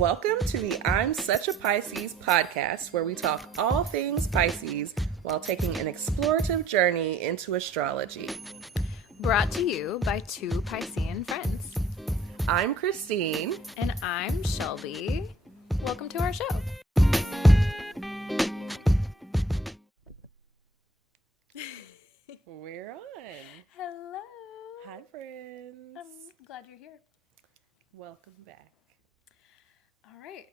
Welcome to the I'm Such a Pisces podcast, where we talk all things Pisces while taking an explorative journey into astrology. Brought to you by two Piscean friends. I'm Christine. And I'm Shelby. Welcome to our show. We're on. Hello. Hi, friends. I'm glad you're here. Welcome back. All right.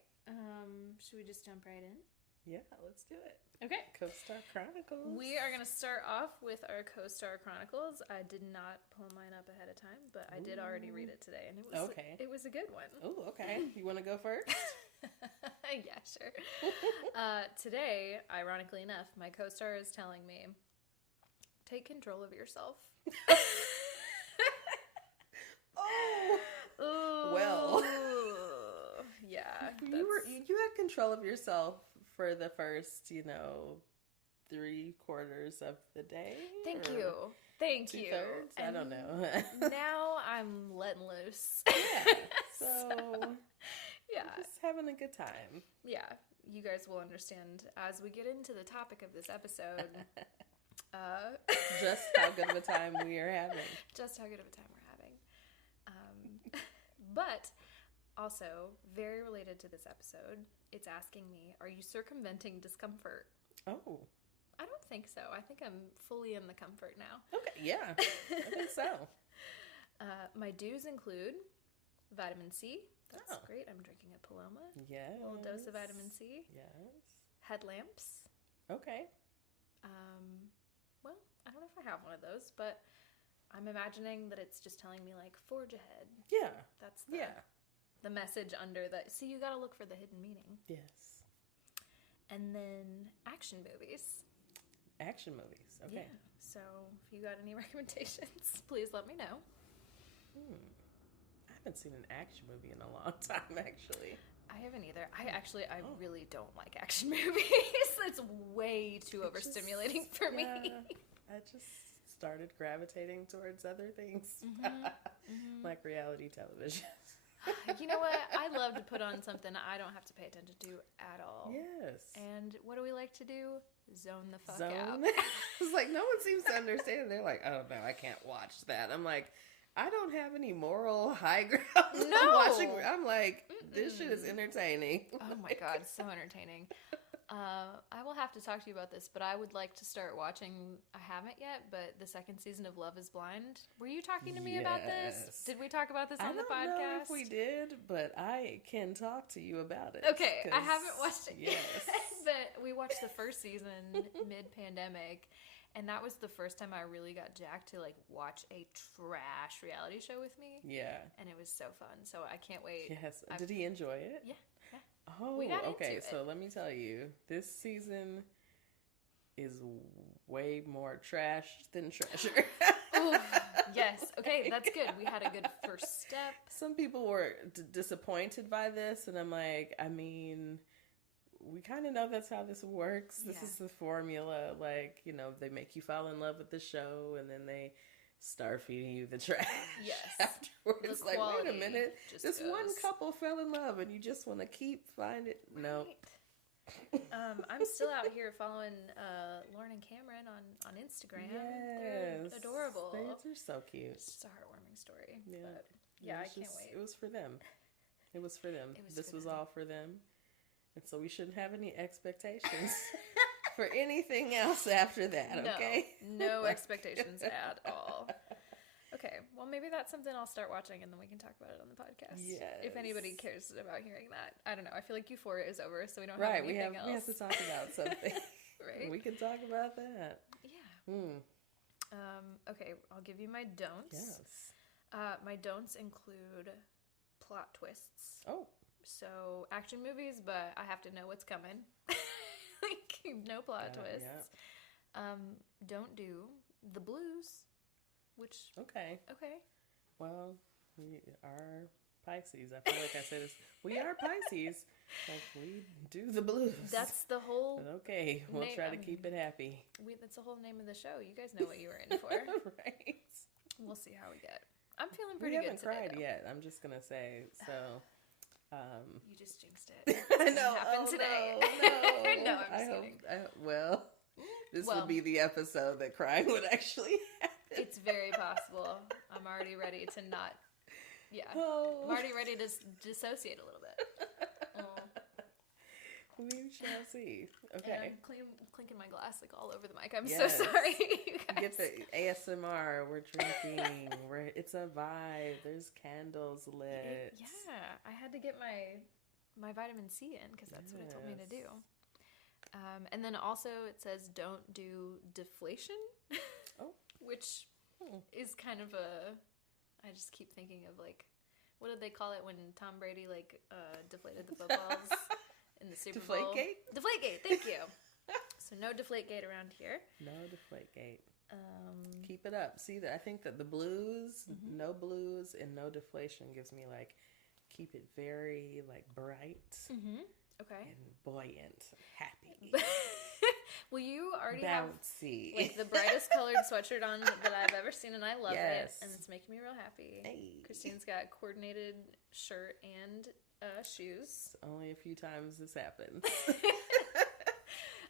Should we just jump right in? Yeah, let's do it. Okay. Co-Star Chronicles. We are going to start off with our Co-Star Chronicles. I did not pull mine up ahead of time, but I did already read it today, and it was a good one. Oh, okay. You want to go first? Yeah, sure. Today, ironically enough, my co-star is telling me, take control of yourself. Oh, well. Yeah. You had control of yourself for the first, 3/4 of the day. Thank you. Thank you. 2/3? I don't know. Now I'm letting loose. Yeah. So, yeah. Just having a good time. Yeah. You guys will understand as we get into the topic of this episode. Just how good of a time we are having. Just how good of a time we're having. But also, very related to this episode, it's asking me, are you circumventing discomfort? Oh. I don't think so. I think I'm fully in the comfort now. Okay, yeah. I think so. My do's include vitamin C. That's Oh. great. I'm drinking a Paloma. Yes. A little dose of vitamin C. Yes. Headlamps. Okay. Well, I don't know if I have one of those, but I'm imagining that it's just telling me, like, forge ahead. Yeah. That's the message under that. See, you got to look for the hidden meaning. Yes. And then action movies. Action movies. Okay. Yeah. So if you got any recommendations, please let me know. I haven't seen an action movie in a long time, actually. I haven't either. I really don't like action movies. It's way too overstimulating for me. I just started gravitating towards other things, like reality television. You know what? I love to put on something I don't have to pay attention to at all. Yes. And what do we like to do? Zone the fuck out. It's like no one seems to understand. They're like, oh no, I can't watch that. I'm like, I don't have any moral high ground. No. I'm like, this shit is entertaining. Oh my God, so entertaining. I will have to talk to you about this, but I would like to start watching, I haven't yet, but the second season of Love is Blind. Were you talking to me about this? Did we talk about this on the podcast? I don't know if we did, but I can talk to you about it. Okay, I haven't watched it yet. Yes. But we watched the first season mid-pandemic, and that was the first time I really got Jack to, like, watch a trash reality show with me. Yeah. And it was so fun, so I can't wait. Yes. Did he enjoy it? Yeah. Oh, we got okay. into it. So let me tell you, this season is way more trash than treasure. Ooh, yes. Okay, that's good. We had a good first step. Some people were disappointed by this, and I'm like, I mean, we kind of know that's how this works. This is the formula. Like, they make you fall in love with the show, and then they start feeding you the trash. Yes. Afterwards, like, wait a minute, this goes. one couple fell in love, and you just want to keep finding it. No. Right. I'm still out here following Lauren and Cameron on Instagram. Yes. They're adorable. They're so cute. It's just a heartwarming story. Yeah. But yeah, I can't wait. It was for them. This was all for them. And so we shouldn't have any expectations for anything else after that, okay? No expectations at all. Okay, well, maybe that's something I'll start watching, and then we can talk about it on the podcast. Yes. If anybody cares about hearing that. I don't know. I feel like Euphoria is over, so we don't have anything else. We have to talk about something. Right? We can talk about that. Yeah. Okay, I'll give you my don'ts. Yes. My don'ts include plot twists. Oh. So, action movies, but I have to know what's coming. Like, no plot twists. Yeah. Don't do the blues. Which okay. Well, we are Pisces. I feel like I said this. We are Pisces. Like, we do the blues. That's the whole. But okay, we'll try to keep it happy. That's the whole name of the show. You guys know what you were in for, right? We'll see how we get. I'm feeling pretty good today. We haven't cried yet. I'm just gonna say so. You just jinxed it. I know. Happen today. No. No, I'm just kidding. This would be the episode that crying would actually happen. It's very possible. I'm already ready to not. Yeah. Oh. I'm already ready to dissociate a little bit. We shall see. Okay. And I'm clinking my glass like all over the mic. I'm so sorry, you guys. Get the ASMR. We're drinking. It's a vibe. There's candles lit. I had to get my vitamin C in because that's what it told me to do. And then also it says don't do deflation, which is kind of I just keep thinking of like, what did they call it when Tom Brady deflated the footballs in the Super Bowl? Deflategate, thank you. So no Deflategate around here. No Deflategate. Keep it up. See, I think that the blues, no blues and no deflation gives me like, keep it very like bright. Okay. And buoyant, happy. Well, you already bouncy. have like the brightest colored sweatshirt on that I've ever seen, and I love it, and it's making me real happy. Hey. Christine's got coordinated shirt and shoes. Only a few times this happens.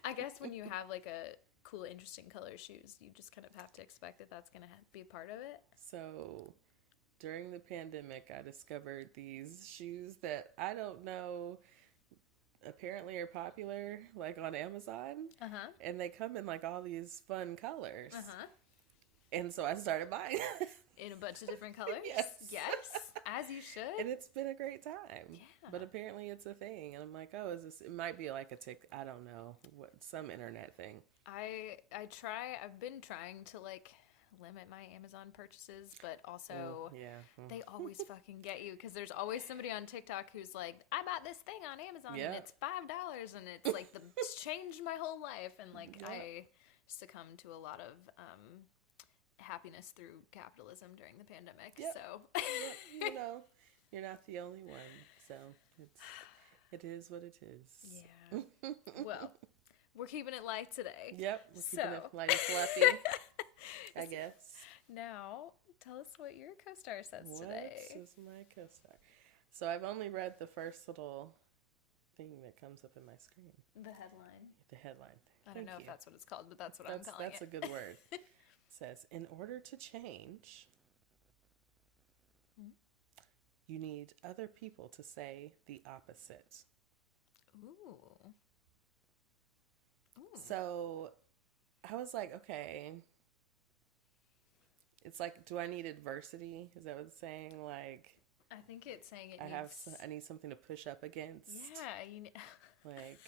I guess when you have like a cool, interesting color shoes, you just kind of have to expect that that's going to be a part of it. So during the pandemic, I discovered these shoes that I don't know apparently are popular like on Amazon. And they come in like all these fun colors. And so I started buying in a bunch of different colors. Yes, as you should. And it's been a great time. Yeah. But apparently it's a thing, and I'm like, oh, is this? It might be like a I don't know what, some internet thing. I've been trying to like limit my Amazon purchases, but also they always fucking get you, because there's always somebody on TikTok who's like, I bought this thing on Amazon and it's $5 and it's like it's changed my whole life, and like I succumbed to a lot of happiness through capitalism during the pandemic. So you know, you're not the only one, so it is what it is. Well, we're keeping it light today. We're keeping it light and fluffy. I guess. Now, tell us what your co-star says today. What is my co-star? So I've only read the first little thing that comes up in my screen. The headline. The headline. I don't know if that's what it's called, but that's what I'm calling it. That's a good word. It says, in order to change, you need other people to say the opposite. Ooh. So I was like, okay. It's like, do I need adversity? Is that what it's saying? Like, I think it's saying I need something to push up against. Yeah, you need. Like.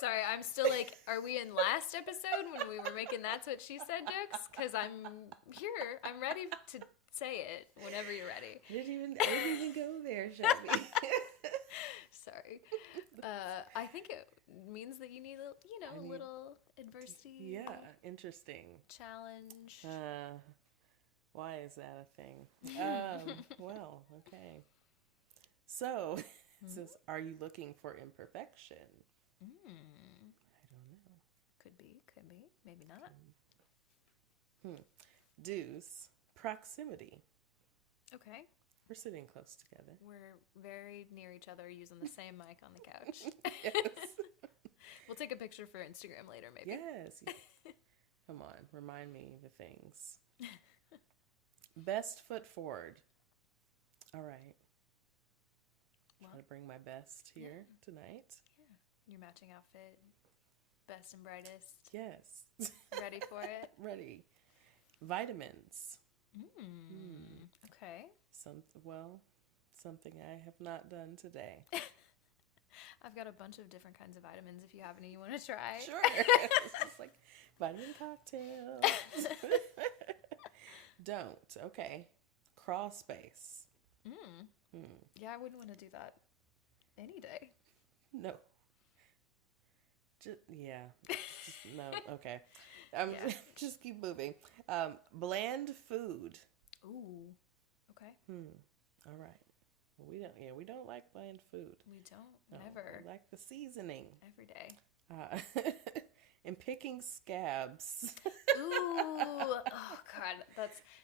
Sorry, I'm still like, are we in last episode when we were making That's What She Said jokes? Because I'm here. I'm ready to say it whenever you're ready. I didn't even go there, Shelby. Sorry. I think it means that you need a little adversity. Yeah, interesting. Challenge. Why is that a thing? Well, okay. So, it says, are you looking for imperfection? I don't know. Could be, maybe not. Do's, proximity. Okay. We're sitting close together. We're very near each other using the same mic on the couch. Yes. We'll take a picture for Instagram later, maybe. Yes. Come on, remind me the things. Best foot forward. All right. Try to bring my best here tonight. Yeah. Your matching outfit. Best and brightest. Yes. Ready for it? Ready. Vitamins. Okay. Something I have not done today. I've got a bunch of different kinds of vitamins if you have any you want to try. Sure. It's just like vitamin cocktail. Don't. Okay. Crawl space. Yeah, I wouldn't want to do that any day. No. No. Okay. Just keep moving. Bland food. Ooh. Okay. All right. Well, we don't like bland food. We don't. No, Never. We like the seasoning. Every day. And picking scabs. Ooh. Oh, God.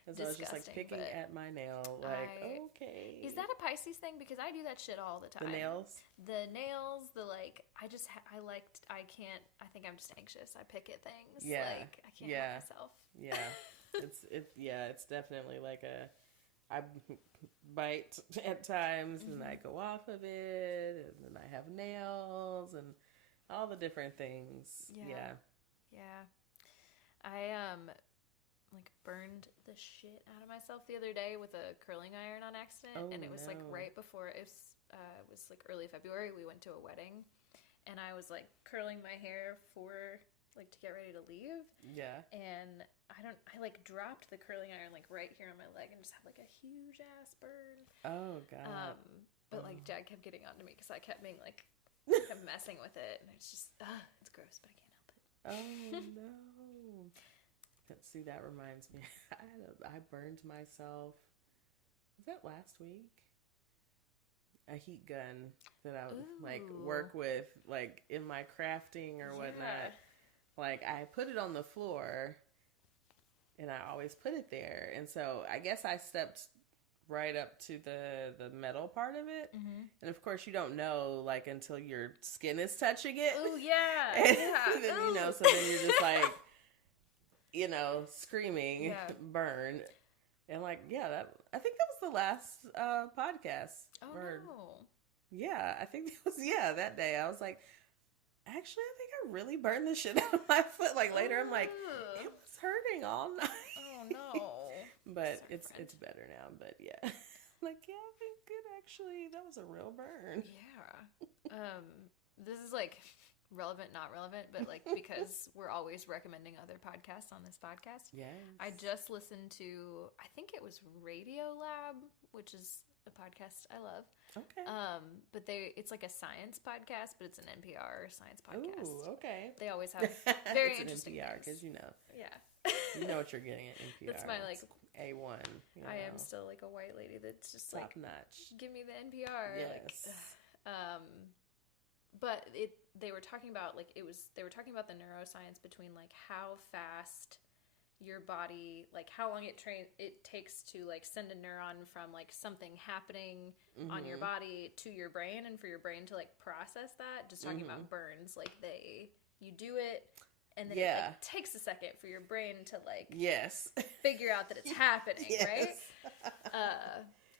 that's As I was just like picking at my nail, like, okay. Is that a Pisces thing? Because I do that shit all the time. The nails? The nails, the like, I think I'm just anxious. I pick at things. Yeah. Like, I can't help myself. Yeah. It's definitely like I bite at times and I go off of it, and then I have nails and all the different things. Yeah. I like burned the shit out of myself the other day with a curling iron on accident, and it was like right before it was like early February. We went to a wedding, and I was like curling my hair for like to get ready to leave. Yeah. And I like dropped the curling iron like right here on my leg and just had like a huge ass burn. Oh god. But like Dad kept getting onto me because I kept being like kept messing with it, and it's just it's gross, but I can't help it. Oh no. Let's see, that reminds me. I burned myself. Was that last week? A heat gun that I would like work with, like in my crafting or whatnot. Like I put it on the floor, and I always put it there. And so I guess I stepped right up to the metal part of it. Mm-hmm. And of course you don't know like until your skin is touching it. Oh yeah. And then, you know, so then you're just like, you know, screaming, burn. And like, I think that was the last podcast. Oh no. Yeah, I think it was, that day. I was like, actually, I think I really burned the shit out of my foot. Like later, I'm like, it was hurting all night. Oh no. But it's better now. But yeah, like I think it actually, that was a real burn. Yeah. This is like relevant, not relevant, but like because we're always recommending other podcasts on this podcast. Yes. I just listened to, I think it was Radio Lab, which is a podcast I love. Okay. But it's like a science podcast, but it's an NPR science podcast. Ooh, okay. They always have very it's interesting NPR because you know. Yeah. You know what you're getting at NPR. That's my like A1. I am still like a white lady that's just top like notch. Give me the NPR. Yes. Like, but they were talking about the neuroscience between like how fast your body, like how long it takes to like send a neuron from like something happening on your body to your brain, and for your brain to like process that. Just talking about burns, like you do it, and then it like, takes a second for your brain to like figure out that it's happening, right?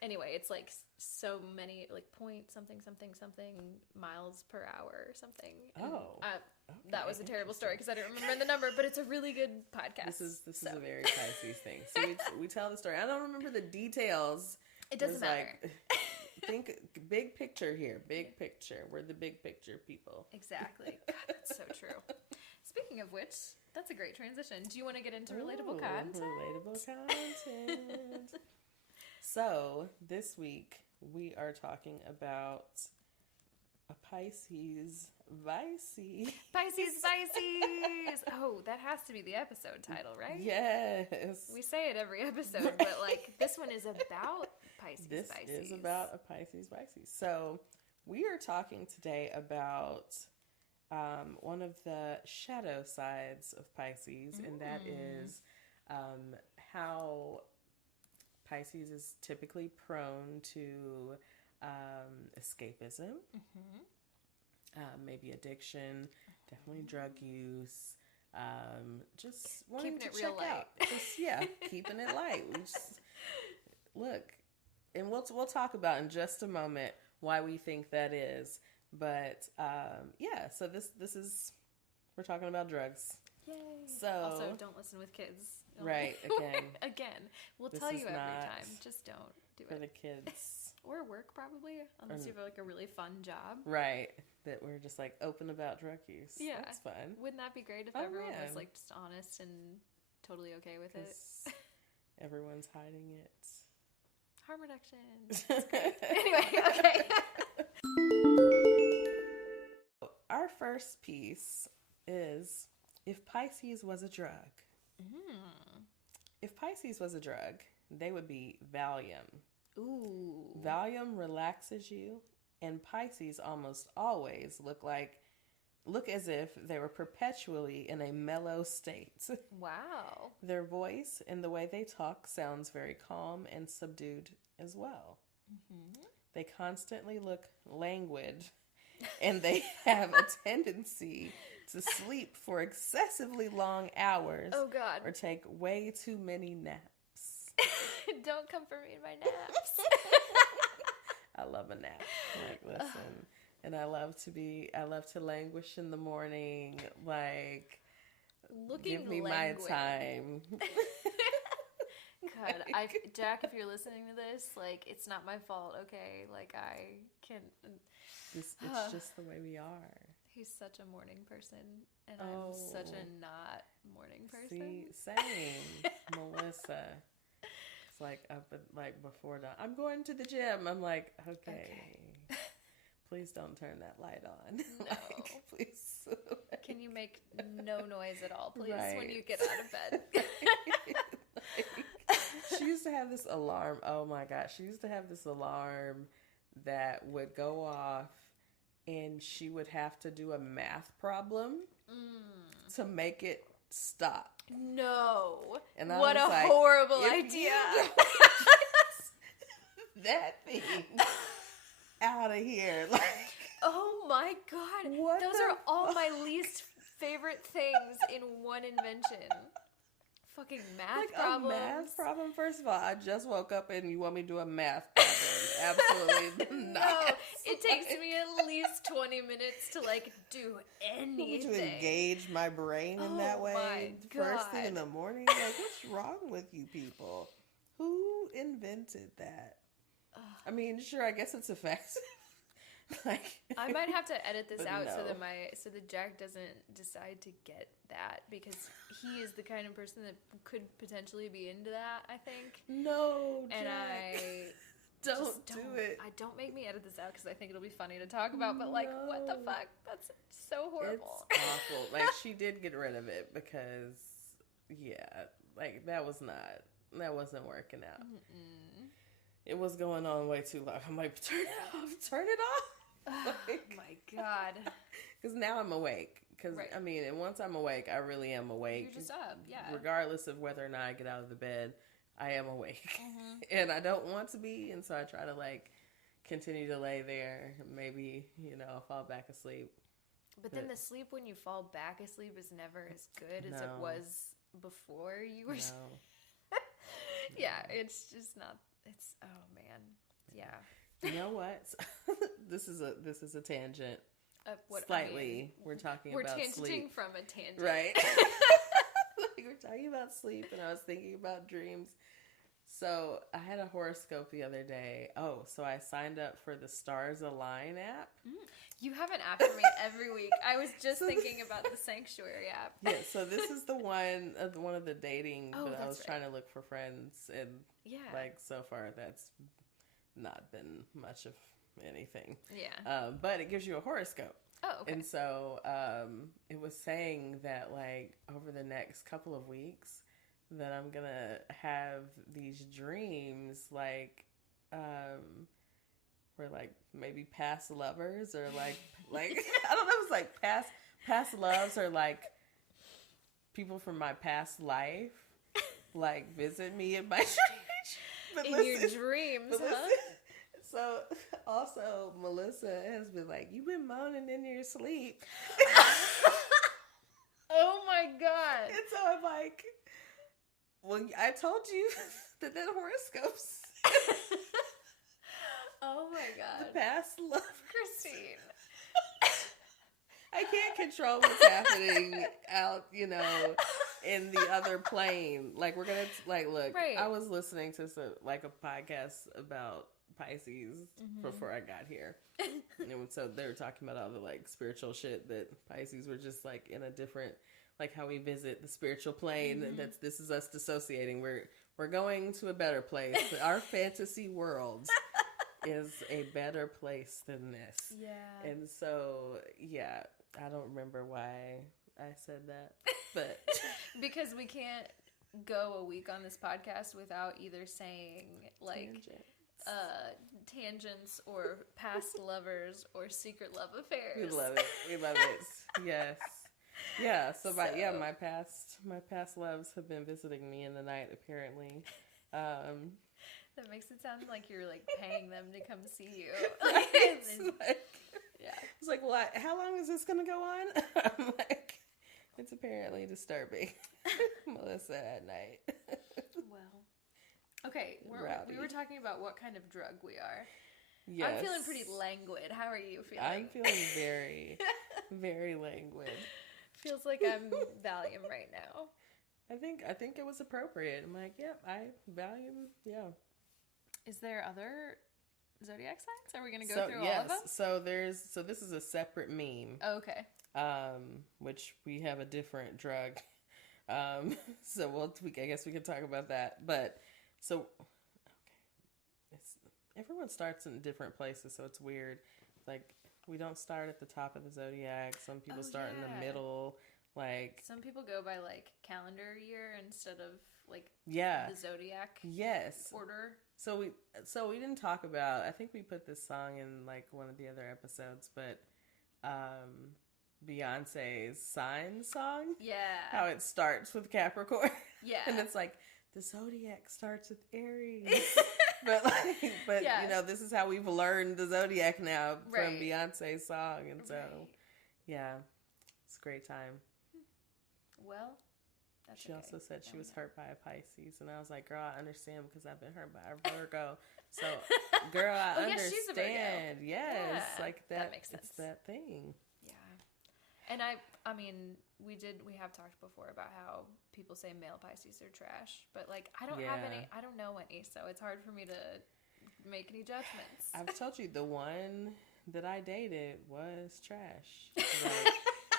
Anyway, it's like so many, like point something miles per hour or something. Oh, that was a terrible story because I don't remember the number, but it's a really good podcast. This is a very Pisces thing. So we tell the story. I don't remember the details. It doesn't matter. Like, think big picture here. Big picture. We're the big picture people. Exactly. God, that's so true. Speaking of which, that's a great transition. Do you want to get into relatable content? Relatable content. So, this week, we are talking about a Pisces Vicees. Pisces Vicees! Oh, that has to be the episode title, right? Yes. We say it every episode, but like, this one is about Pisces Vicees. This is about a Pisces Vicees. So, we are talking today about one of the shadow sides of Pisces, and that is how Pisces is typically prone to escapism, maybe addiction, definitely drug use, just wanting keeping to it check real light. out. Just, keeping it light. We just, look, and we'll talk about in just a moment why we think that is. But so this is, we're talking about drugs. Yay! So also, don't listen with kids. Right, again. We'll tell you every time. Just don't do it. For the kids. Or work, probably. Unless you have like a really fun job. Right. That we're just like open about drug use. Yeah. That's fun. Wouldn't that be great if everyone was like just honest and totally okay with it? Everyone's hiding it. Harm reduction. That's great. Anyway, okay. Our first piece is if Pisces was a drug. If Pisces was a drug, they would be Valium. Ooh. Valium relaxes you, and Pisces almost always look like look as if they were perpetually in a mellow state. Wow. Their voice and the way they talk sounds very calm and subdued as well. Mm-hmm. They constantly look languid, and they have a tendency to sleep for excessively long hours. Oh, God. Or take way too many naps. Don't come for me in my naps. I love a nap. Like, listen. And I love to languish in the morning. Like, give me my time. God, Jack, if you're listening to this, like, it's not my fault, okay? Like, I can... It's just the way we are. He's such a morning person, and I'm such a not morning person. See, same. Melissa. It's like up at, like, before dawn. I'm going to the gym. I'm like, okay. Please don't turn that light on. No. Like, please. Can you make no noise at all, please, right. when you get out of bed? She used to have this alarm. Oh my gosh. She used to have this alarm that would go off, and she would have to do a math problem to make it stop. No. And I what was a like, horrible idea. That thing out of here. Like, oh my God. Those are all my least favorite things in one invention. Fucking math problems. A math problem? First of all, I just woke up and you want me to do a math problem. Absolutely not. No, it takes me at least 20 minutes to, like, do anything. To engage my brain in that way. My God. First thing in the morning? Like, what's wrong with you people? Who invented that? I mean, sure, I guess it's effective. Like, I might have to edit this out no. so that Jack doesn't decide to get that, because he is the kind of person that could potentially be into that, I think. No, Jack. And I don't do it. Don't make me edit this out, because I think it'll be funny to talk about, but like, what the fuck? That's so horrible. It's awful. Like, she did get rid of it because, yeah, like, that wasn't working out. Mm-mm. It was going on way too long. I'm like, turn it off. Like, oh my God. Because now I'm awake. Because, right. I mean, and once I'm awake, I really am awake. You're just up, yeah. Regardless of whether or not I get out of the bed, I am awake. Mm-hmm. And I don't want to be, and so I try to, like, continue to lay there. Maybe, fall back asleep. But then the sleep when you fall back asleep is never as good as it was before you were... No. Yeah, it's just not... It's... Oh, man. Yeah. You know what? This is a tangent. Slightly. We're talking about sleep. We're tangenting from a tangent. Right. Like, we're talking about sleep, and I was thinking about dreams. So I had a horoscope the other day. Oh, so I signed up for the Stars Align app. You have an app for me every week. I was just thinking about the Sanctuary app. Yeah, so this is the one of the dating, but I was trying to look for friends, and like, so far that's not been much of anything. Yeah. But it gives you a horoscope. Oh, okay. And so it was saying that, like, over the next couple of weeks that I'm going to have these dreams, like, where, like, maybe past lovers or, like, I don't know if it's, like, past loves or, like, people from my past life, like, visit me in my dreams. But in your dreams, huh? So, also, Melissa has been like, you've been moaning in your sleep. Oh, my God. And so I'm like, well, I told you that horoscopes. Oh, my God. The past love. Christine. I can't control what's happening out, in the other plane. Like, we're going to, like, look, right. I was listening to a podcast about Pisces before I got here. And so they were talking about all the, like, spiritual shit that Pisces were just, like, in a different, like, how we visit the spiritual plane. And this is us dissociating. We're going to a better place. Our fantasy world is a better place than this. Yeah. And so, yeah, I don't remember why I said that, but because we can't go a week on this podcast without either saying, like, tangents or past lovers or secret love affairs. We love it. Yes. Yeah. So my past loves have been visiting me in the night. Apparently. That makes it sound like you're like paying them to come see you. It's like, well, how long is this gonna go on? I'm like, it's apparently disturbing Melissa at night. Well, okay, we were talking about what kind of drug we are. Yes. I'm feeling pretty languid. How are you feeling? I'm feeling very, very languid. Feels like I'm Valium right now. I think it was appropriate. I'm like, yep, Valium, yeah. Is there other zodiac signs? Are we going to go through all of them? So this is a separate meme. Oh, okay. Which we have a different drug. So I guess we can talk about that. But so, okay, everyone starts in different places, so it's weird. Like we don't start at the top of the zodiac. Some people start in the middle. Like some people go by like calendar year instead of like the zodiac order. So we didn't talk about, I think we put this song in like one of the other episodes, but Beyonce's Sign song. Yeah. How it starts with Capricorn. Yeah. And it's like the zodiac starts with Aries. but you know, this is how we've learned the zodiac now from Beyonce's song, and so yeah, it's a great time. Well, she also said she was hurt by a Pisces, and I was like, girl, I understand because I've been hurt by a Virgo. So, girl, I understand. She's a Virgo. Yes, like that makes sense. It's that thing. Yeah. And I mean, we have talked before about how people say male Pisces are trash, but like I don't know any, so it's hard for me to make any judgments. I've told you the one that I dated was trash. Like,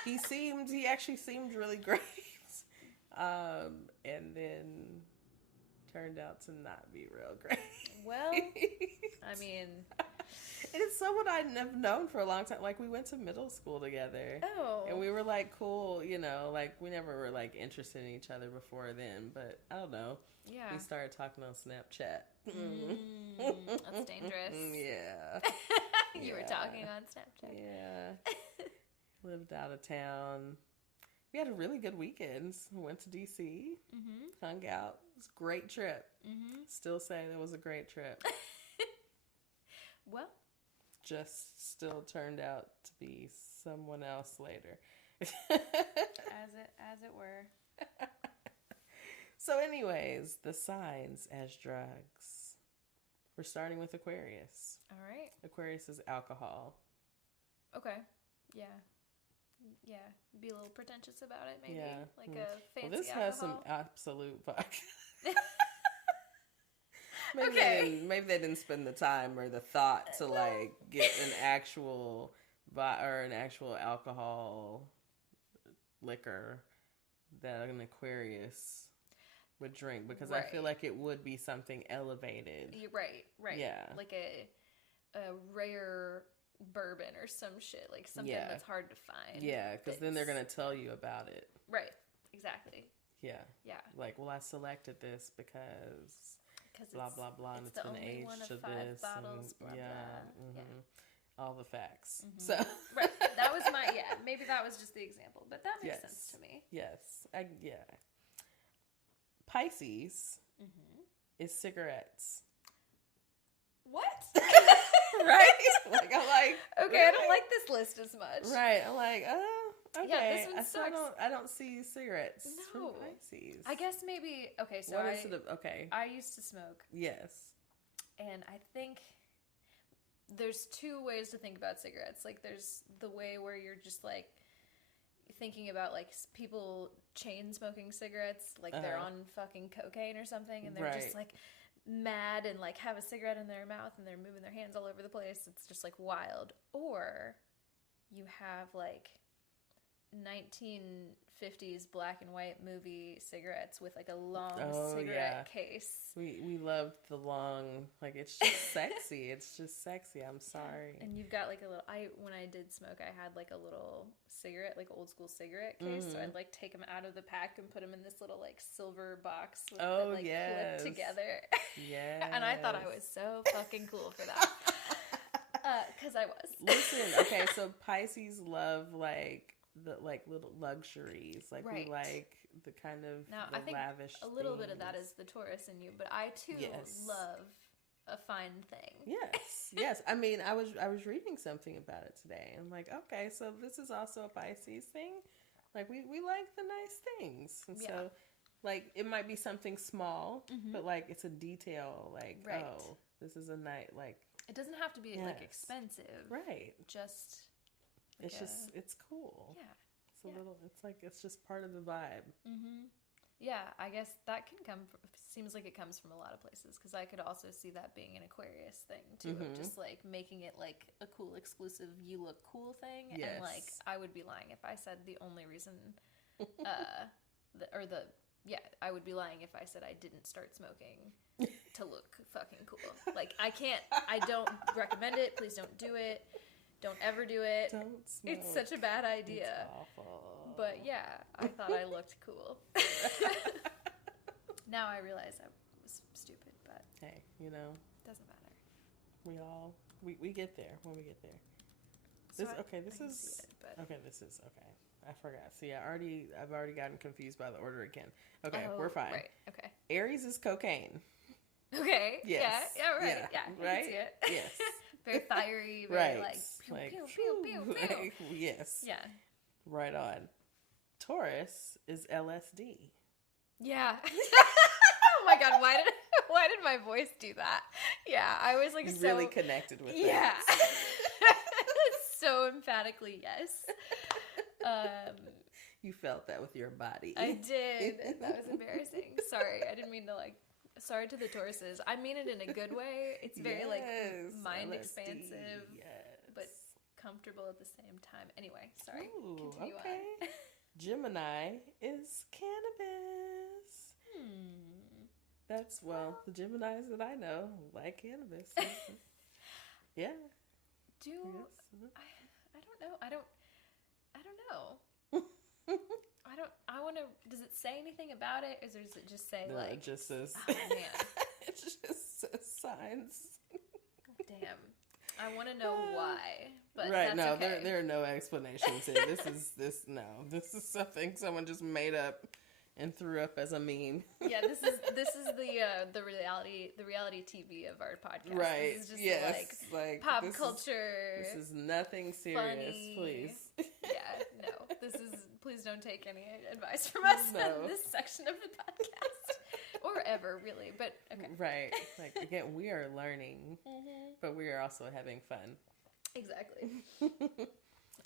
he actually seemed really great. And then turned out to not be real great. Well, I mean, it's someone I'd never known for a long time. Like we went to middle school together. Oh. And we were like cool, you know, like we never were like interested in each other before then, but I don't know. Yeah. We started talking on Snapchat. That's dangerous. Yeah. You were talking on Snapchat. Yeah. Lived out of town. We had a really good weekend. Went to DC, hung out. It was a great trip. Still say that was a great trip. Well, just still turned out to be someone else later. as it were. So anyways, the signs as drugs. We're starting with Aquarius. All right. Aquarius is alcohol. Okay. Yeah. Yeah, be a little pretentious about it, maybe. Yeah. Like a fancy this alcohol. Has some absolute vodka. Maybe they didn't spend the time or the thought to like get an actual alcohol liquor that an Aquarius would drink, because I feel like it would be something elevated. Right. Yeah. Like a rare bourbon or some shit, like something that's hard to find. Yeah, because then they're going to tell you about it. Right, exactly. Yeah. Like, well, I selected this because blah, blah, blah, and it's been aged to this. Bottles, blah, blah. Yeah. All the facts. So right, that was maybe that was just the example, but that makes sense to me. Yes. Pisces is cigarettes. What? Right? Like, I'm like, okay, really? I don't like this list as much. Right. I'm like, oh, okay. Yeah, this one sucks. I don't see cigarettes from Pisces. I guess maybe, okay, so I used to smoke. Yes. And I think there's two ways to think about cigarettes. Like, there's the way where you're just, like, thinking about, like, people chain smoking cigarettes, like they're on fucking cocaine or something, and they're just, like, mad and like have a cigarette in their mouth and they're moving their hands all over the place. It's just like wild. Or you have like 1950s black and white movie cigarettes with like a long cigarette case. We loved the long, like, it's just sexy. It's just sexy. I'm sorry. And you've got like a little, when I did smoke, I had like a little cigarette, like old school cigarette case. So I'd like take them out of the pack and put them in this little like silver box with that like clip together. Yeah. And I thought I was so fucking cool for that. 'Cause I was. Listen, okay, so Pisces love like the like little luxuries. Like right. we like the kind of now the I think lavish a little things. bit of that is the Taurus in you, but I too love a fine thing. Yes. I mean, I was reading something about it today, and like, okay, so this is also a Pisces thing. Like we like the nice things, and so like it might be something small, but like it's a detail. Like oh, this is a night. Like it doesn't have to be like expensive, right? Just it's just it's cool. Yeah, it's a little. It's like it's just part of the vibe. Mm-hmm. Yeah, I guess that can come from, seems like it comes from a lot of places, because I could also see that being an Aquarius thing too, of just like making it like a cool, exclusive, you look cool thing. Yes. And like I would be lying if I said the only reason, I would be lying if I said I didn't start smoking to look fucking cool. Like I don't recommend it. Please don't do it. Don't ever do it. Don't smoke. It's such a bad idea. It's awful. But yeah, I thought I looked cool. Now I realize I was stupid, but hey, doesn't matter. We get there when we get there. So this is okay. I forgot. See, I've already gotten confused by the order again. Okay, we're fine. Right. Okay. Aries is cocaine. Okay. Yes. Yeah. Right. Yeah. Right. I can see it. Yes. Very fiery. Very right. Pew, pew, pew, pew, pew. Like, yes. Yeah. Right on. Taurus is LSD. Yeah. Oh my God! Why did my voice do that? Yeah, I was like so really connected with that. Yeah. So emphatically, yes. You felt that with your body. I did. That was embarrassing. Sorry, I didn't mean to Sorry to the Tauruses. I mean it in a good way. It's very mind LSD, expansive, but comfortable at the same time. Anyway, sorry. Ooh, continue okay. on. Gemini is cannabis. That's the Geminis that I know like cannabis. Yeah. I don't know. I don't know. I want to. Does it say anything about it, or does it just say it just says. Oh man. It just says signs. Damn. I want to know why, but right? that's no, okay. there are no explanations here. This is something someone just made up and threw up as a meme. Yeah, this is the reality TV of our podcast. Right? This is just like pop culture. This is nothing serious, funny. Please. Yeah, no. Please don't take any advice from us in this section of the podcast. Or ever, really. But, okay. Right. Like, again, we are learning, but we are also having fun. Exactly.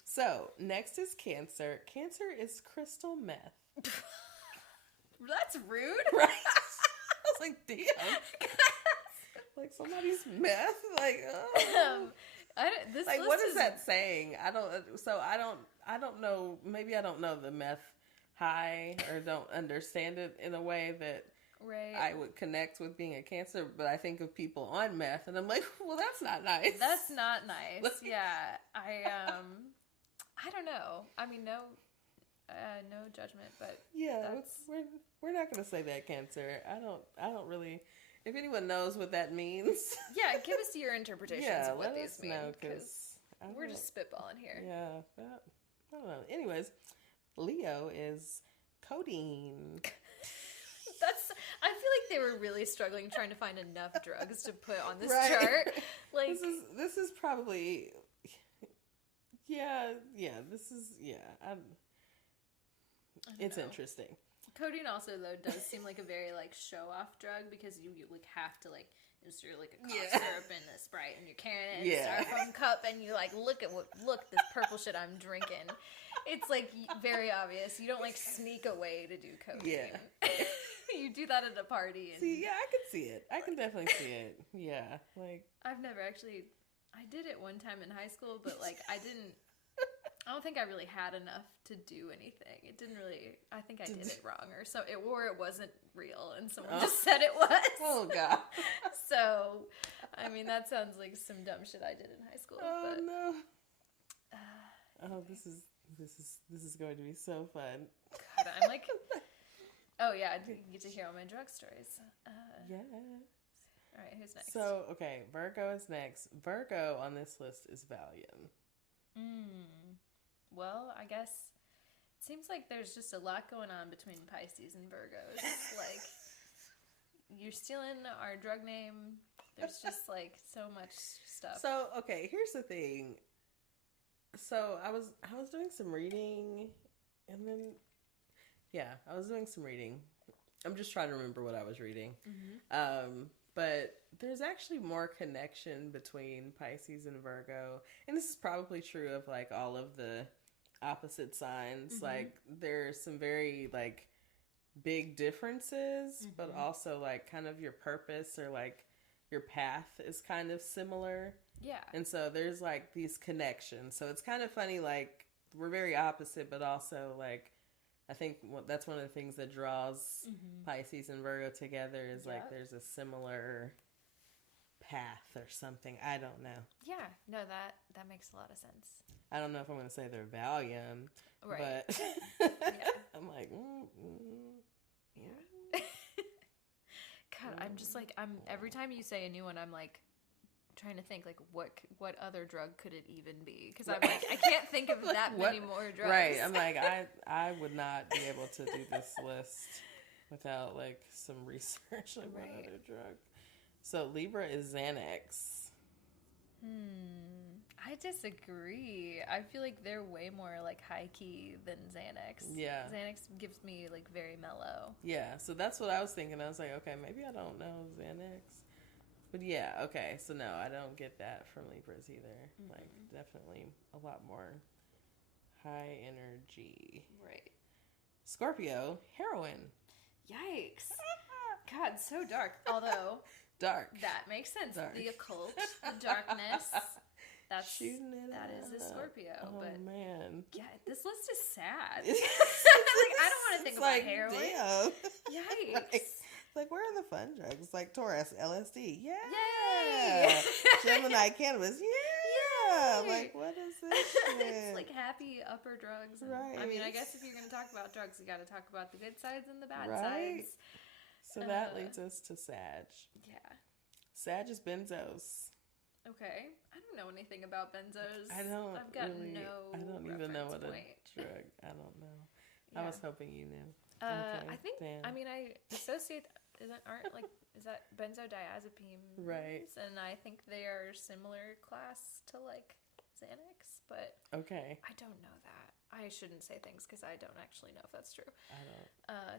So, next is Cancer. Cancer is crystal meth. That's rude. Right? I was like, damn. Like, somebody's meth? Like, oh. What is that saying? I don't know. Maybe I don't know the meth high or don't understand it in a way that I would connect with being a Cancer, but I think of people on meth and I'm like, well, that's not nice. That's not nice. Yeah. I don't know. I mean, no judgment, but yeah, we're not going to say that, Cancer. I don't really. If anyone knows what that means, yeah, give us your interpretations of what these mean, because we're just spitballing here. Yeah, I don't know. Anyways, Leo is codeine. I feel like they were really struggling trying to find enough drugs to put on this chart. Like this is probably it's interesting. Codeine also though does seem like a very show off drug, because you have to insert a cough syrup and a Sprite and you're carrying it in a styrofoam cup and you look this purple shit I'm drinking. It's very obvious. You don't sneak away to do codeine. Yeah. You do that at a party. And see, yeah, I can see it. I can definitely see it. Yeah, I've never actually. I did it one time in high school, but I didn't. I don't think I really had enough to do anything. It didn't really. I think I did it wrong, or it wasn't real, and someone just said it was. Oh God. So, I mean, that sounds like some dumb shit I did in high school. Oh but, no. This is going to be so fun. God, I'm like. Oh yeah, you get to hear all my drug stories. Yes. All right, who's next? So, okay, Virgo is next. Virgo on this list is Valium. Well, I guess seems like there's just a lot going on between Pisces and Virgos. Like, you're stealing our drug name. There's just like so much stuff. So, okay, here's the thing. So I was doing some reading, and then I was doing some reading. I'm just trying to remember what I was reading. But there's actually more connection between Pisces and Virgo, and this is probably true of like all of the opposite signs. Like there's some very like big differences, but also like kind of your purpose or like your path is kind of similar. Yeah. And so there's like these connections. So it's kind of funny, like we're very opposite, but also like I think that's one of the things that draws Pisces and Virgo together is like there's a similar path or something. I don't know. Yeah. No, that makes a lot of sense. I don't know if I'm going to say they're Valium, right. but I'm like, yeah. God, I'm just like, every time you say a new one, I'm like trying to think like what other drug could it even be? Because I'm like, I can't think of that many more drugs. Right. I'm like, I would not be able to do this list without like some research on what other drug. So Libra is Xanax. I disagree. I feel like they're way more like high key than Xanax. Yeah. Xanax gives me like very mellow. Yeah. So that's what I was thinking. I was like, okay, maybe I don't know Xanax. But yeah, okay. So no, I don't get that from Libras either. Like definitely a lot more high energy. Right. Scorpio, heroin. Yikes. God, so dark. Although dark. That makes sense. Dark. The occult, the darkness. That is a Scorpio. Oh, but man. Yeah, this list is sad. Like, I don't want to think about like, heroin. Damn. Yikes. Like, where are the fun drugs? Like Taurus, LSD. Yeah. Yay. Gemini, cannabis. Yeah. Yay. Like, what is this shit? It's like happy upper drugs. Right. I mean, I guess if you're going to talk about drugs, you got to talk about the good sides and the bad right. sides. So that leads us to Sag. Yeah. Sag is benzos. Okay. I don't know anything about benzos. I don't. I've got really, no. I don't even know what point. A drug. I don't know. Yeah. I was hoping you knew. Okay. I think. Damn. I mean, I associate. Is that benzodiazepines? Right. And I think they are similar class to like Xanax, but okay. I don't know that. I shouldn't say things because I don't actually know if that's true. I don't.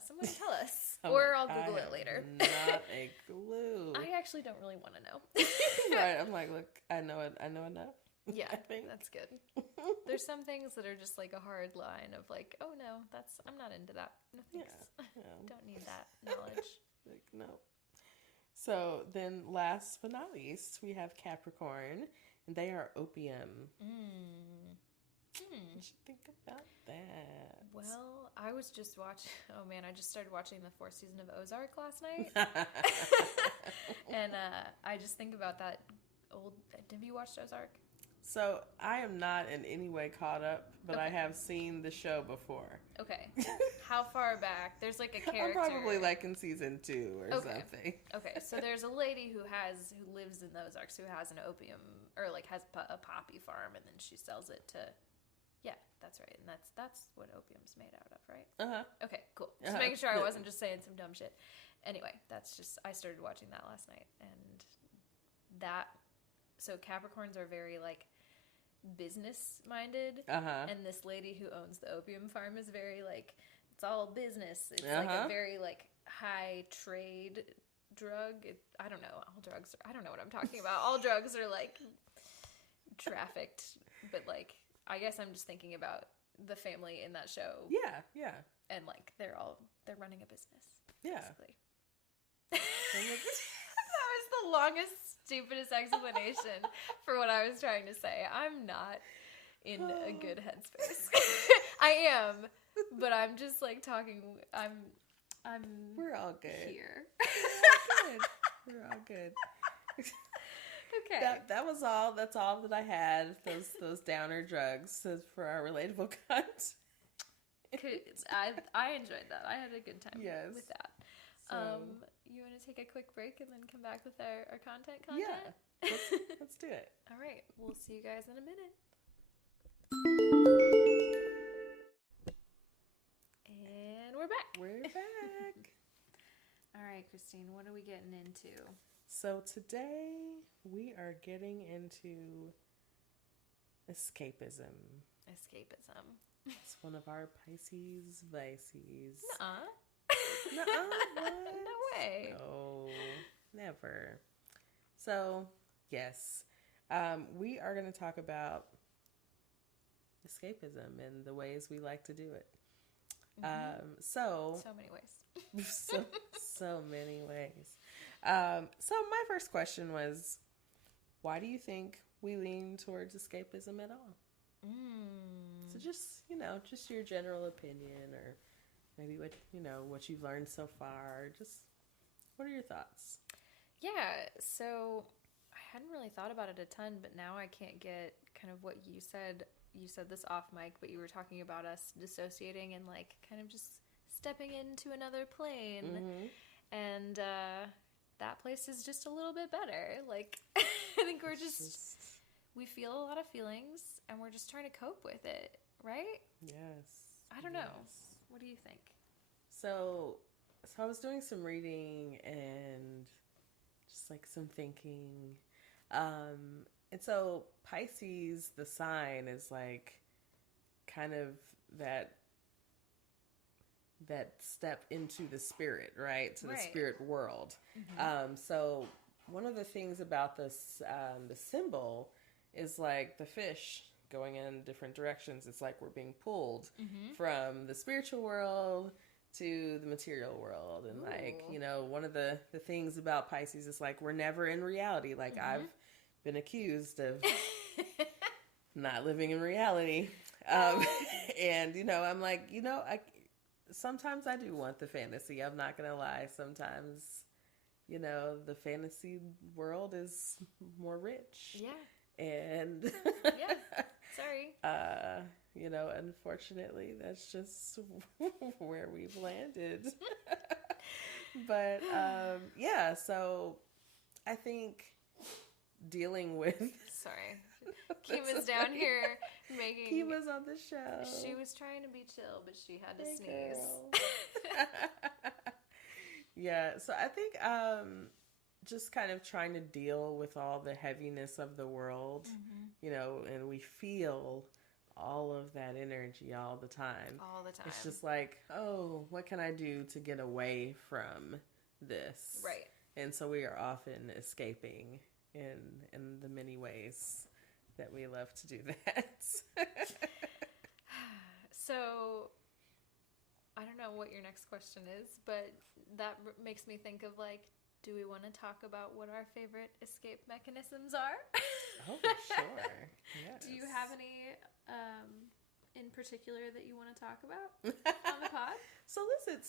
Someone tell us, or I'll Google it later. Not a clue. I actually don't really want to know. Right. I'm like, look, I know it. I know enough. Yeah, that's good. There's some things that are just like a hard line of like, oh no, I'm not into that. No thanks. Yeah. Don't need that knowledge. Like, no. So then last but not least, we have Capricorn, and they are opium. You should think about that. Well, I was just watching, I just started watching the 4th season of Ozark last night. And I just think about that old, have you watched Ozark? So I am not in any way caught up, but I have seen the show before. Okay. How far back? There's like a character. I'm probably like in season 2 or something. Okay. So there's a lady who lives in the Ozarks who has an opium, or like has a poppy farm, and then she sells it to, yeah, that's right. And that's what opium's made out of, right? Uh-huh. Okay, cool. Just making sure I wasn't just saying some dumb shit. Anyway, I started watching that last night, and so Capricorns are very like business minded, and this lady who owns the opium farm is very like, it's all business. It's like a very like high trade drug. I don't know. I don't know what I'm talking about. All drugs are like trafficked, but like, I guess I'm just thinking about the family in that show. Yeah. And like, they're running a business. Yeah. Basically. That was the longest, stupidest explanation for what I was trying to say. I'm not in a good headspace. I am, but I'm just like talking. We're all good here. We're all good. Okay. That was all. That's all that I had. Those downer drugs for our relatable content. I enjoyed that. I had a good time with that. So, you want to take a quick break and then come back with our content? Yeah. Let's do it. All right. We'll see you guys in a minute. we're back. We're back. All right, Christine, what are we getting into? So today we are getting into escapism. Escapism. It's one of our Pisces Vicees. Nuh-uh. Nuh-uh, what? No way. No, never. So, yes, we are going to talk about escapism and the ways we like to do it. So many ways. so many ways. So my first question was, why do you think we lean towards escapism at all? So just your general opinion, or maybe what you've learned so far. Just what are your thoughts? Yeah, so I hadn't really thought about it a ton, but now I can't get kind of what you said. You said this off mic, but you were talking about us dissociating and like kind of just stepping into another plane. Mm-hmm. And that place is just a little bit better. Like, I think we feel a lot of feelings and we're just trying to cope with it, right? Yes. I don't know. What do you think? So I was doing some reading and just like some thinking. And so Pisces, the sign, is like kind of that step into the spirit, right? To the spirit world. Mm-hmm. So one of the things about this, the symbol is like the fish going in different directions. It's like we're being pulled from the spiritual world to the material world. And like, one of the things about Pisces is like, we're never in reality. Like I've been accused of not living in reality. And, I'm like, sometimes I do want the fantasy. I'm not going to lie. Sometimes, the fantasy world is more rich. Yeah. And, yeah, sorry. Unfortunately, that's just where we've landed. But, so I think dealing with... Sorry. Kima's down here making... Kima's on the show. She was trying to be chill, but she had to sneeze. Yeah, so I think just kind of trying to deal with all the heaviness of the world, and we feel all of that energy all the time. All the time. It's just like, oh, what can I do to get away from this? Right. And so we are often escaping in the many ways that we love to do that. So, I don't know what your next question is, but that makes me think of like, do we want to talk about what our favorite escape mechanisms are? Oh, sure. Yes. Do you have any in particular that you want to talk about on the pod? So listen,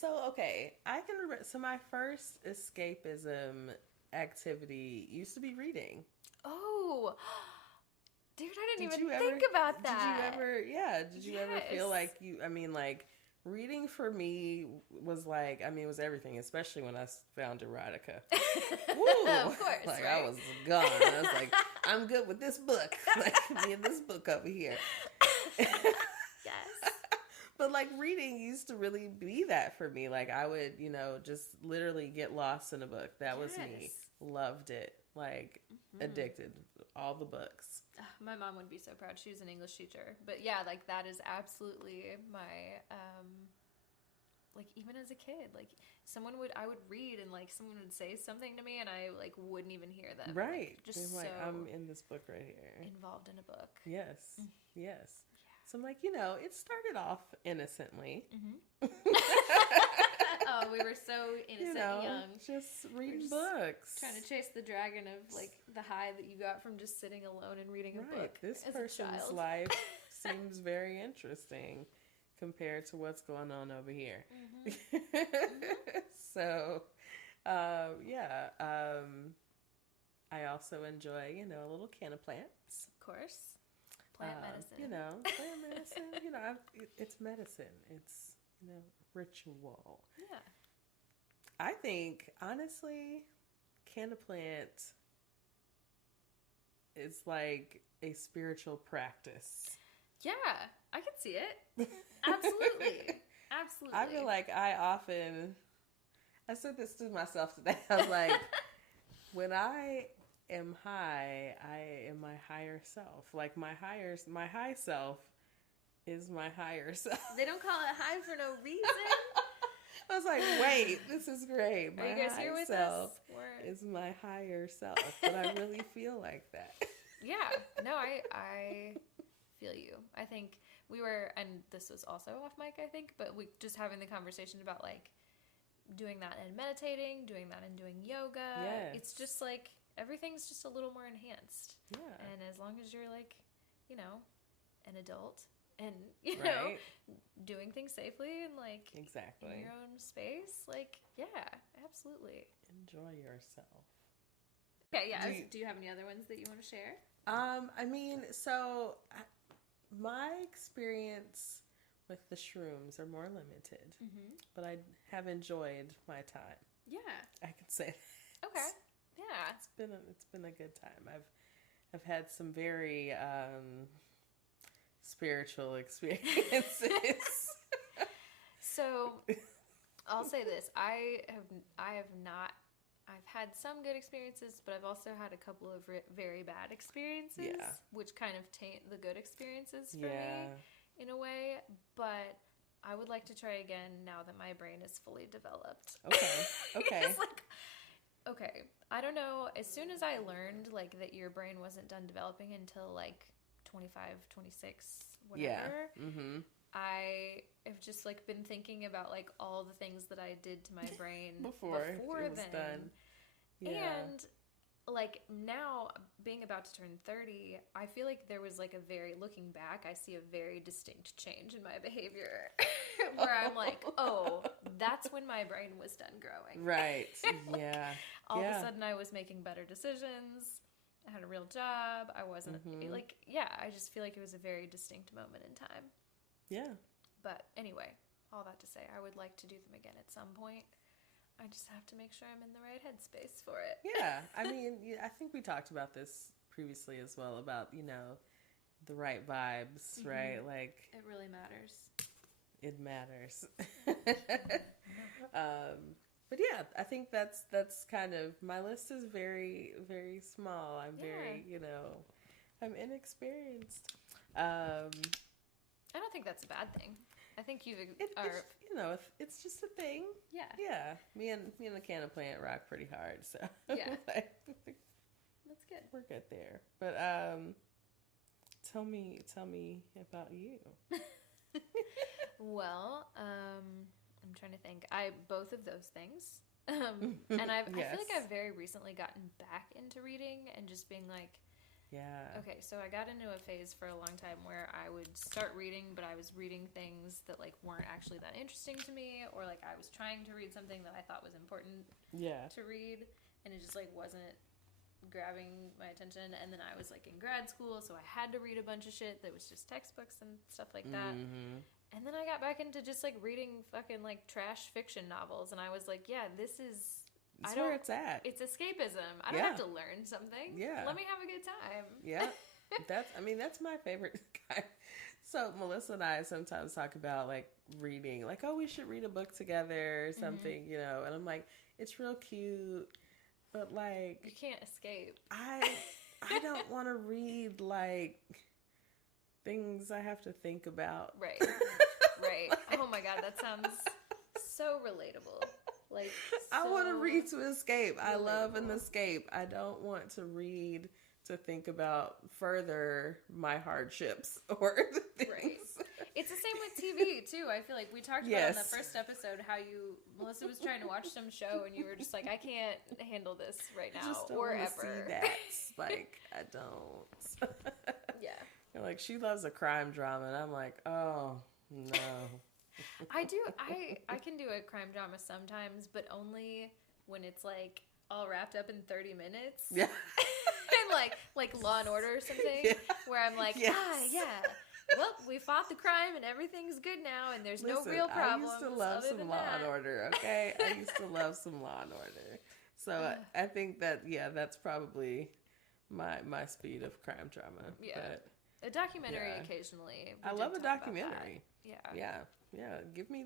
I can remember. So my first escapism activity used to be reading. Oh, dude, I didn't even think about that. Did you ever feel like reading for me was like, it was everything, especially when I found erotica. Woo! Of course, like right? I was gone. I was like, I'm good with this book. Like me and this book over here. Yes. But like reading used to really be that for me. Like I would, just literally get lost in a book. That was me. Loved it. Like addicted. All the books. My mom would be so proud. She was an English teacher. But yeah, like that is absolutely my, like even as a kid, like I would read and like someone would say something to me and I like wouldn't even hear them. Right. Like, just like, so I'm in this book right here. Involved in a book. Yes. Yes. So I'm like, it started off innocently. Oh, we were so innocent and young. Just reading books. Trying to chase the dragon of like the high that you got from just sitting alone and reading a book. This person's life seems very interesting compared to what's going on over here. So, I also enjoy, a little can of plants. Of course. Plant medicine. Plant medicine. It's medicine. It's, ritual. Yeah. I think, honestly, can of plant is like a spiritual practice. Yeah, I can see it. Absolutely. Absolutely. I feel like I said this to myself today. I was like, when I am high, I am my higher self. Like my high self is my higher self. They don't call it high for no reason. I was like, wait, this is great. My Are you guys here with self us? is my higher self, but I really feel like that. Yeah, no, I feel you. I think we were, and this was also off mic, I think, but we just having the conversation about like doing that and meditating, doing that and doing yoga. Yes. It's just like everything's just a little more enhanced. Yeah. And as long as you're like, you know, an adult and, you know, doing things safely and like exactly in your own space, like, yeah, absolutely. Enjoy yourself. Okay, yeah. Do you have any other ones that you want to share? I mean, so my experience with the shrooms are more limited, but I have enjoyed my time. Yeah, I can say that. Okay, yeah, it's been a good time. I've had some very spiritual experiences. So I'll say this: I have not. I've had some good experiences, but I've also had a couple of very bad experiences, which kind of taint the good experiences for me in a way. But I would like to try again now that my brain is fully developed. Okay. It's like, okay, I don't know. As soon as I learned like that your brain wasn't done developing until like 25, 26, whatever. Yeah. I have just like been thinking about like all the things that I did to my brain before it was then. done. Yeah. And like now being about to turn 30, I feel like there was like looking back, I see a very distinct change in my behavior where I'm like, oh, that's when my brain was done growing. Right. Yeah. All of a sudden I was making better decisions. I had a real job. I wasn't like, I just feel like it was a very distinct moment in time. Yeah. But anyway, all that to say, I would like to do them again at some point. I just have to make sure I'm in the right headspace for it. Yeah. I mean, I think we talked about this previously as well about, you know, the right vibes, right? Like it really matters. It matters. But yeah, I think that's kind of, my list is very, very small. I'm very, you know, I'm inexperienced. I don't think that's a bad thing. I think you are. You know, it's just a thing. Yeah. Yeah. Me and the Canna Plant rock pretty hard, so yeah, that's good. We're good there. But tell me about you. Well, I'm trying to think. Both of those things, and I feel like I've very recently gotten back into reading and just being like. Yeah. Okay, so I got into a phase for a long time where I would start reading, but I was reading things that like weren't actually that interesting to me, or like I was trying to read something that I thought was important to read, and it just like wasn't grabbing my attention. And then I was like in grad school, so I had to read a bunch of shit that was just textbooks and stuff like that. And then I got back into just like reading fucking like trash fiction novels, and I was like, yeah, this is... It's where it's at. It's escapism. I don't have to learn something. Yeah. Let me have a good time. Yeah. That's my favorite kind. So Melissa and I sometimes talk about like reading, like, oh, we should read a book together or something, you know, and I'm like, it's real cute, but like... You can't escape. I don't want to read like things I have to think about. Right. Right. Oh my God, that sounds so relatable. Like, I want to read to escape. I love an escape. I don't want to read to think about further my hardships or the things. Right. It's the same with TV too. I feel like we talked about in the first episode how Melissa was trying to watch some show and you were just like, I can't handle this right now, I just don't or want to ever. see that. Like, I don't. Yeah. You're like, she loves a crime drama, and I'm like, oh no. I can do a crime drama sometimes, but only when it's like all wrapped up in 30 minutes. Yeah. And like Law and Order or something, where I'm like, yeah. Well, we fought the crime and everything's good now, and there's no real problems. I used to love some Law and Order, okay? I used to love some Law and Order. So I think that, that's probably my speed of crime drama. Yeah. But, a documentary occasionally. I love a documentary. Yeah. Yeah. Yeah, give me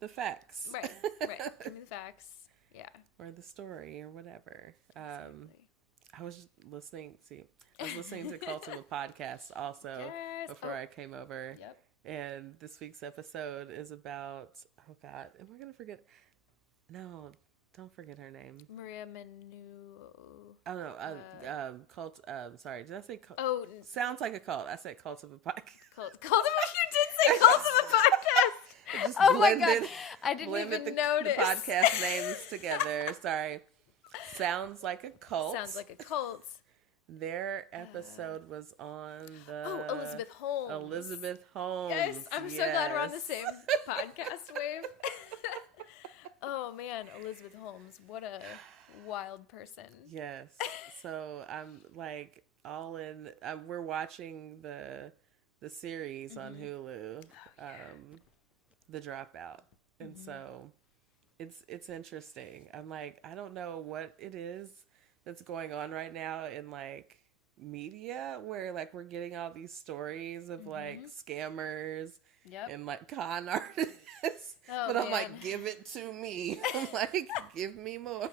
the facts. Right. Give me the facts. Yeah. Or the story or whatever. Exactly. I was listening to Cult of a Podcast also before I came over. Yep. And this week's episode is about, oh God, am I going to forget? No, don't forget her name. Maria Menu. Oh no, cult. Sorry, did I say cult? Oh, sounds like a cult. I said Cult of a Podcast. Cult of you did say Cult of a Podcast. Oh my God, I didn't even notice the podcast names together. Sorry, sounds like a cult. Sounds like a cult. Their episode was on the Elizabeth Holmes. Elizabeth Holmes. Yes, I'm so glad we're on the same podcast wave. Oh man, Elizabeth Holmes, what a wild person. Yes. So I'm like all in. We're watching the series on Hulu, The Dropout, and so it's interesting. I'm like, I don't know what it is that's going on right now in like media where like we're getting all these stories of like scammers and like con artists. But I'm like, give it to me. I'm like, give me more.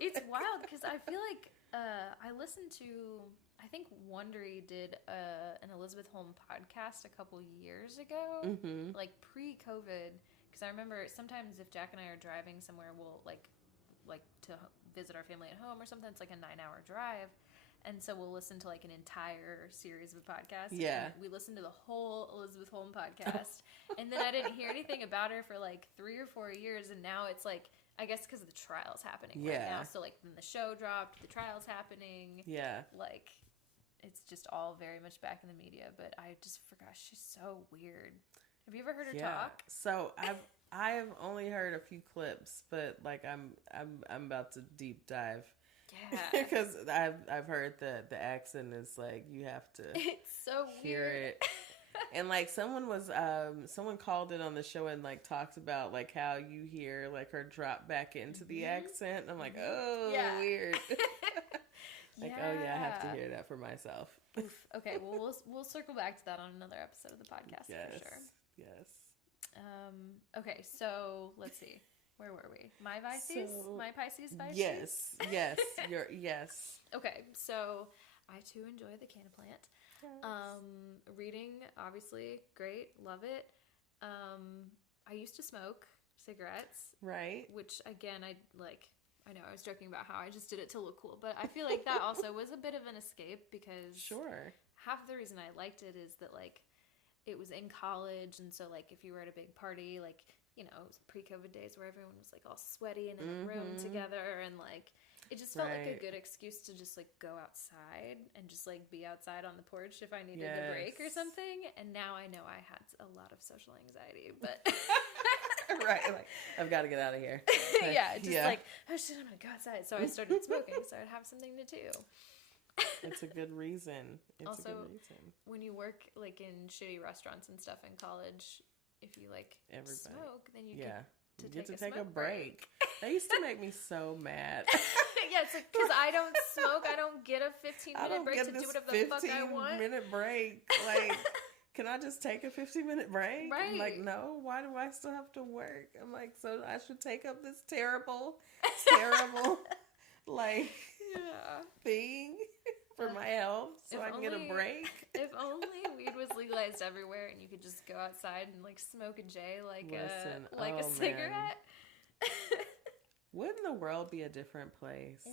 It's wild because I feel like I listened to, I think Wondery did an Elizabeth Holmes podcast a couple years ago, like pre-COVID. Because I remember sometimes if Jack and I are driving somewhere, we'll like to visit our family at home or something. It's like a 9-hour drive. And so we'll listen to like an entire series of podcasts. Yeah. And we listened to the whole Elizabeth Holmes podcast. And then I didn't hear anything about her for like 3 or 4 years. And now it's like, I guess because of the trials happening right now. So like then the show dropped, the trials happening. Yeah. Like it's just all very much back in the media. But I just forgot, she's so weird. Have you ever heard her talk? So I've only heard a few clips, but like I'm about to deep dive. Yeah, because I've heard that the accent is like you have to. It's so hear weird. it, and like someone called in on the show and like talked about like how you hear like her drop back into the accent. I'm like, oh, weird. Like, oh yeah, I have to hear that for myself. Oof. Okay, well we'll circle back to that on another episode of the podcast for sure. Yes. Okay, so let's see. Where were we? My Vicees? My Pisces Vicees? Yes. Yes. Okay, so I too enjoy the canna plant. Yes. Reading, obviously, great. Love it. I used to smoke cigarettes. Right. Which, again, I know I was joking about how I just did it to look cool, but I feel like that also was a bit of an escape because half of the reason I liked it is that, like, it was in college, and so, like, if you were at a big party, like, you know, it was pre-COVID days where everyone was like all sweaty and in a room together, and like it just felt like a good excuse to just like go outside and just like be outside on the porch if I needed a break or something. And now I know I had a lot of social anxiety, but right, like I've got to get out of here. Like, oh shit, I'm gonna go outside. So I started smoking, so I'd have something to do. It's a good reason. It's a good reason. When you work like in shitty restaurants and stuff in college, if you like smoke, then you get to take a break. That used to make me so mad. Yeah, it's like, because I don't smoke, I don't get a 15-minute break to do whatever the fuck I want. 15-minute break. Like, can I just take a 15-minute break? Right. I'm like, no, why do I still have to work? I'm like, so I should take up this terrible, like, thing for my health so I can get a break. If only weed was legalized everywhere and you could just go outside and like smoke a J like a cigarette. Wouldn't the world be a different place?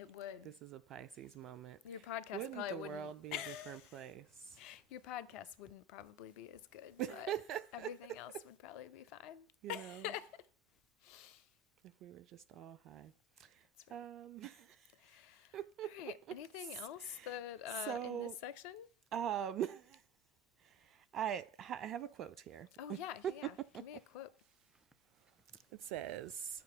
It would. This is a Pisces moment. Your podcast wouldn't probably the wouldn't. world be a different place? Your podcast wouldn't probably be as good, but everything else would probably be fine. You know, if we were just all high. Right. Anything else that in this section? I have a quote here. Oh yeah. Give me a quote. It says,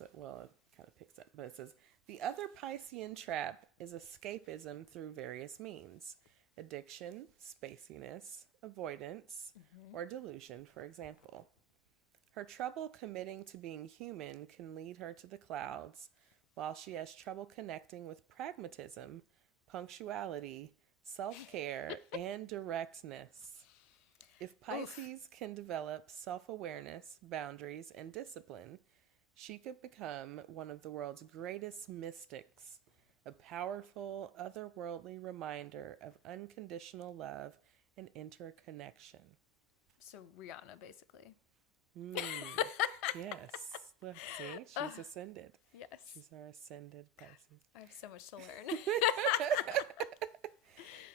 it kind of picks up, but it says, the other Piscean trap is escapism through various means. Addiction, spaciness, avoidance, or delusion, for example. Her trouble committing to being human can lead her to the clouds, while she has trouble connecting with pragmatism, punctuality, self-care, and directness. If Pisces can develop self-awareness, boundaries, and discipline, she could become one of the world's greatest mystics, a powerful, otherworldly reminder of unconditional love and interconnection. So Rihanna, basically. Yes. Let's see. She's ascended. Yes. She's our ascended Pisces. I have so much to learn.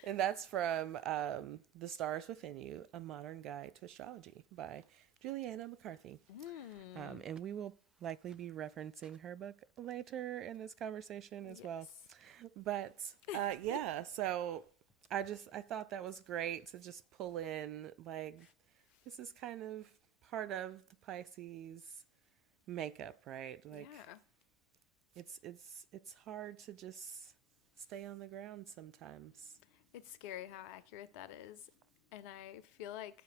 And that's from The Stars Within You, A Modern Guide to Astrology by Juliana McCarthy. And we will likely be referencing her book later in this conversation as well. But yeah, so I thought that was great to just pull in, like, this is kind of part of the Pisces makeup, right? Like, it's hard to just stay on the ground sometimes. It's scary how accurate that is. And I feel like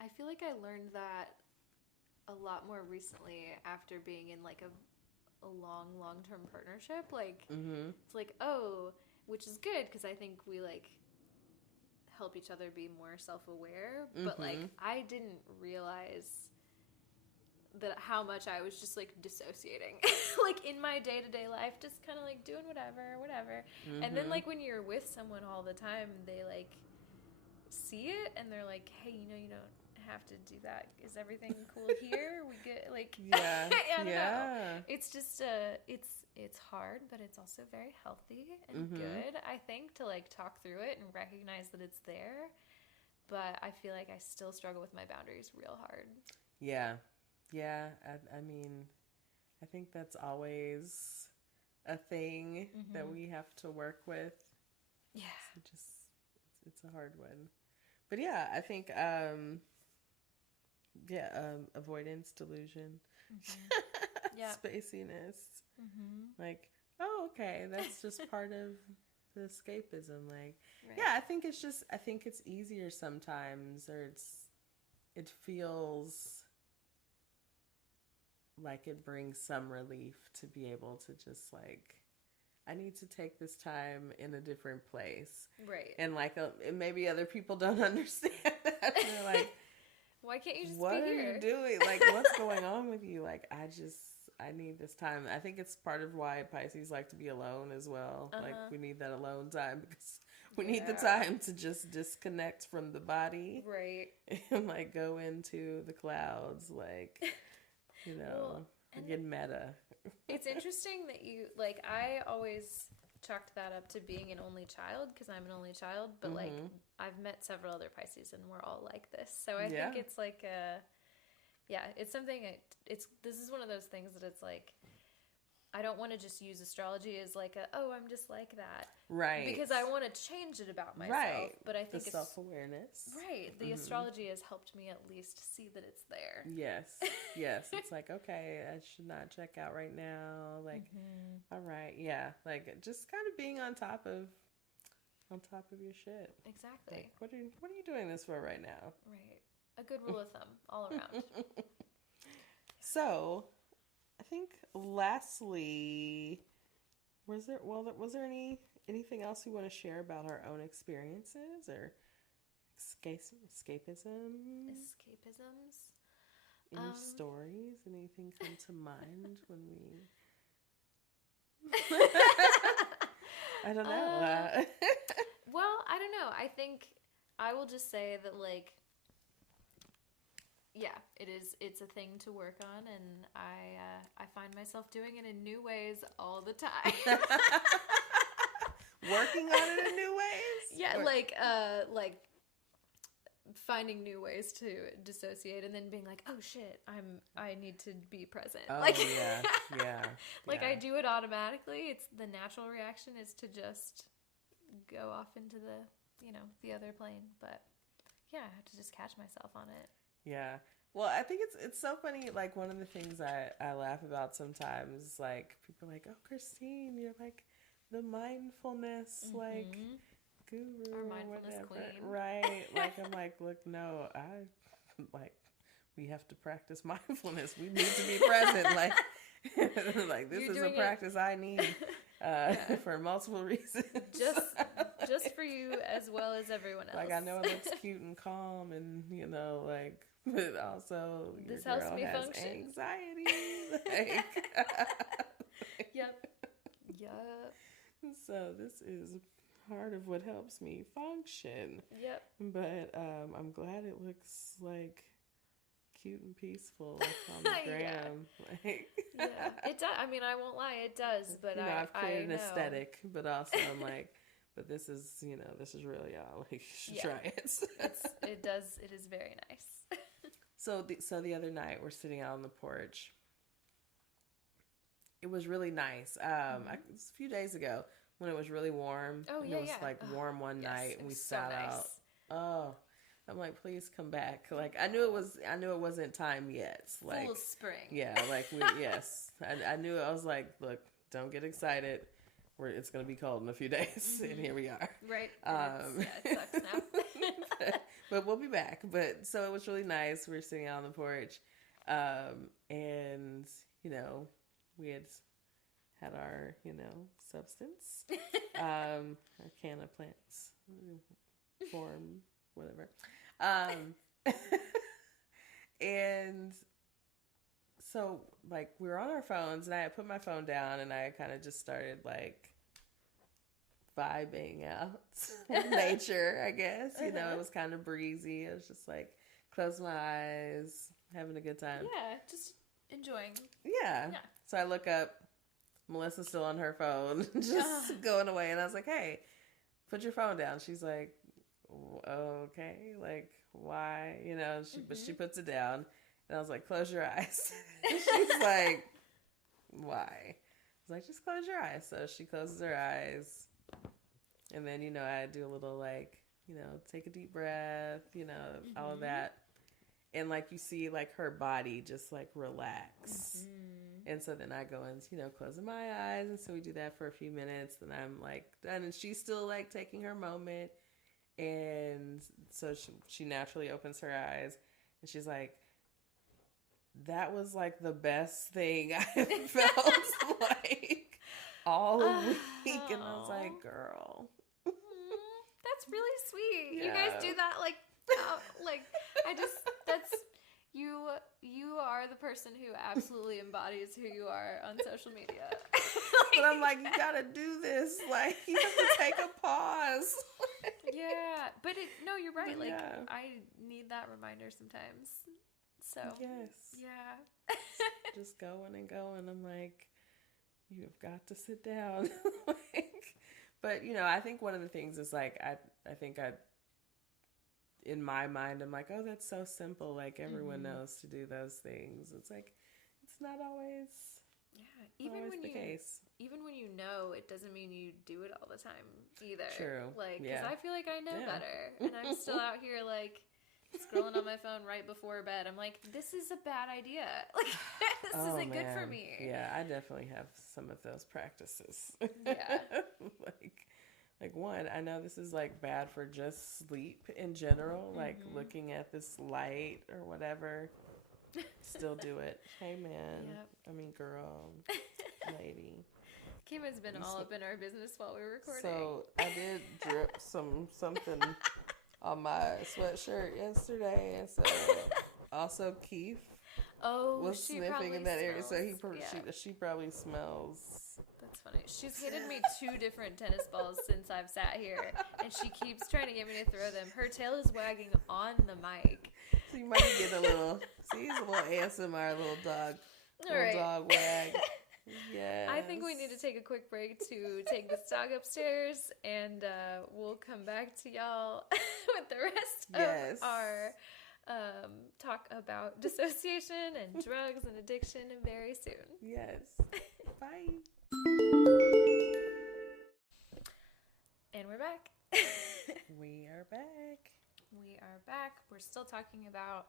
I learned that a lot more recently after being in like a long-term partnership. Like, It's like, oh, which is good because I think we like help each other be more self-aware. But like, I didn't realize that how much I was just like dissociating like in my day-to-day life, just kind of like doing whatever. And then like when you're with someone all the time, they like see it and they're like, hey, you don't have to do that. Is everything cool here? We get like, I don't know. It's just it's hard, but it's also very healthy and good, I think, to like talk through it and recognize that it's there. But I feel like I still struggle with my boundaries real hard. Yeah, I mean, I think that's always a thing that we have to work with. Yeah. It's a hard one. But yeah, I think, avoidance, delusion, spaciness. Like, oh, okay, that's just part of the escapism. Like, yeah, I think it's easier sometimes, or it feels like it brings some relief to be able to just like, I need to take this time in a different place. Right. And like, maybe other people don't understand that. They're like, why can't you just what be are here? you doing? Like, what's going on with you? Like, I need this time. I think it's part of why Pisces like to be alone as well. Like, we need that alone time because we need the time to just disconnect from the body. Right. And like go into the clouds, like, get meta. It's interesting that you, like, I always chalked that up to being an only child because I'm an only child, but like I've met several other Pisces and we're all like this. So I think it's like it's something, this is one of those things that it's like, I don't want to just use astrology as like I'm just like that. Right. Because I want to change it about myself. Right. But I think it's self-awareness. Right. The astrology has helped me at least see that it's there. Yes. It's like, okay, I should not check out right now. Like, all right. Yeah. Like just kind of being on top of your shit. Exactly. Like, what are you doing this for right now? Right. A good rule of thumb all around. So, I think lastly, was there anything else you want to share about our own experiences or escapisms? Any stories? Anything come to mind when we... I don't know. Well, I don't know. I think I will just say that, like, yeah, it's a thing to work on, and I find myself doing it in new ways all the time. Working on it in new ways? Yeah, like finding new ways to dissociate and then being like, oh shit, I need to be present. Oh, like, yeah. Like I do it automatically. It's the natural reaction is to just go off into the other plane. But yeah, I have to just catch myself on it. Yeah. Well, I think it's so funny. Like one of the things I laugh about sometimes, like people are like, oh, Christine, you're like the mindfulness, like guru or or mindfulness whatever. queen. Right. Like I'm like, look, no, we have to practice mindfulness. We need to be present. Like this is a practice I need for multiple reasons. just for you as well as everyone else. Like, I know it looks cute and calm and, like, but also this your helps girl me has function. anxiety. Like, Yep. So this is part of what helps me function. Yep. But I'm glad it looks like cute and peaceful, like on the gram. Like, it does. I mean, I won't lie, it does. But I've created an aesthetic, but also I'm like, but this is, this is really all. Like, you should try it. It does. It is very nice. So the other night we're sitting out on the porch. It was really nice. It was a few days ago when it was really warm. Oh, and yeah, it was like warm one night, and we sat out. Oh, I'm like, please come back. Like, I knew it wasn't time yet. Like, full spring. Yeah, like yes, I knew it. I was like, look, don't get excited. It's gonna be cold in a few days, and here we are. Right. It sucks now. but we'll be back. But so it was really nice. We were sitting out on the porch, and we had our substance, our can of plants, form, whatever. And so, like, we were on our phones, and I had put my phone down, and I kind of just started, like, vibing out with nature, I guess. It was kind of breezy. It was just, like, close my eyes, having a good time. Yeah, just enjoying. Yeah. So I look up, Melissa's still on her phone, just going away, and I was like, hey, put your phone down. She's like, okay, like, why? But she puts it down, and I was like, close your eyes. She's like, why? I was like, just close your eyes. So she closes her eyes, and then I do a little, like, take a deep breath, all of that, and like you see, like, her body just like relax. And so then I go and, closing my eyes. And so we do that for a few minutes. Then I'm like done. And she's still like taking her moment. And so she naturally opens her eyes. And she's like, that was like the best thing I felt like all week. And I was like, girl. That's really sweet. Yeah. You guys do that that's you are the person who absolutely embodies who you are on social media. But I'm like, you gotta do this. Like, you have to take a pause. Yeah, but you're right. But like, yeah. I need that reminder sometimes. So yes, yeah, just going and going. I'm like, you have got to sit down. But I think one of the things is like, I think in my mind, I'm like, oh, that's so simple. Like, everyone knows to do those things. It's like, it's not always. Yeah, even when you know, it doesn't mean you do it all the time either. True. Like, because I feel like I know better, and I'm still out here like scrolling on my phone right before bed. I'm like, this is a bad idea. Like, this isn't good for me. Yeah, I definitely have some of those practices. Yeah. Like one, I know this is like bad for just sleep in general, like looking at this light or whatever. Still do it. Hey, man. Yep. I mean, girl, lady. Kim has been all up in our business while we were recording. So I did drip something on my sweatshirt yesterday, and so also Keith was sniffing in that area, so she probably smells. That's funny. She's handed me 2 different tennis balls since I've sat here, and she keeps trying to get me to throw them. Her tail is wagging on the mic. So you might get a little ASMR, little dog wag. Yes. I think we need to take a quick break to take this dog upstairs, and we'll come back to y'all with the rest of our talk about dissociation and drugs and addiction very soon. Yes. Bye. And we're back. We are back. We're still talking about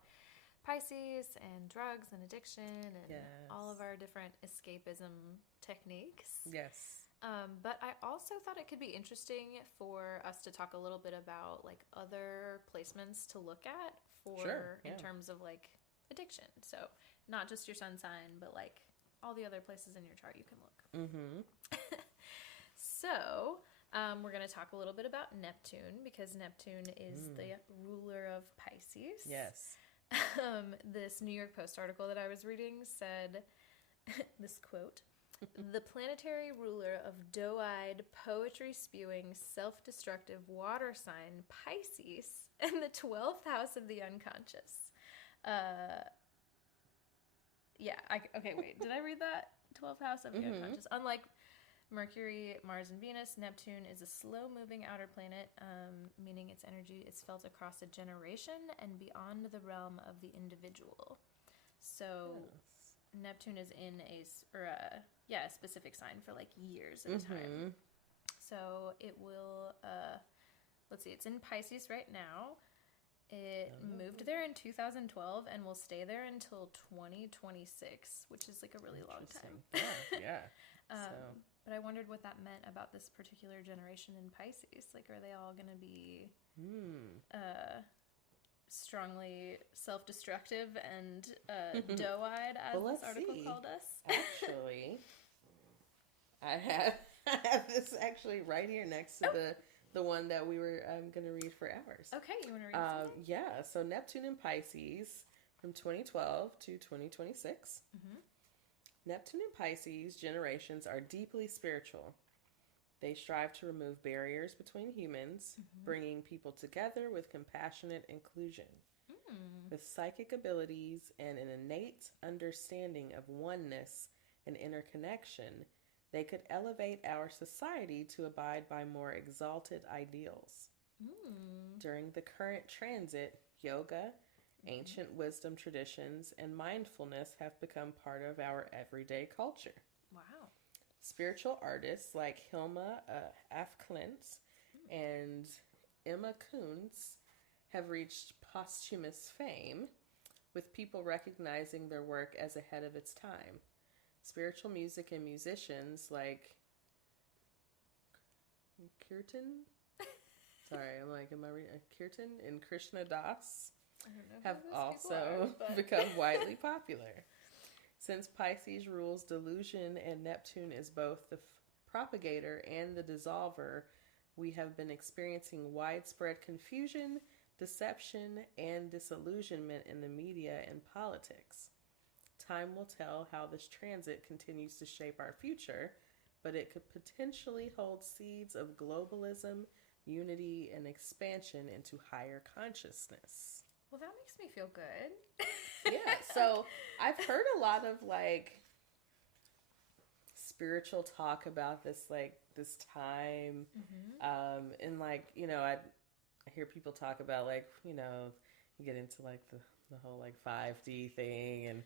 Pisces and drugs and addiction and all of our different escapism techniques. Yes. But I also thought it could be interesting for us to talk a little bit about like other placements to look at in terms of like addiction. So not just your sun sign, but like all the other places in your chart you can look. Mm-hmm. So We're going to talk a little bit about Neptune because Neptune is the ruler of Pisces. Yes. This New York Post article that I was reading said this quote, "The planetary ruler of doe-eyed, poetry-spewing, self-destructive water sign Pisces and the 12th house of the unconscious." Okay, wait. Did I read that? 12th house of the unconscious. Unlike Mercury, Mars, and Venus, Neptune is a slow-moving outer planet, meaning its energy is felt across a generation and beyond the realm of the individual. So Neptune is in a specific sign for like years at a time. So it will, let's see, it's in Pisces right now. It moved there in 2012 and will stay there until 2026, which is like a really long time. Yeah. But I wondered what that meant about this particular generation in Pisces. Like, are they all going to be strongly self-destructive and doe-eyed, as this article called us? Actually, I have this actually right here next to the one that we were going to read for hours. Okay, you want to read something? Yeah, so Neptune in Pisces from 2012 to 2026. Neptune and Pisces generations are deeply spiritual. They strive to remove barriers between humans, bringing people together with compassionate inclusion. With psychic abilities and an innate understanding of oneness and interconnection, they could elevate our society to abide by more exalted ideals. During the current transit, yoga, ancient wisdom traditions, and mindfulness have become part of our everyday culture. Wow. Spiritual artists like Hilma Af Klint and Emma Kuntz have reached posthumous fame, with people recognizing their work as ahead of its time. Spiritual music and musicians like Kirtan? Sorry, am I reading? Kirtan and Krishna Das have also become widely popular. Since Pisces rules delusion and Neptune is both the propagator and the dissolver, we have been experiencing widespread confusion, deception, and disillusionment in the media and politics. Time will tell how this transit continues to shape our future, but it could potentially hold seeds of globalism, unity, and expansion into higher consciousness. Well, that makes me feel good. Yeah, so I've heard a lot of like spiritual talk about this time, and like, you know, I hear people talk about like, you know, you get into like the whole like 5D thing, and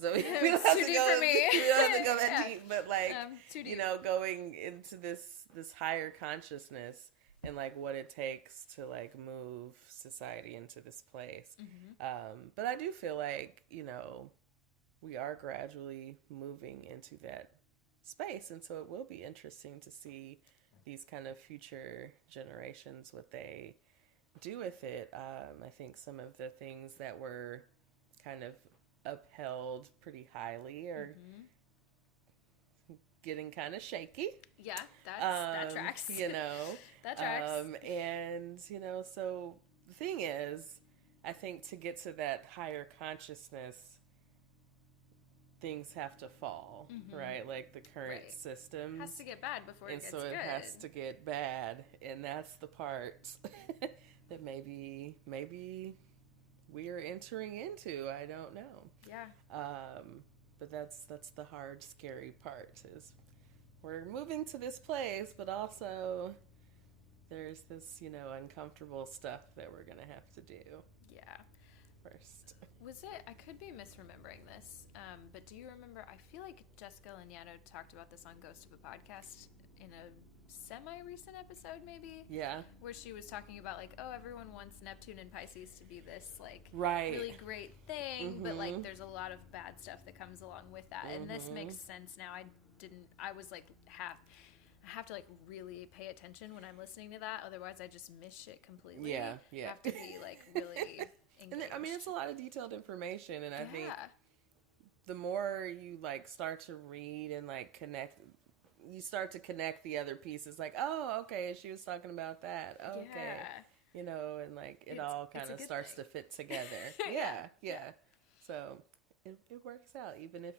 so we don't have to go. We don't have to go that deep, but like, you know, going into this higher consciousness and like what it takes to like move society into this place. But I do feel like, you know, we are gradually moving into that space, and so it will be interesting to see these kind of future generations, what they do with it. I think some of the things that were kind of upheld pretty highly are getting kind of shaky. Yeah, that tracks. You know, that tracks. And you know, so the thing is, I think to get to that higher consciousness, things have to fall, right? Like the current system has to get bad before it gets good. And so it has to get bad, and that's the part that maybe we are entering into. I don't know. Yeah. But that's the hard, scary part, is we're moving to this place, but also there's this, you know, uncomfortable stuff that we're going to have to do. Yeah. First. Was it, I could be misremembering this, but do you remember, I feel like Jessica Laniato talked about this on Ghost of a Podcast in a semi-recent episode, maybe? Yeah. Where she was talking about, like, oh, everyone wants Neptune and Pisces to be this, like, really great thing, but, like, there's a lot of bad stuff that comes along with that. And this makes sense now. I was, like, I have to, like, really pay attention when I'm listening to that. Otherwise, I just miss shit completely. Yeah. You have to be, like, really engaged. And I mean, it's a lot of detailed information, and I think the more you, like, start to read and, like, connect, you start to connect the other pieces. Like, oh, okay, she was talking about that. Oh, okay. You know, and like it all kind of starts to fit together. Yeah. So it works out. Even if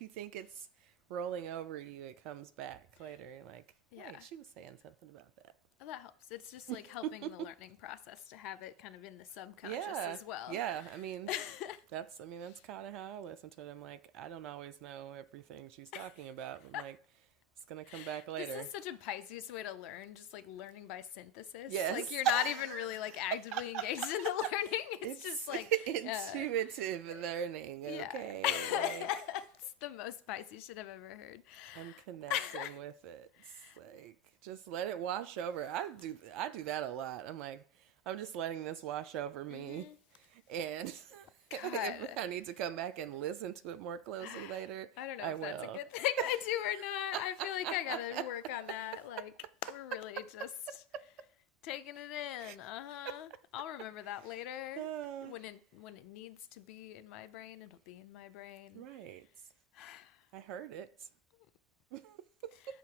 you think it's rolling over you, it comes back later. And like, hey, she was saying something about that. Oh, that helps. It's just like helping the learning process to have it kind of in the subconscious as well. Yeah, I mean, that's kind of how I listen to it. I'm like, I don't always know everything she's talking about. I'm like, it's going to come back later. This is such a Pisces way to learn, just like learning by synthesis. Yes. Like you're not even really like actively engaged in the learning. It's just like intuitive learning. Okay. Like, it's the most Pisces shit I've ever heard. I'm connecting with it. It's like, just let it wash over. I do that a lot. I'm like, I'm just letting this wash over me. And if I need to come back and listen to it more closely later, I don't know if that's a good thing I do or not. I feel like I gotta work on that. Like, we're really just taking it in. I'll remember that later. When it needs to be in my brain, it'll be in my brain. Right. I heard it.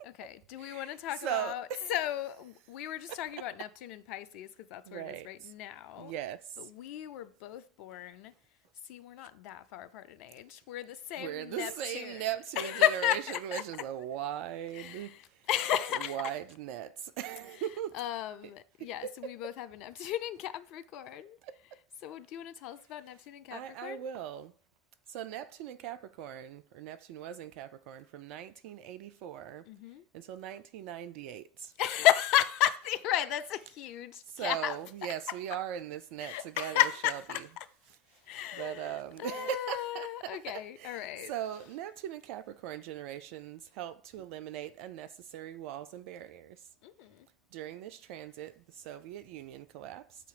Okay, do we want to talk about... So, we were just talking about Neptune and Pisces, because that's where it is right now. Yes. But we were both born... See, we're not that far apart in age. We're the same same Neptune generation, which is a wide net. So we both have a Neptune and Capricorn. So do you want to tell us about Neptune and Capricorn? I will. So Neptune and Capricorn, or Neptune was in Capricorn from 1984 until 1998. You're right, that's a huge gap. So, yes, we are in this net together, Shelby. But, okay, all right. So, Neptune and Capricorn generations help to eliminate unnecessary walls and barriers. During this transit, the Soviet Union collapsed,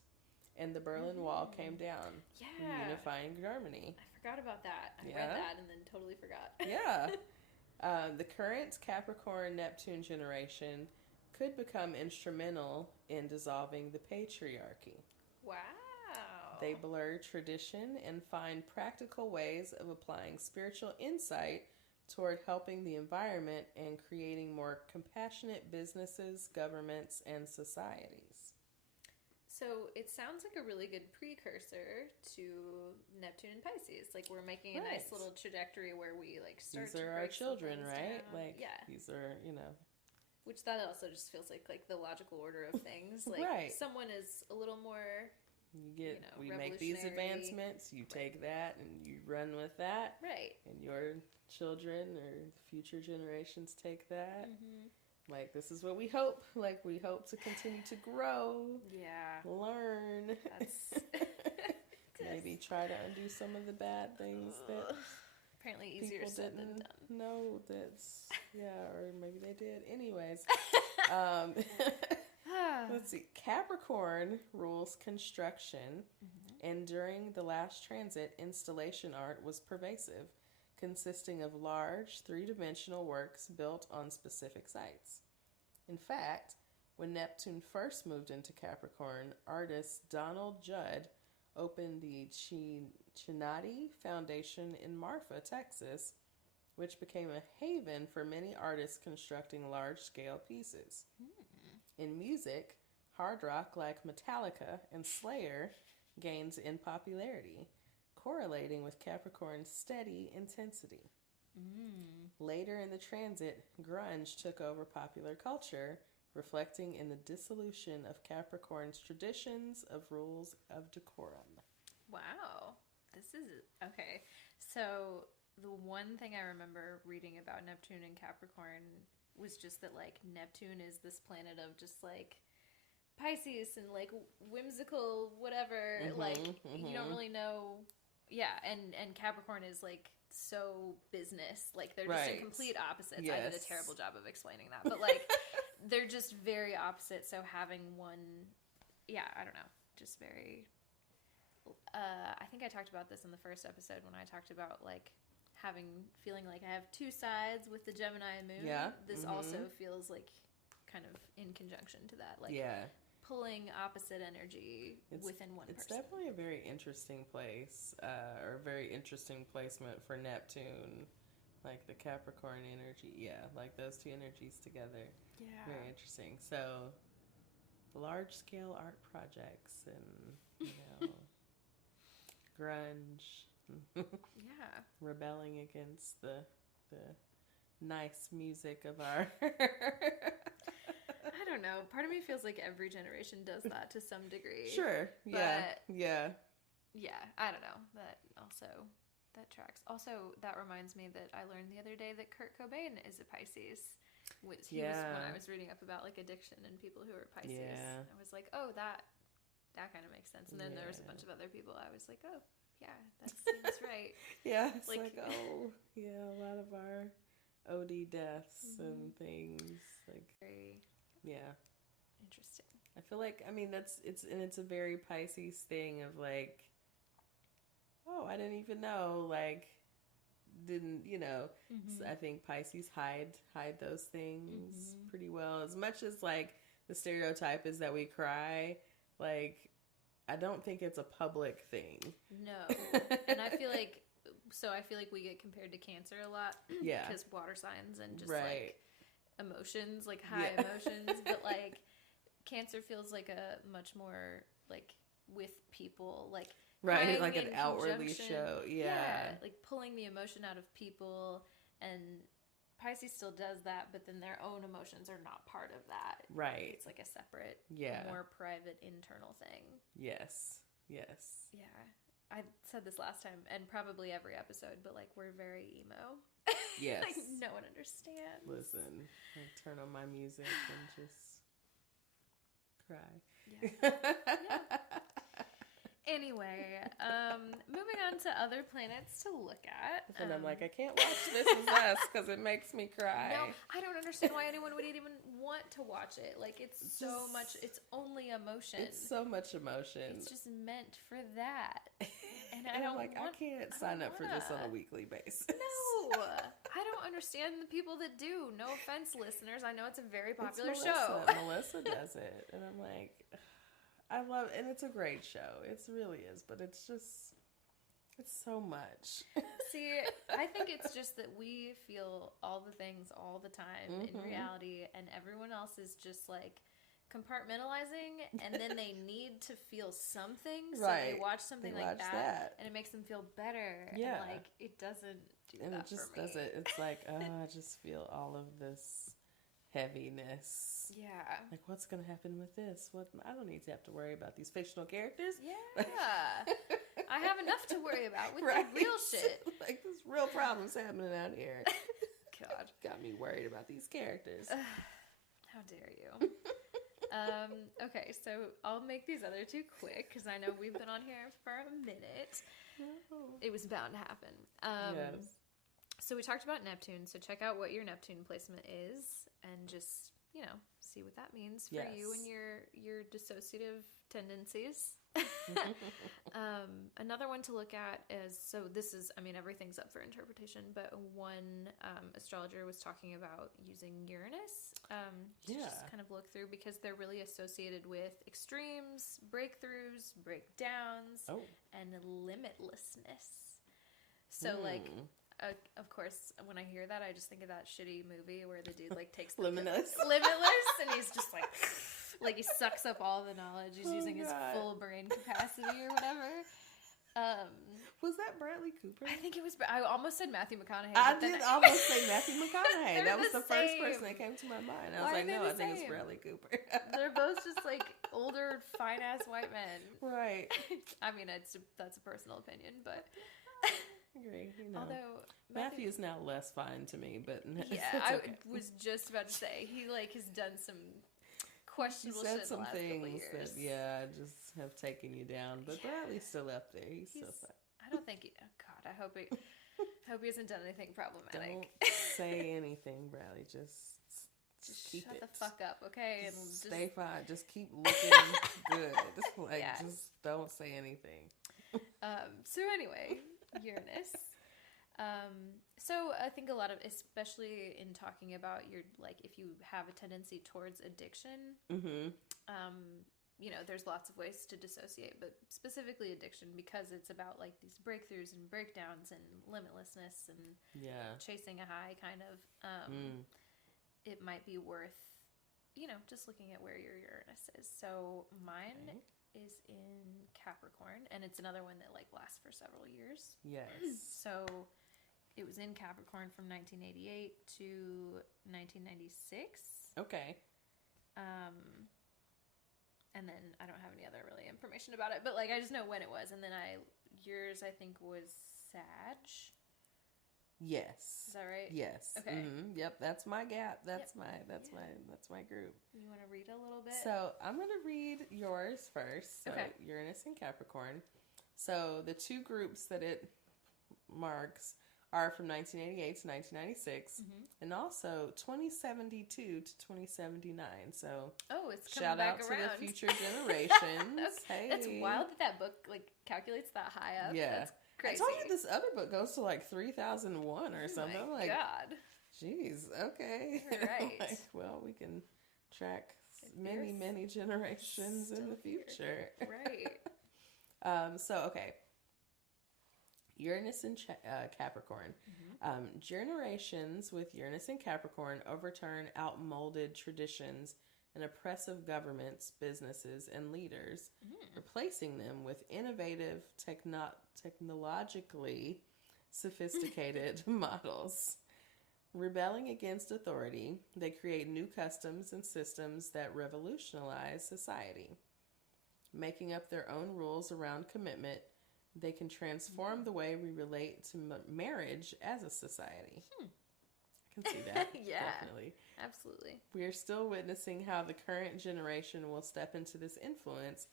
and the Berlin Wall came down, unifying Germany. I forgot about that. I read that and then totally forgot. The current Capricorn-Neptune generation could become instrumental in dissolving the patriarchy. Wow. They blur tradition and find practical ways of applying spiritual insight toward helping the environment and creating more compassionate businesses, governments, and societies. So it sounds like a really good precursor to Neptune and Pisces. Like we're making a nice little trajectory where we like start. These are our children, right? Down. Like these are, Which that also just feels like the logical order of things. Like someone is a little more. We make these advancements. You take that and you run with that. Right. And your children or future generations take that. Like, this is what we hope. Like, we hope to continue to grow. Yeah. Learn. That's... Maybe try to undo some of the bad things that... Apparently easier said than done. No, that's... Yeah, or maybe they did. Anyways. Let's see. Capricorn rules construction. And during the last transit, installation art was pervasive, consisting of large, three-dimensional works built on specific sites. In fact, when Neptune first moved into Capricorn, artist Donald Judd opened the Chinati Foundation in Marfa, Texas, which became a haven for many artists constructing large-scale pieces. In music, hard rock like Metallica and Slayer gains in popularity, correlating with Capricorn's steady intensity. Later in the transit, grunge took over popular culture, reflecting in the dissolution of Capricorn's traditions of rules of decorum. Wow. This is... Okay. So, the one thing I remember reading about Neptune and Capricorn was just that, like, Neptune is this planet of just, like, Pisces and, like, whimsical whatever. You don't really know... Yeah, and Capricorn is, like, so business. Like, they're just in complete opposites. Yes. I did a terrible job of explaining that. But, like, they're just very opposite. So having one... Yeah, I don't know. Just very... I think I talked about this in the first episode when I talked about, like, feeling like I have two sides with the Gemini moon. Yeah. This also feels like kind of in conjunction to that. Like, pulling opposite energy within one person. It's definitely a very interesting place, or a very interesting placement for Neptune like the Capricorn energy. Yeah, like those two energies together. Yeah. Very interesting. So, large scale art projects and, grunge. Yeah. Rebelling against the nice music of our. I don't know. Part of me feels like every generation does that to some degree. Sure. Yeah. Yeah. Yeah. I don't know. That tracks. Also, that reminds me that I learned the other day that Kurt Cobain is a Pisces. He was when I was reading up about like addiction and people who are Pisces. Yeah. I was like, oh, that kind of makes sense. And then there was a bunch of other people. I was like, oh, yeah, that seems right. Yeah. It's like, oh, yeah, a lot of our OD deaths and things like. Very. Yeah. Interesting. I feel like, I mean, it's a very Pisces thing of like, oh, I didn't even know, like, didn't, so I think Pisces hide those things pretty well. As much as like the stereotype is that we cry, like, I don't think it's a public thing. No. And I feel like we get compared to Cancer a lot. Yeah. Because water signs and just like emotions, like high emotions, but like Cancer feels like a much more like with people, like like an outwardly show, like pulling the emotion out of people, and Pisces still does that, but then their own emotions are not part of that. Right, it's like a separate, more private internal thing. Yes. Yeah, I said this last time, and probably every episode, but like we're very emo. Yes. Like no one understands. Listen, I turn on my music and just cry. Yeah. Anyway, moving on to other planets to look at. And I'm like, I can't watch This Is Us because it makes me cry. No, I don't understand why anyone would even want to watch it. Like, it's so much, it's only emotion. It's so much emotion. It's just meant for that. And I can't sign up for this on a weekly basis. No, I don't understand the people that do. No offense, listeners. I know it's a very popular show. Melissa does it. And I'm like, I love it. And it's a great show. It really is. But it's so much. See, I think it's just that we feel all the things all the time in reality. And everyone else is just like compartmentalizing, and then they need to feel something, so they watch something like that, and it makes them feel better. Yeah, and like it doesn't do and that it just for me. doesn't. It's like, I just feel all of this heaviness. Yeah, like what's gonna happen with this? What? I don't need to have to worry about these fictional characters. Yeah, I have enough to worry about with the real shit. Like there's real problems happening out here. God, got me worried about these characters. How dare you? Okay, so I'll make these other two quick because I know we've been on here for a minute. It was bound to happen. Yes. So we talked about Neptune. So check out what your Neptune placement is, and just see what that means for you and your dissociative tendencies. Another one to look at is, so this is, I mean, everything's up for interpretation, but one astrologer was talking about using Uranus to just kind of look through, because they're really associated with extremes, breakthroughs, breakdowns, and limitlessness. So of course, when I hear that, I just think of that shitty movie where the dude like takes Limitless, and he's just like he sucks up all the knowledge. He's using his full brain capacity or whatever. Was that Bradley Cooper? I think it was. I almost said Matthew McConaughey. I did almost say Matthew McConaughey. That was the first person that came to my mind. I was like, no, I think it's Bradley Cooper. They're both just like older, fine ass white men. Right. I mean, that's a personal opinion, but. Agree. Although Matthew's now less fine to me, but yeah, it's okay. I was just about to say he has done some questionable shit in the last couple of years. That just have taken you down, but Bradley's still up there. He's still fine. I don't think. God, I hope he hasn't done anything problematic. Don't say anything, Bradley. Just keep shut it. the fuck up, okay? And just stay fine. Just keep looking good. Just don't say anything. So anyway. Uranus. So I think a lot of, especially in talking about your, like, if you have a tendency towards addiction, you know, there's lots of ways to dissociate, but specifically addiction, because it's about like these breakthroughs and breakdowns and limitlessness and chasing a high kind of, it might be worth, you know, just looking at where your Uranus is. So mine is in Capricorn, and it's another one that like lasts for several years. Yes. So it was in Capricorn from 1988 to 1996. Okay. And then I don't have any other really information about it, but like I just know when it was, and then yours I think was Sag. Yes. Is that right? Yes. Okay. Mm-hmm. Yep. That's my gap. That's my group. You want to read a little bit? So I'm going to read yours first. So okay. Uranus and Capricorn. So the two groups that it marks are from 1988 to 1996, and also 2072 to 2079. So it's coming back around. Shout out to the future generations. Hey. That's wild that book like calculates that high up. Yeah. That's crazy. I told you this other book goes to like 3001 or something. Oh I'm my like, God. Jeez, okay. Right. Like, well, we can track many generations in the future. Right. Okay. Uranus and Capricorn. Generations with Uranus and Capricorn overturn outmoded traditions and oppressive governments, businesses, and leaders, replacing them with innovative, technologically sophisticated models. Rebelling against authority, they create new customs and systems that revolutionize society. Making up their own rules around commitment, they can transform the way we relate to marriage as a society. I can see that. Yeah. Definitely. Absolutely. We are still witnessing how the current generation will step into this influence,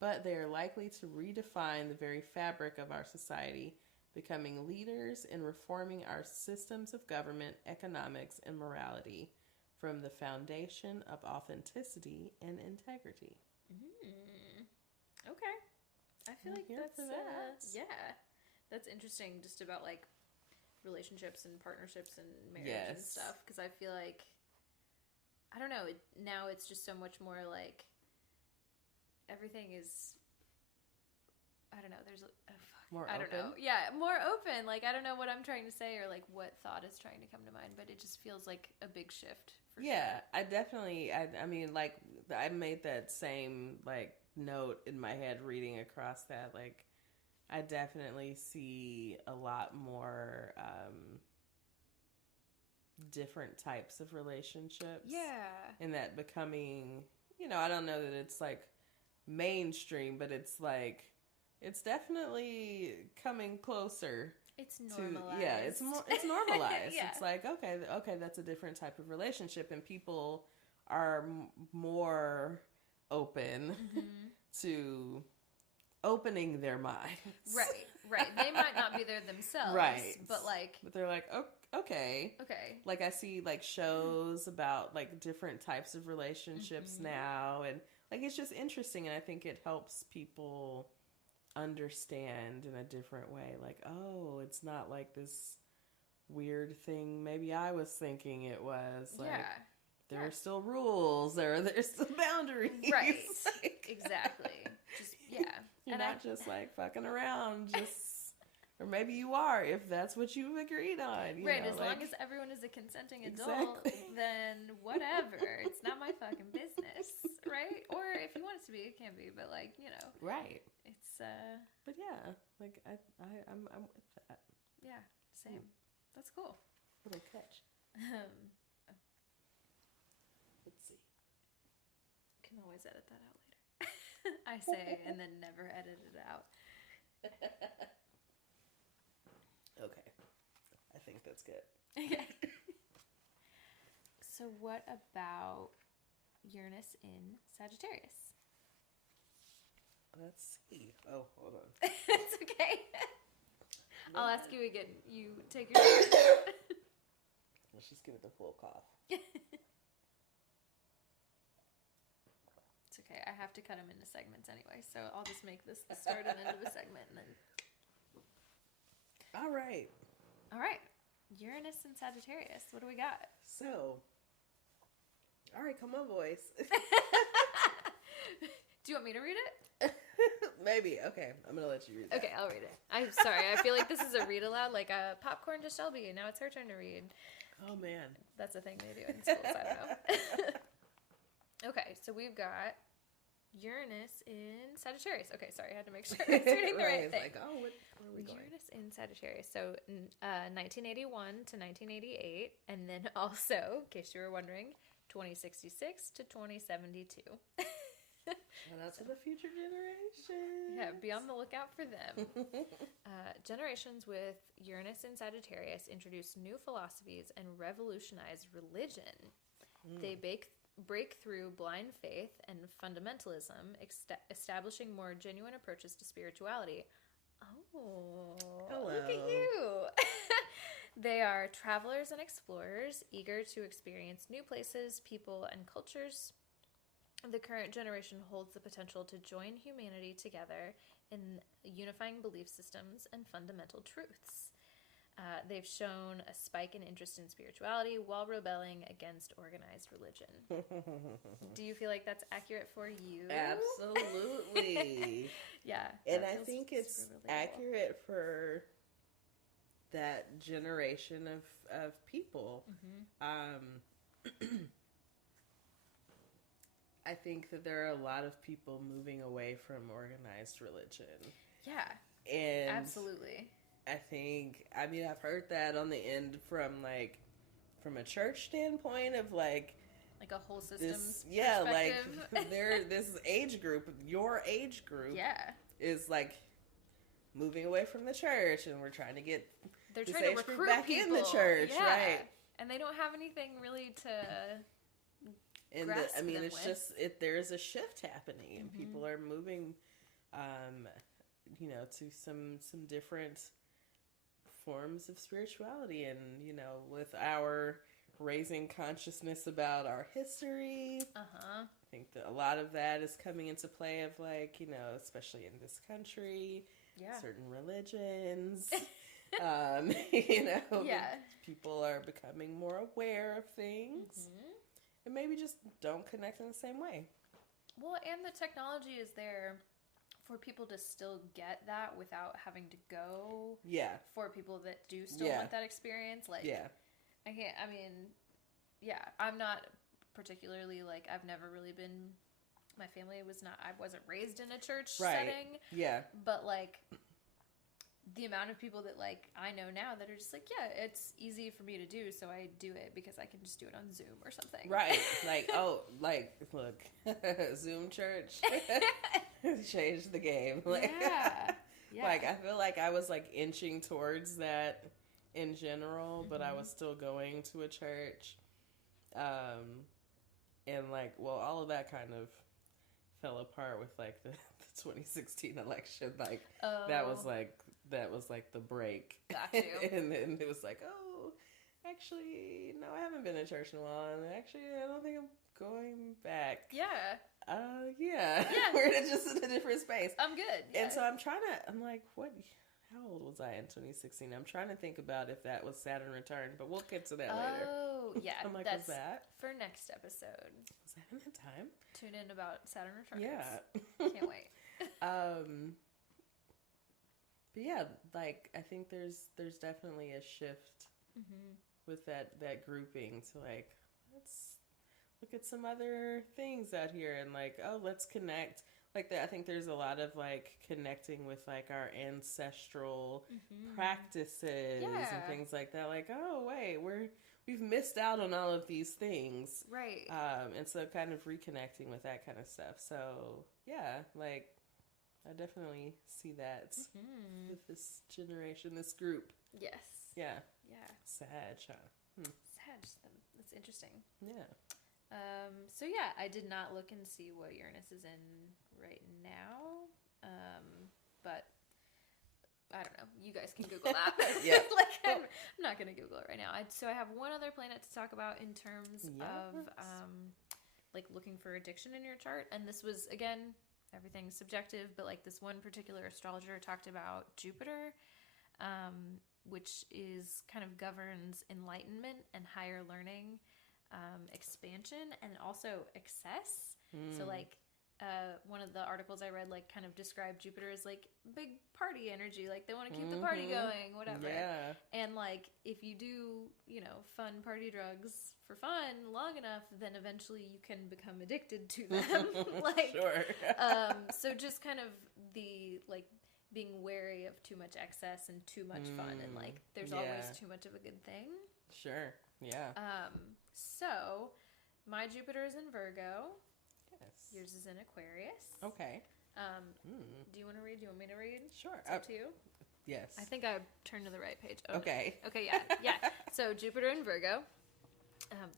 but they are likely to redefine the very fabric of our society, becoming leaders in reforming our systems of government, economics, and morality from the foundation of authenticity and integrity. Okay. I feel like that's that's interesting, just about like relationships and partnerships and marriage and stuff, because I feel like, I don't know, now it's just so much more like everything is, I don't know, there's more I don't know. Yeah, more open. Like, I don't know what I'm trying to say or like what thought is trying to come to mind, but it just feels like a big shift. For sure. I definitely, I mean, like, I made that same, like, note in my head reading across that. Like, I definitely see a lot more different types of relationships. Yeah. And that becoming, you know, I don't know that it's, like, mainstream, but it's, like, it's definitely coming closer. It's normalized. It's normalized. Yeah. It's like, okay, that's a different type of relationship, and people are more open to opening their minds. Right. They might not be there themselves. Right. But they're like, oh, okay. Like, I see, like, shows about, like, different types of relationships now, and, like, it's just interesting, and I think it helps people understand in a different way, like, oh, it's not like this weird thing maybe I was thinking it was. Like, there are still rules, there's still boundaries. Right. Like, exactly. Just, You're not just like fucking around, or maybe you are if that's what you've agreed on. You know, as long as everyone is a consenting adult, then whatever. It's not my fucking business, right? Or if you want it to be, it can be, but like, you know. Right. It's But yeah, like I'm with that. Yeah, same. That's cool. Little catch. Let's see. Can always edit that out later. I say and then never edit it out. Okay. I think that's good. Okay. So what about Uranus in Sagittarius? Let's see. Oh, hold on. It's okay. I'll ask you again. You take your turn. Let's just give it the full cough. It's okay. I have to cut them into segments anyway, so I'll just make this the start and end of a segment, and then. All right. Uranus and Sagittarius. What do we got? So, all right, come on, boys. Do you want me to read it? Maybe. Okay, I'm gonna let you read it. Okay, I'll read it. I'm sorry. I feel like this is a read aloud, like a popcorn to Shelby, and now it's her turn to read. Oh, man. That's a thing they do in schools. I don't know. Okay, so we've got Uranus in Sagittarius. Okay, sorry, I had to make sure I was reading the right thing. Like, oh, where are we going? Uranus in Sagittarius. So, 1981 to 1988, and then also, in case you were wondering, 2066 to 2072. Shout out to the future generations. Yeah, be on the lookout for them. Generations with Uranus in Sagittarius introduce new philosophies and revolutionize religion. They break through blind faith and fundamentalism, establishing more genuine approaches to spirituality. Oh, hello. Look at you. They are travelers and explorers, eager to experience new places, people, and cultures. The current generation holds the potential to join humanity together in unifying belief systems and fundamental truths. They've shown a spike in interest in spirituality while rebelling against organized religion. Do you feel like that's accurate for you? Absolutely. Yeah. And I think it's accurate for that generation of people. I think that there are a lot of people moving away from organized religion. Yeah. And absolutely. I think, I mean, I've heard that on the end from a church standpoint of like a whole system. Yeah, like this age group, your age group, is like moving away from the church, and we're trying to get they're this trying to age recruit group back people in the church, right? And they don't have anything really to. And it's just there is a shift happening, and people are moving, to some different forms of spirituality, and with our raising consciousness about our history. I think that a lot of that is coming into play of especially in this country, certain religions. People are becoming more aware of things. And maybe just don't connect in the same way. Well, and the technology is there for people to still get that without having to go. Yeah. For people that do still want that experience. I'm not particularly, I've never really been, my family I wasn't raised in a church setting. Yeah. But, the amount of people that I know now that are just it's easy for me to do, so I do it because I can just do it on Zoom or something. Right. Look, Zoom church changed the game. Yeah. I feel like I was inching towards that in general, but I was still going to a church. And all of that kind of fell apart with the 2016 election. That was the break. Got you. And then it was actually, no, I haven't been to church in a while, and actually, I don't think I'm going back. Yeah. Yeah. We're just in a different space. I'm good. Yeah. And so what, how old was I in 2016? I'm trying to think about if that was Saturn return, but we'll get to that later. Oh, yeah. I'm that's was that? For next episode. Was that in the time? Tune in about Saturn returns. Yeah. Can't wait. But yeah, I think there's definitely a shift with that grouping to let's look at some other things out here and let's connect. I think there's a lot of connecting with our ancestral practices and things like that. Oh wait, we've missed out on all of these things, right? And so kind of reconnecting with that kind of stuff. So yeah, I definitely see that with this generation, this group. Yes. Yeah. Yeah. Sag, huh? Sag. That's interesting. Yeah. So yeah, I did not look and see what Uranus is in right now. But I don't know. You guys can Google that. Yeah. I'm not going to Google it right now. So I have one other planet to talk about in terms of looking for addiction in your chart. And this was, again, everything's subjective, but this one particular astrologer talked about Jupiter, which is kind of governs enlightenment and higher learning, expansion, and also excess. So one of the articles I read, like, kind of described Jupiter as, like, big party energy. Like, they want to keep the party going, whatever. Yeah. And, like, if you do, you know, fun party drugs for fun long enough, then eventually you can become addicted to them. Like, sure. So just kind of the, like, being wary of too much excess and too much fun. And, like, there's always too much of a good thing. Sure. Yeah. So, my Jupiter is in Virgo. Yes. Yours is in Aquarius. Okay. Do you want to read? Do you want me to read? Sure. It's up to you. Yes. I think I turned to the right page. Oh, okay. No. Okay, yeah. So, Jupiter in Virgo.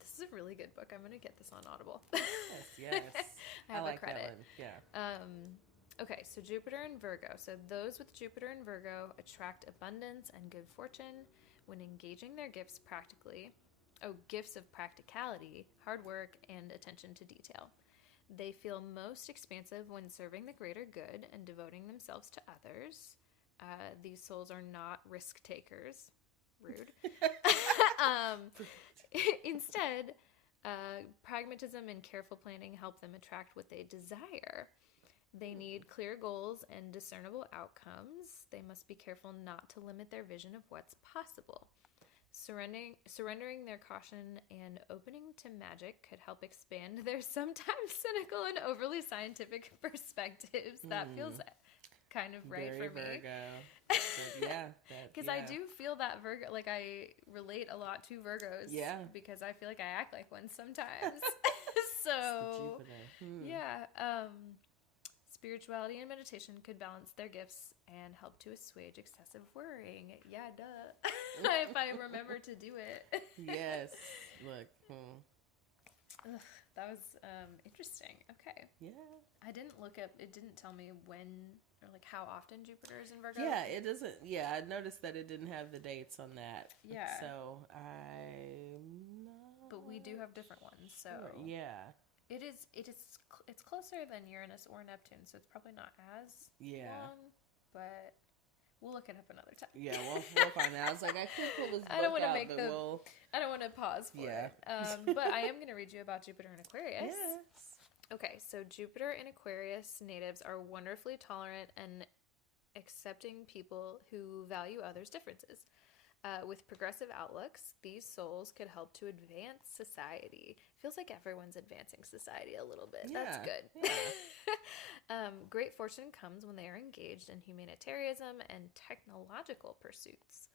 This is a really good book. I'm going to get this on Audible. Yes. I have like a credit. That one. Yeah. Okay, so Jupiter in Virgo. So those with Jupiter in Virgo attract abundance and good fortune when engaging their gifts practically. Oh, gifts of practicality, hard work, and attention to detail. They feel most expansive when serving the greater good and devoting themselves to others. These souls are not risk takers. Rude. Instead, pragmatism and careful planning help them attract what they desire. They need clear goals and discernible outcomes. They must be careful not to limit their vision of what's possible. Surrendering their caution and opening to magic could help expand their sometimes cynical and overly scientific perspectives. That feels kind of right Very for me. Virgo. Because I do feel that Virgo, like I relate a lot to Virgos. Yeah. Because I feel like I act like one sometimes. So, spirituality and meditation could balance their gifts and help to assuage excessive worrying. Yeah, duh. If I remember to do it. Yes. Look. Ugh, that was interesting. Okay. Yeah. I didn't look up, it didn't tell me when or like how often Jupiter is in Virgo. Yeah, it doesn't. Yeah, I noticed that it didn't have the dates on that. Yeah. So I'm not. But we do have different ones. So sure. Yeah. It's closer than Uranus or Neptune, so it's probably not as long, but we'll look it up another time. Yeah, we'll find out. I was like, I could pull this book I don't want to out, make I don't want to pause for it. But I am going to read you about Jupiter in Aquarius. Yes. Okay, so Jupiter in Aquarius natives are wonderfully tolerant and accepting people who value others' differences. With progressive outlooks, these souls could help to advance society. Feels like everyone's advancing society a little bit. Yeah, that's good. Yeah. Great fortune comes when they are engaged in humanitarianism and technological pursuits,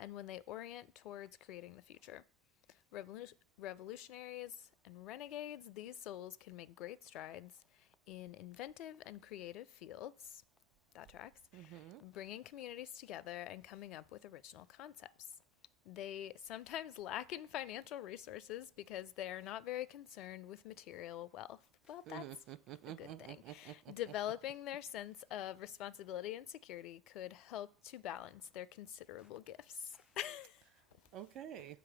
and when they orient towards creating the future. Revolutionaries and renegades, these souls can make great strides in inventive and creative fields. That tracks. Bringing communities together and coming up with original concepts. They sometimes lack in financial resources because they are not very concerned with material wealth. Well, that's a good thing. Developing their sense of responsibility and security could help to balance their considerable gifts. Okay.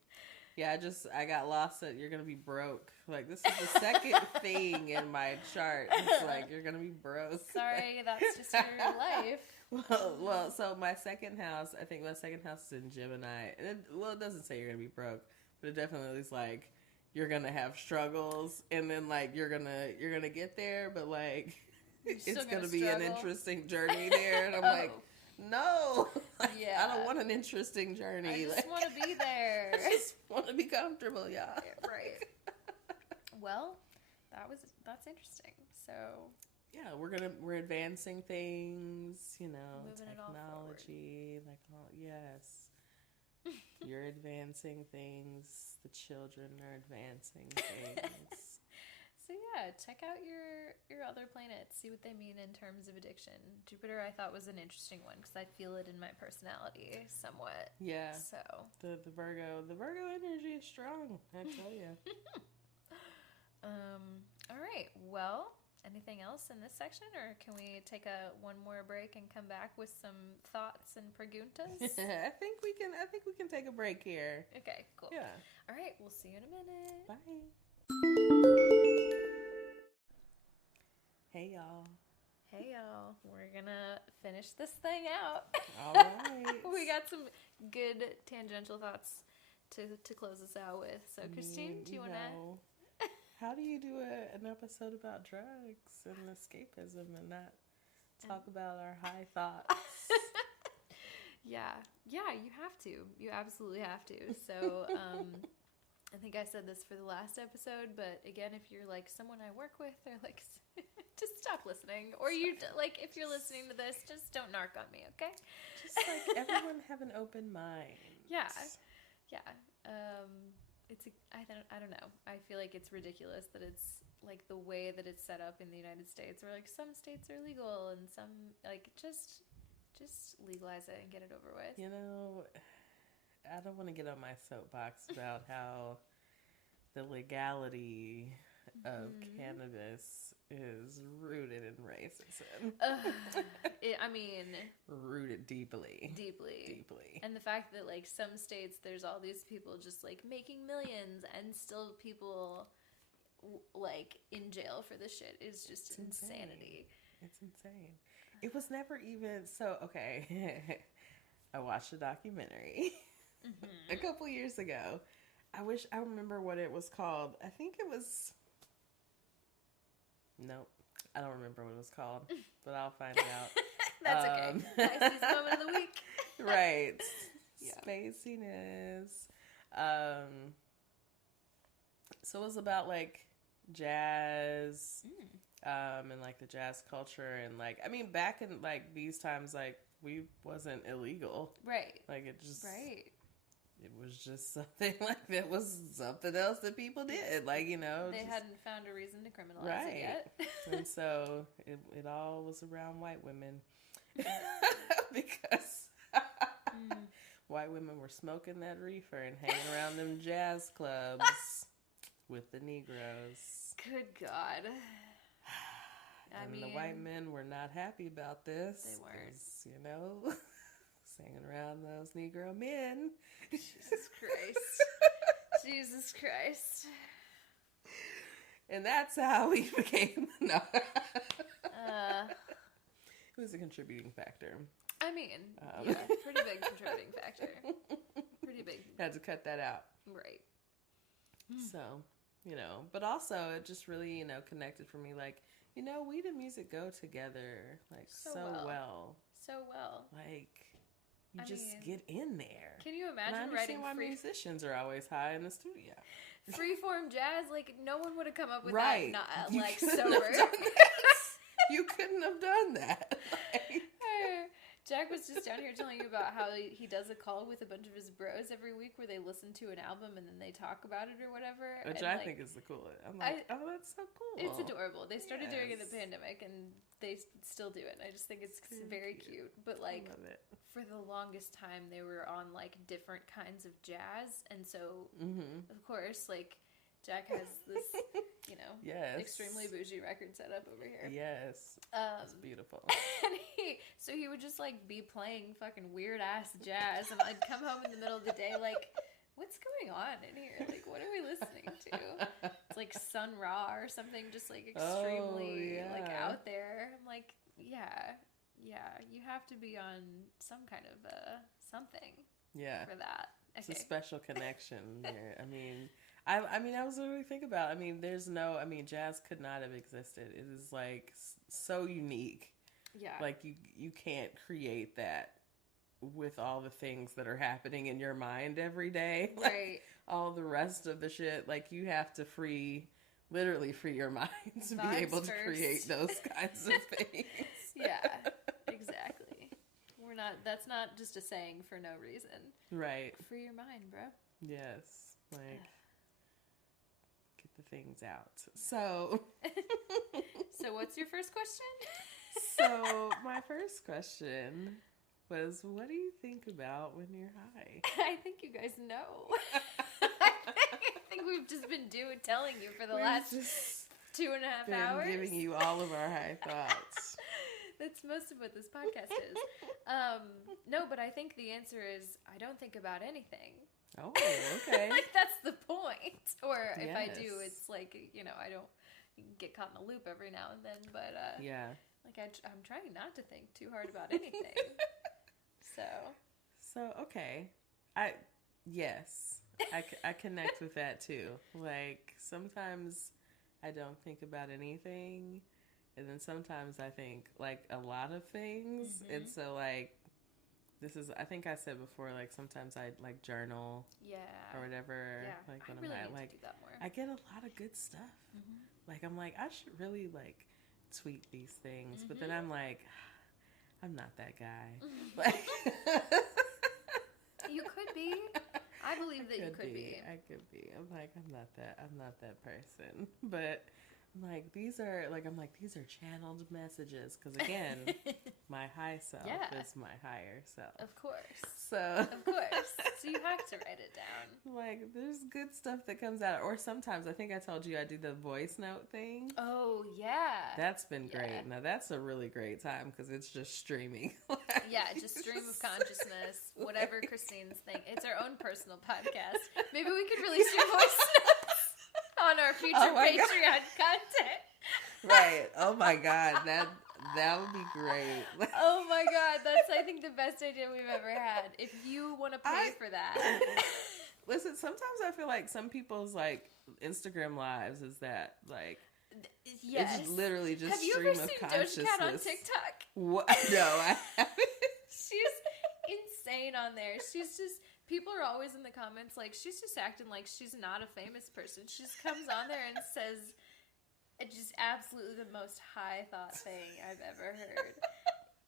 Yeah, I got lost at you're going to be broke. Like, this is the second thing in my chart. It's like, you're going to be broke. Sorry, that's just your life. Well, so my second house, I think my second house is in Gemini. And it doesn't say you're going to be broke, but it definitely is like, you're going to have struggles, and then, like, you're going to get there, but, like, it's going to be an interesting journey there. And I'm like, no, yeah, I don't want an interesting journey. I just want to be there. I just want to be comfortable, y'all. Yeah, right. Well, that's interesting. So yeah, we're advancing things, moving technology, yes. You're advancing things. The children are advancing things. So yeah, check out your other planets. See what they mean in terms of addiction. Jupiter, I thought, was an interesting one because I feel it in my personality somewhat. Yeah. So the Virgo energy is strong. I tell you. All right. Well, anything else in this section, or can we take one more break and come back with some thoughts and preguntas? I think we can take a break here. Okay. Cool. Yeah. All right. We'll see you in a minute. Bye. Hey y'all. We're gonna finish this thing out. All right. We got some good tangential thoughts to close us out with. So Christine, do you wanna? How how do you do an episode about drugs and escapism and not talk about our high thoughts? Yeah, you have to. You absolutely have to. So, I think I said this for the last episode, but again, if you're like someone I work with, they're like, just stop listening. Or you like, if you're listening to this, just don't narc on me, okay? Just like everyone have an open mind. Yeah. I don't know. I feel like it's ridiculous that it's like the way that it's set up in the United States, where like some states are legal and some like just legalize it and get it over with. You know, I don't want to get on my soapbox about how the legality of cannabis is rooted in racism. Rooted deeply. And the fact that like some states, there's all these people just like making millions and still people like in jail for this shit is just insanity. It's insane. It was never even so. Okay, I watched a documentary a couple years ago. I remember what it was called. I think it was. Nope, I don't remember what it was called, but I'll find out. That's okay. Pisces moment of the week. Right. Yeah. Spaciness. So it was about like jazz. And like the jazz culture and like, I mean, back in like these times, like we wasn't illegal. Right. Like it was just something like that was something else that people did. Like, you know. They hadn't found a reason to criminalize it yet. And so it all was around white women. Because white women were smoking that reefer and hanging around them jazz clubs with the Negroes. Good God. I mean, the white men were not happy about this. They weren't. You know, hanging around those Negro men. Jesus Christ. And that's how we became. No. It was a contributing factor. I mean, yeah, pretty big contributing factor. Pretty big. Had to cut that out. Right. So, you know, but also it just really, you know, connected for me. Like, you know, weed and music go together like so well. So well. Like, you just get in there. Can you imagine and I writing why musicians are always high in the studio? Freeform jazz, like no one would have come up with that. Not like sober. You couldn't have done that. Like, Jack was just down here telling you about how he does a call with a bunch of his bros every week where they listen to an album and then they talk about it or whatever. Which I think is the coolest. I'm like, oh, that's so cool. It's adorable. They started doing it in the pandemic and they still do it. And I just think it's very cute. But like, for the longest time, they were on like different kinds of jazz. And so, of course, like, Jack has this, you know, extremely bougie record set up over here. Yes. It's beautiful. And he would just like be playing fucking weird ass jazz, and I'd come home in the middle of the day like, what's going on in here? Like, what are we listening to? It's like Sun Ra or something, just like extremely like out there. I'm like, yeah, you have to be on some kind of something. Yeah. For that. It's a special connection there. I mean, I was really thinking about, jazz could not have existed. It is like so unique. Yeah. Like you can't create that with all the things that are happening in your mind every day. Right. Like, all the rest of the shit, like you have to literally free your mind to be able to create those kinds of things. Yeah, exactly. That's not just a saying for no reason. Right. Free your mind, bro. Yes. Like, get the things out. So. So what's your first question? So my first question was, what do you think about when you're high? I think you guys know. I think we've just been telling you for the last 2.5 hours. Giving you all of our high thoughts. That's most of what this podcast is. No, but I think the answer is I don't think about anything. Oh, okay. Like, that's the point. Or if I do, it's like, you know, I don't get caught in a loop every now and then. But, like, I'm trying not to think too hard about anything. So, okay. I connect with that, too. Like, sometimes I don't think about anything. And then sometimes I think, like, a lot of things. Mm-hmm. And so, like, this is, I think I said before, like, sometimes I, like, journal. Yeah. Or whatever. Yeah. Like, when I really I'm need like, to do that more. I get a lot of good stuff. Mm-hmm. Like, I'm like, I should really, like, tweet these things. Mm-hmm. But then I'm like, I'm not that guy. Like, you could be. I believe that you could be. I could be. I'm like, I'm not that person. But I'm like, these are channeled messages. Because again, my high self is my higher self. Of course. So. Of course. So you have to write it down. Like, there's good stuff that comes out. Or sometimes, I think I told you I do the voice note thing. Oh, yeah. That's been great. Now, that's a really great time because it's just streaming. Yeah, just stream of consciousness. Whatever Christine's thing. It's our own personal podcast. Maybe we could release your voice notes on our future Patreon content. Right. Oh, my God. That would be great. Oh my God, that's I think the best idea we've ever had. If you want to pay for that. Listen, sometimes I feel like some people's like Instagram lives is that like yes. It's literally just Have you stream ever of seen consciousness. Doja Cat on TikTok? What? No, I haven't. She's insane on there. She's just people are always in the comments like she's just acting like she's not a famous person. She just comes on there and says it's just absolutely the most high thought thing I've ever heard.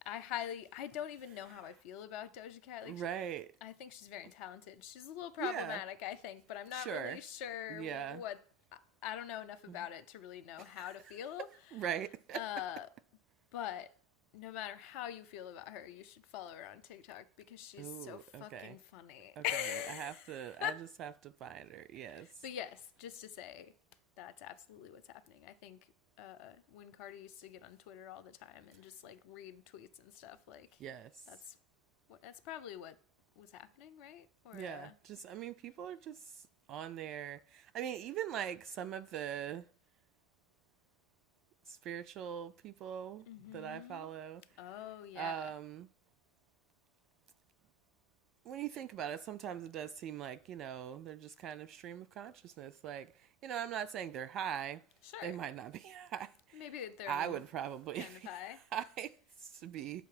I don't even know how I feel about Doja Cat. Like, right. I think she's very talented. She's a little problematic, I think, but I'm not really sure what. I don't know enough about it to really know how to feel. Right. But no matter how you feel about her, you should follow her on TikTok because she's so fucking funny. Okay, I just have to find her. Yes. But yes, just to say. That's absolutely what's happening. I think when Cardi used to get on Twitter all the time and just like read tweets and stuff, like yes, that's probably what was happening, right? Or, yeah, just I mean, people are just on there. I mean, even like some of the spiritual people that I follow. Oh yeah. When you think about it, sometimes it does seem like, you know, they're just kind of stream of consciousness. Like, you know, I'm not saying they're high. Sure. They might not be high. Maybe they're I would probably kind of high to be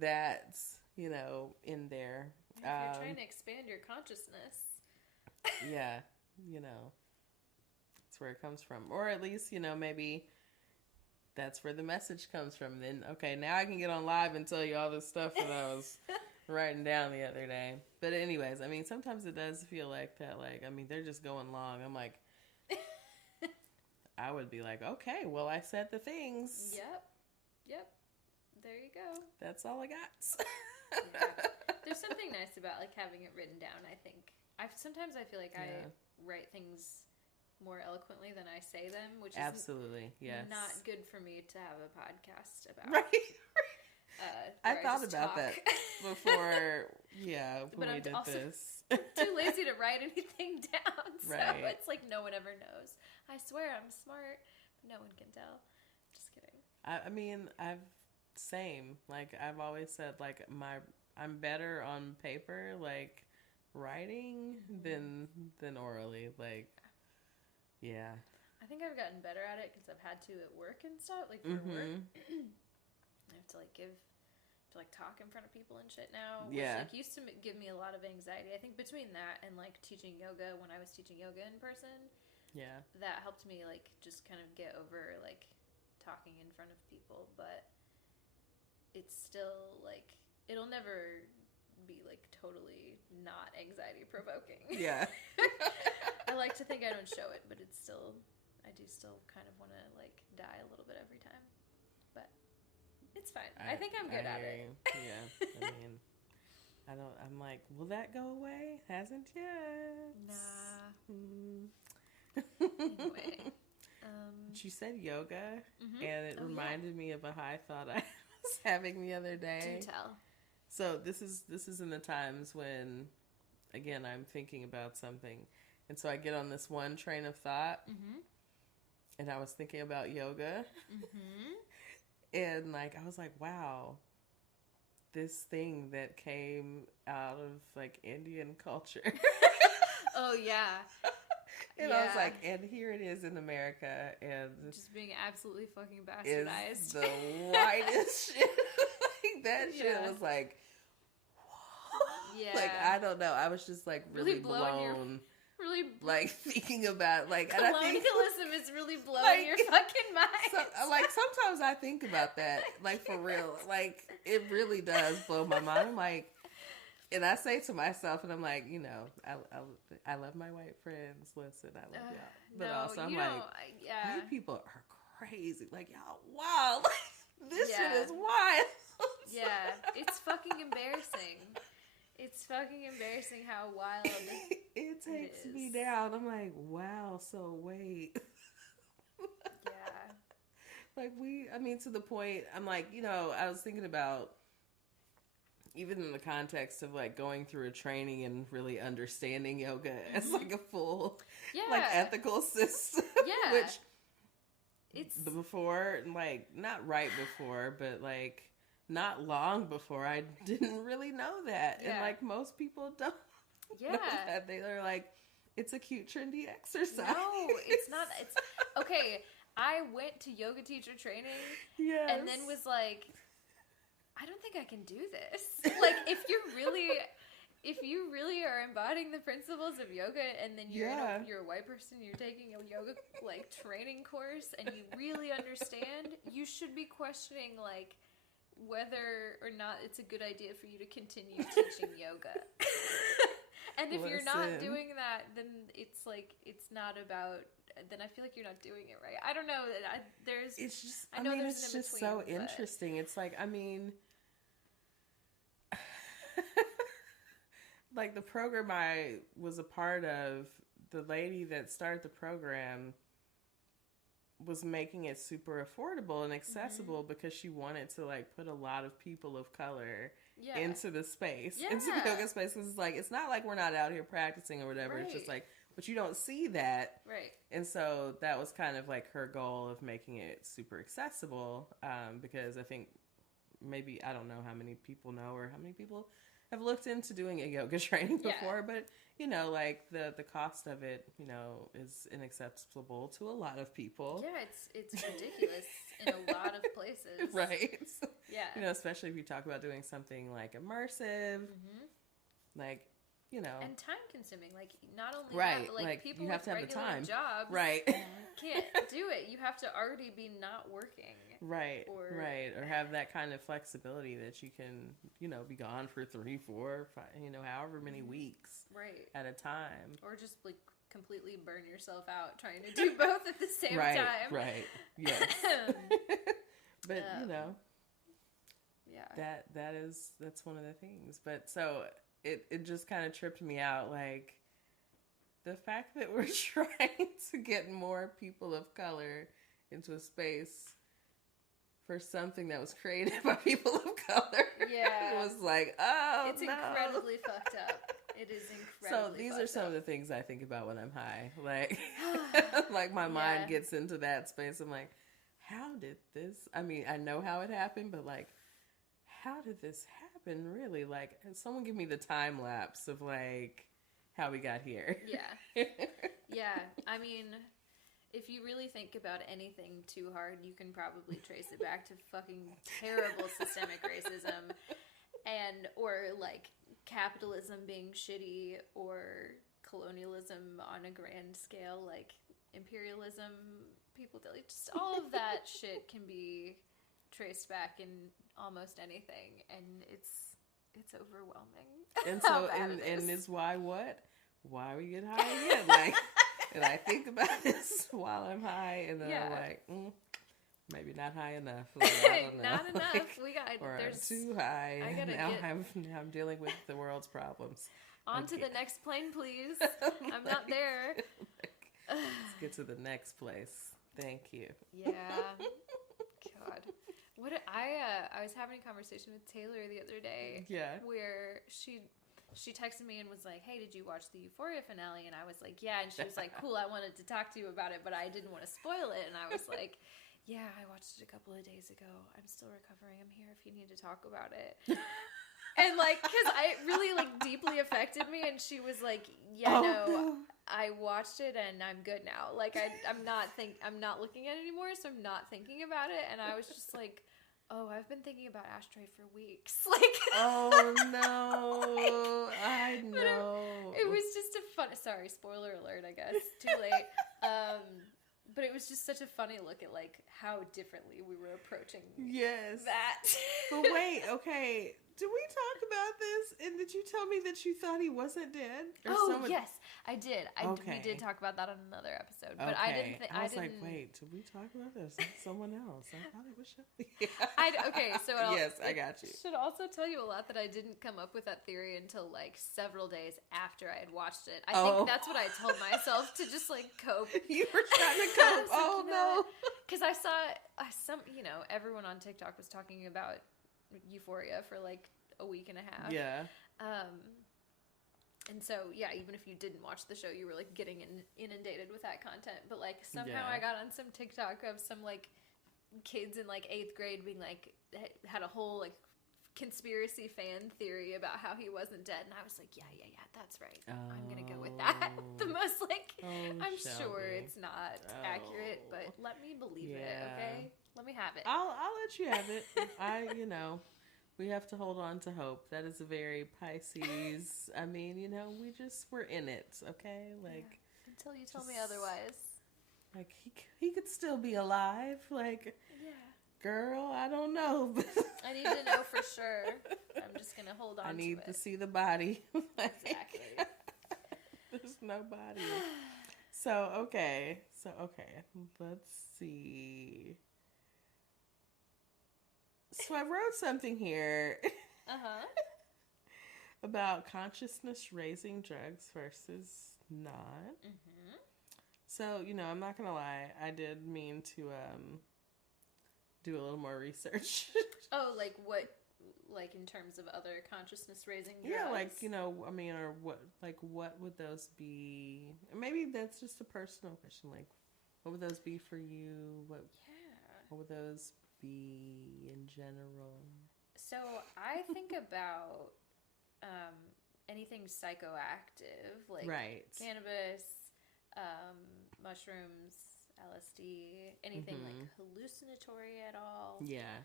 that, you know, in there. If you're trying to expand your consciousness. Yeah, you know, that's where it comes from. Or at least, you know, maybe that's where the message comes from. Then, okay, now I can get on live and tell you all this stuff that I was writing down the other day. But anyways, I mean, sometimes it does feel like that. Like, I mean, they're just going long. I'm like, I would be like, okay, well, I said the things. Yep. There you go. That's all I got. Yeah. There's something nice about like having it written down. I think sometimes I feel like I write things more eloquently than I say them, which is absolutely not good for me to have a podcast about. Right. I thought about talk. that before. Yeah, when we did this. I'm too lazy to write anything down, so right. It's like no one ever knows. I swear I'm smart, but no one can tell. Just kidding. I mean, same. Like I've always said, like I'm better on paper, like writing than orally. Like, yeah. I think I've gotten better at it because I've had to at work and stuff. Like for work, I have to talk in front of people and shit now. Which like used to give me a lot of anxiety. I think between that and like teaching yoga when I was teaching yoga in person. Yeah. That helped me like just kind of get over like talking in front of people, but it's still like it'll never be like totally not anxiety provoking. Yeah. I like to think I don't show it, but I do still kind of want to like die a little bit every time. But it's fine. I think I'm good at it. Yeah. I mean, I'm like, will that go away? Hasn't yet. Nah. Anyway, but you said yoga, and it reminded me of a high thought I was having the other day. Do tell. So this is in the times when, again, I'm thinking about something, and so I get on this one train of thought, and I was thinking about yoga, and like I was like, wow, this thing that came out of like Indian culture. Oh yeah. And I was like, and here it is in America, and just being absolutely fucking bastardized. The whitest shit. Like, that shit was like, like, I don't know. I was just like really blown. Like thinking about like colonialism is really blowing your fucking mind. So, like sometimes I think about that, like for real. Like it really does blow my mind. I'm like, and I say to myself, and I'm like, you know, I love my white friends. Listen, I love y'all, but also I'm like, white people are crazy. Like y'all, wow, like, this shit is wild. It's fucking embarrassing. It's fucking embarrassing how wild it takes me down. I'm like, wow, so wait. Like to the point, I'm like, you know, I was thinking about, even in the context of like going through a training and really understanding yoga as like a full, like ethical system, which it's before, like not right before, but like not long before, I didn't really know that. And like most people don't know that. They're like, it's a cute, trendy exercise. No, it's not. It's okay. I went to yoga teacher training and then was like, I don't think I can do this. Like, if you really are embodying the principles of yoga, and then you're a white person, you're taking a yoga like training course, and you really understand, you should be questioning like whether or not it's a good idea for you to continue teaching yoga. And if you're not doing that, then it's like, it's not about, then I feel like you're not doing it right. I don't know. It's just, I mean, it's just so interesting. It's like, I mean, like the program I was a part of, the lady that started the program was making it super affordable and accessible because she wanted to like put a lot of people of color into the space, into the yoga space. Because it's like, it's not like we're not out here practicing or whatever. It's just like, but you don't see that. Right. And so that was kind of like her goal of making it super accessible. Because I think maybe, I don't know how many people know or how many people have looked into doing a yoga training before, but you know, like the cost of it, you know, is inaccessible to a lot of people. Yeah, it's ridiculous in a lot of places. Right. Yeah. You know, especially if you talk about doing something like immersive, like, you know, and time consuming. Like not only that, but like people you have with to have regular the time. jobs, right? Can't do it. You have to already be not working. Right, or have that kind of flexibility that you can, you know, be gone for 3, 4, 5, you know, however many weeks, at a time, or just like completely burn yourself out trying to do both at the same time. Right, yes. But you know, that's one of the things. But so it just kind of tripped me out, like the fact that we're trying to get more people of color into a space for something that was created by people of color. Yeah. It was like, oh, it's incredibly fucked up. It is incredibly So these are some of the things I think about when I'm high. Like, like my mind gets into that space. I'm like, how did this, I mean, I know how it happened, but like, how did this happen really? Like, someone give me the time lapse of like, how we got here. Yeah. Yeah. I mean, if you really think about anything too hard, you can probably trace it back to fucking terrible systemic racism or like capitalism being shitty, or colonialism on a grand scale, like imperialism, people, just all of that shit can be traced back in almost anything, and it's overwhelming. And so, and is why we get high again, like. And I think about this while I'm high, and then I'm like, maybe not high enough. Like, I don't know. Not enough. Like, I'm too high. Now I'm dealing with the world's problems. On to the next plane, please. I'm not there. Let's get to the next place. Thank you. Yeah. God. I was having a conversation with Taylor the other day. Yeah. Where she texted me and was like, hey, did you watch the Euphoria finale? And I was like, yeah. And she was like, cool, I wanted to talk to you about it, but I didn't want to spoil it. And I was like, yeah, I watched it a couple of days ago. I'm still recovering. I'm here if you need to talk about it. And like, because it really like deeply affected me, and she was like, "Yeah, no, I watched it and I'm good now. Like, I'm not looking at it anymore, so I'm not thinking about it." And I was just like, "Oh, I've been thinking about Ashtray for weeks." Like, oh no, I know. It was just a fun. Sorry, spoiler alert. I guess too late. But it was just such a funny look at like how differently we were approaching. Yes. That. But wait, okay. Did we talk about this? And did you tell me that you thought he wasn't dead? Yes, I did. We did talk about that on another episode, but I didn't. I was like, wait, did we talk about this? Someone else. I thought it was Shelby. Okay, so yes, I got you. Should also tell you a lot that I didn't come up with that theory until like several days after I had watched it. I think that's what I told myself to just like cope. You were trying to cope. Oh no, because I saw everyone on TikTok was talking about Euphoria for like a week and a half. Yeah. And so, yeah, even if you didn't watch the show, you were like getting inundated with that content. But like somehow I got on some TikTok of some like kids in like 8th grade being like had a whole like conspiracy fan theory about how he wasn't dead, and I was like, yeah, that's right. I'm gonna go with that. The most like I'm Shelby. Sure it's not accurate, but let me believe it. Okay, let me have it. I'll let you have it. We have to hold on to hope. That is a very Pisces. I mean, we're in it, okay? Like until you tell me otherwise. Like he could still be alive. Like, girl, I don't know. I need to know for sure. I'm just gonna hold on. I need to see the body. Exactly. There's no body. So okay. Let's see. So I wrote something here about consciousness raising drugs versus not. Mm-hmm. So, I'm not going to lie. I did mean to do a little more research. Oh, like what? Like in terms of other consciousness raising drugs? Yeah, like, or what would those be? Maybe that's just a personal question. Like, what would those be for you? What would those be in general? So I think about anything psychoactive, like cannabis, mushrooms, LSD, anything like hallucinatory at all. Yeah.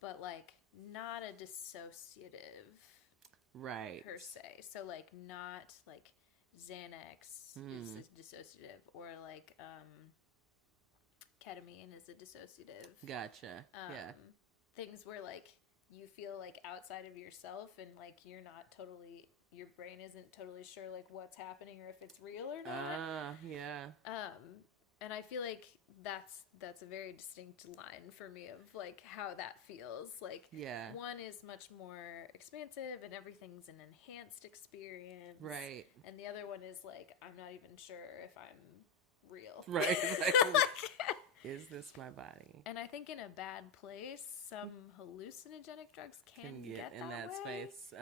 But like not a dissociative. Right. Per se. So like not like Xanax is a dissociative, or like ketamine is a dissociative. Gotcha. Yeah. Things where like you feel like outside of yourself, and like your brain isn't totally sure like what's happening or if it's real or not. Yeah. And I feel like that's a very distinct line for me of like how that feels. Like one is much more expansive and everything's an enhanced experience. Right. And the other one is like, I'm not even sure if I'm real. Right. Is this my body? And I think in a bad place, some hallucinogenic drugs can get in that space.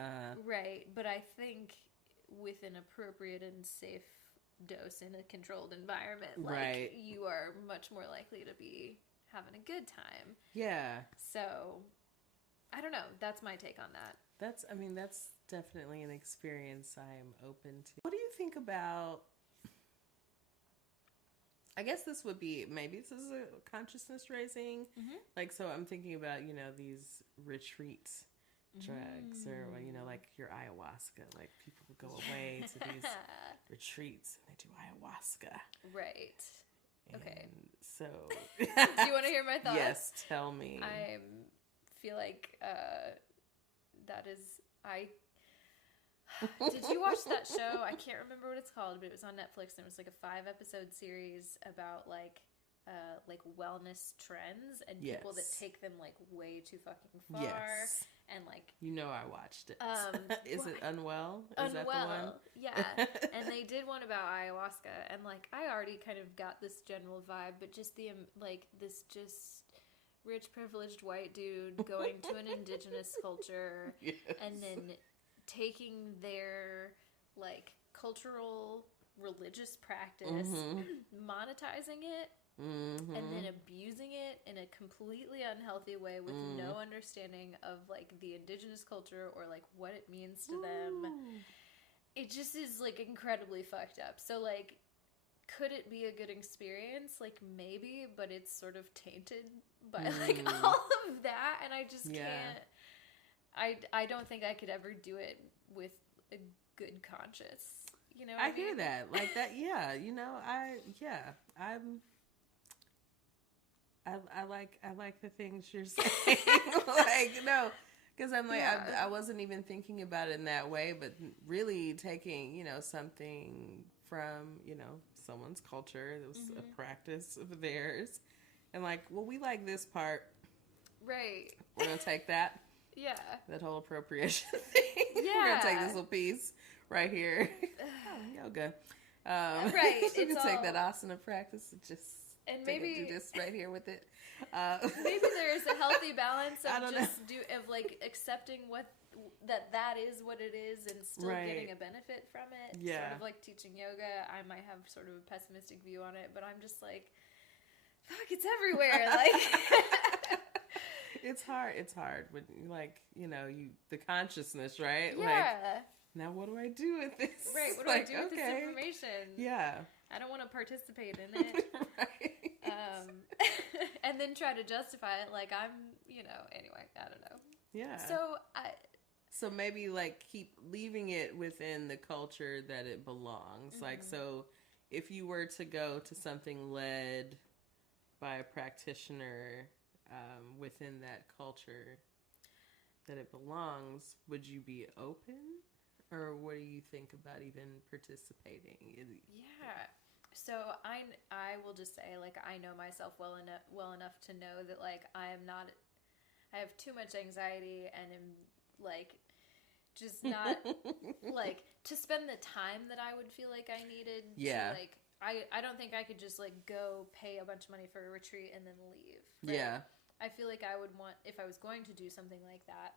Right. But I think with an appropriate and safe dose in a controlled environment, like you are much more likely to be having a good time. Yeah. So I don't know. That's my take on that. That's definitely an experience I am open to. What do you think about, I guess this is a consciousness raising. Mm-hmm. Like, so I'm thinking about, these retreat drugs or, like your ayahuasca. Like people go away to these retreats and they do ayahuasca. Right. And okay. So. Do you want to hear my thoughts? Yes, tell me. I feel like did you watch that show? I can't remember what it's called, but it was on Netflix, and it was like a 5-episode series about like wellness trends and people that take them like way too fucking far. Yes. And like I watched it. Is it Unwell? Is that the one? Yeah. And they did one about ayahuasca, and like I already kind of got this general vibe, but just the this just rich privileged white dude going to an indigenous culture and then taking their like cultural religious practice, monetizing it, and then abusing it in a completely unhealthy way with no understanding of like the indigenous culture or like what it means to them. It just is like incredibly fucked up. So like, could it be a good experience? Like maybe, but it's sort of tainted by like all of that, and I just can't. I don't think I could ever do it with a good conscience. You know what I mean? Hear that. Like that, yeah. You know, I like the things you're saying. Like, no, because I'm like, I wasn't even thinking about it in that way, but really taking, you know, something from, you know, someone's culture that was a practice of theirs, and like, well, we like this part, right? We're gonna take that, that whole appropriation thing. We're gonna take this little piece right here. Yoga, right? So we can take that asana practice and just maybe do this right here with it. Maybe there is a healthy balance of of like accepting that is what it is and still getting a benefit from it. Sort of like teaching yoga. I might have sort of a pessimistic view on it, but I'm just like, fuck, it's everywhere. Like, it's hard when, like, you know, the consciousness, right? Yeah. Like, now what do I do with this? Right. What do I do with this information? Yeah. I don't want to participate in it. Right. And then try to justify it like I'm, you know, anyway, I don't know. Yeah. So maybe like keep leaving it within the culture that it belongs. Like, so if you were to go to something led by a practitioner within that culture that it belongs, would you be open? Or what do you think about even participating? Yeah. So I will just say, like, I know myself well enough to know that, like, I have too much anxiety and am, like, just not, like, to spend the time that I would feel like I needed to, like, I don't think I could just, like, go pay a bunch of money for a retreat and then leave. Right? Yeah. I feel like I would want, if I was going to do something like that,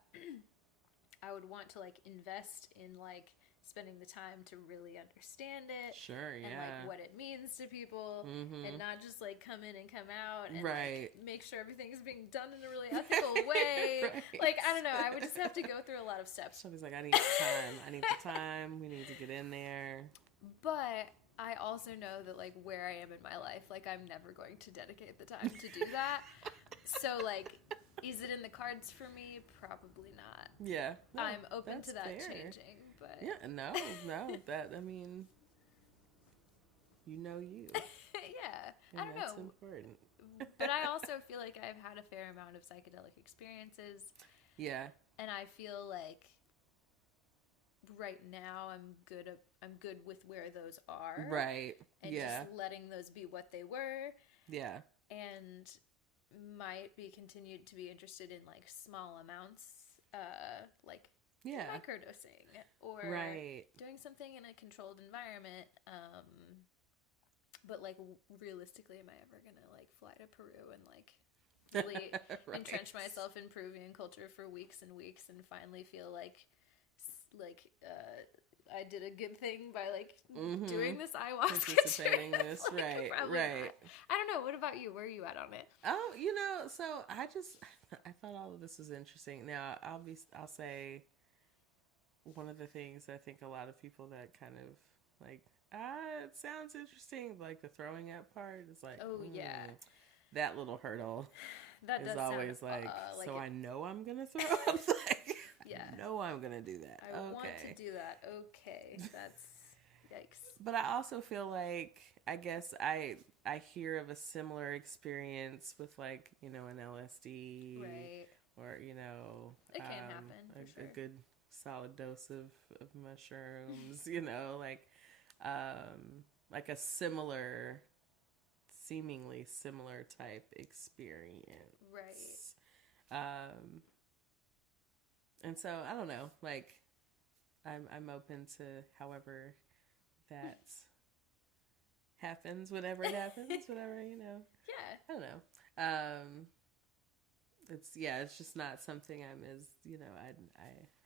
I would want to, like, invest in, like, spending the time to really understand it. Sure, yeah. And, like, what it means to people. And not just, like, come in and come out. And, like, make sure everything is being done in a really ethical way. Like, I don't know. I would just have to go through a lot of steps. Somebody's like, I need time. I need the time. We need to get in there. But I also know that, like, where I am in my life, like, I'm never going to dedicate the time to do that. So, like, is it in the cards for me? Probably not. Yeah. No, I'm open to that changing, but... Yeah, no, that, I mean, you know you. Yeah, and I don't know. That's important. But I also feel like I've had a fair amount of psychedelic experiences. Yeah. And I feel like right now I'm good with where those are. Right. And just letting those be what they were. Yeah. And might be continued to be interested in, like, small amounts, like microdosing or doing something in a controlled environment. But, like, realistically, am I ever gonna, like, fly to Peru and, like, really entrench myself in Peruvian culture for weeks and weeks and finally feel like I did a good thing by, like, doing this ayahuasca participating in this, like, right. I don't know. What about you? Where are you at on it? Oh, you know, so I thought all of this was interesting. Now, I'll say one of the things I think a lot of people that kind of, like, it sounds interesting, like the throwing up part is like, that little hurdle that is always sound, like, so I know I'm going to throw up, like, no, I'm gonna do that. I want to do that. Okay, that's yikes. But I also feel like, I guess I hear of a similar experience with, like, you know, an LSD, right? Or, you know, it can happen. A good solid dose of mushrooms. You know, like a seemingly similar type experience, right? And so, I don't know, like, I'm open to however that happens, whatever it happens, whatever, you know. Yeah. I don't know. It's just not something I'm as, you know, I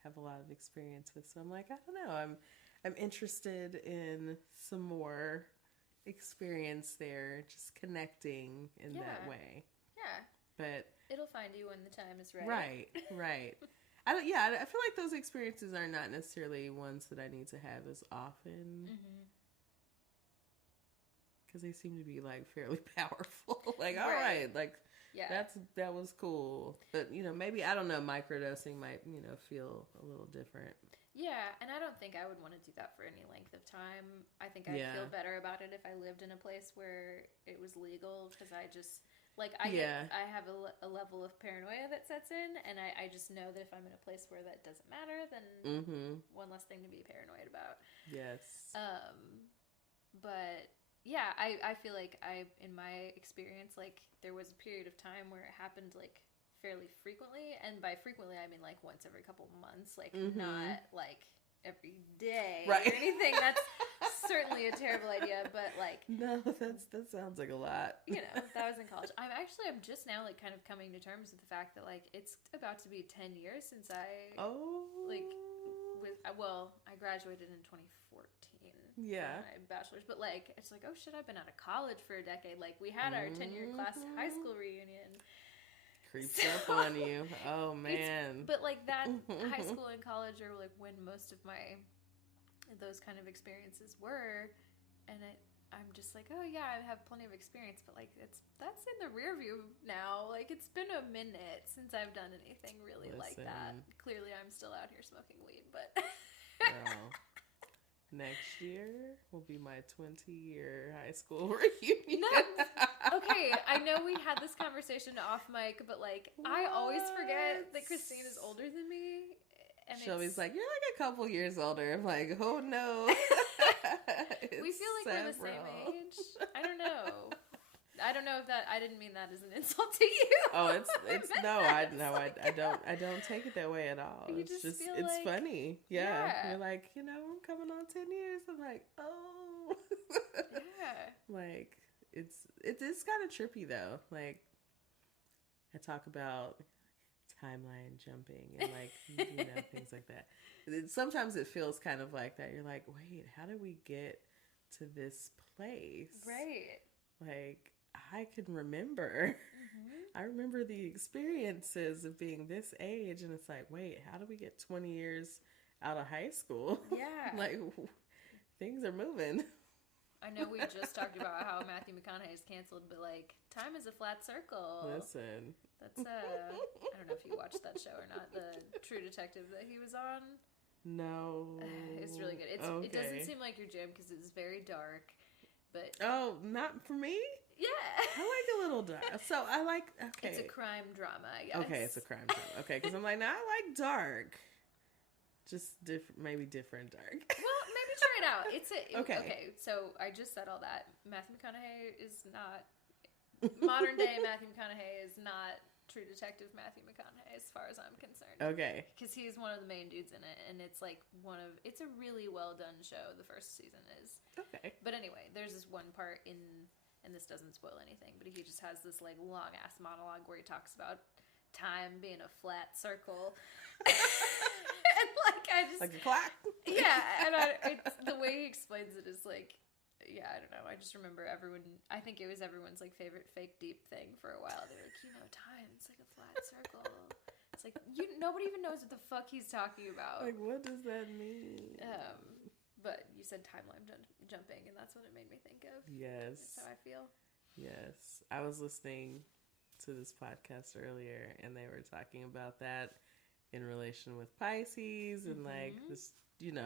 have a lot of experience with. So I'm like, I don't know. I'm interested in some more experience there, just connecting in that way. Yeah. but it'll find you when the time is right. Right, right. I feel like those experiences are not necessarily ones that I need to have as often. Because they seem to be like fairly powerful. Like, all right, like that was cool. But maybe, I don't know, microdosing might feel a little different. Yeah, and I don't think I would want to do that for any length of time. I think I'd feel better about it if I lived in a place where it was legal, because I just, like, I have a level of paranoia that sets in, and I just know that if I'm in a place where that doesn't matter, then one less thing to be paranoid about. Yes. But, yeah, I feel like in my experience, like, there was a period of time where it happened, like, fairly frequently, and by frequently I mean like once every couple months, like not like every day or anything. That's certainly a terrible idea, but like no, that sounds like a lot. That was in college. I'm just now like kind of coming to terms with the fact that like it's about to be 10 years since I I graduated in 2014. Yeah, my bachelor's, but like it's like, oh shit, I've been out of college for a decade. Like we had our 10-year class high school reunion. Creeps up on you. Oh man. But like that high school and college are like when most of those kind of experiences were, and I'm just like, oh yeah, I have plenty of experience, but like that's in the rear view now. Like it's been a minute since I've done anything really like that. Clearly I'm still out here smoking weed, but next year will be my 20-year high school reunion. Okay, I know we had this conversation off mic, but like I always forget that Christine is older than me. And Shelby's like, you're like a couple years older. I'm like, oh no. We feel like we're the same age. I don't know if that. I didn't mean that as an insult to you. Oh, it's no. I don't take it that way at all. You it's just feel it's like, funny. Yeah, you're like, I'm coming on 10 years. I'm like, oh. Yeah. Like it's kind of trippy though. Like I talk about timeline jumping and like things like that. Sometimes it feels kind of like that. You're like, wait, how did we get to this place? Right. Like I can remember. I remember the experiences of being this age, and it's like, wait, how do we get 20 years out of high school? Yeah. Like things are moving. I know we just talked about how Matthew McConaughey is canceled, but like time is a flat circle. Listen, that's I don't know if you watched that show or not, the True Detective that he was on. No, it's really good. Okay. It doesn't seem like your jam because it's very dark, but not for me. Yeah, I like a little dark. So I like It's a crime drama, I guess. Okay, it's a crime drama. Okay, because I'm like, now I like dark. Just maybe different dark. Well, maybe try it out. Okay. So I just said all that. Matthew McConaughey is not modern day. Matthew McConaughey is not True Detective Matthew McConaughey, as far as I'm concerned. Okay. Because he's one of the main dudes in it, and it's like it's a really well done show. The first season is. Okay. But anyway, there's this one part and this doesn't spoil anything, but he just has this like long ass monologue where he talks about time being a flat circle. And like I just like a clock. Yeah, and it's the way he explains it is like, yeah, I don't know. I just remember I think it was everyone's like favorite fake deep thing for a while. They're like, time, it's like a flat circle. It's like nobody even knows what the fuck he's talking about. Like, what does that mean? But you said timeline jumping, and that's what it made me think of. Yes, that's how I feel. Yes, I was listening to this podcast earlier, and they were talking about that in relation with Pisces and like this,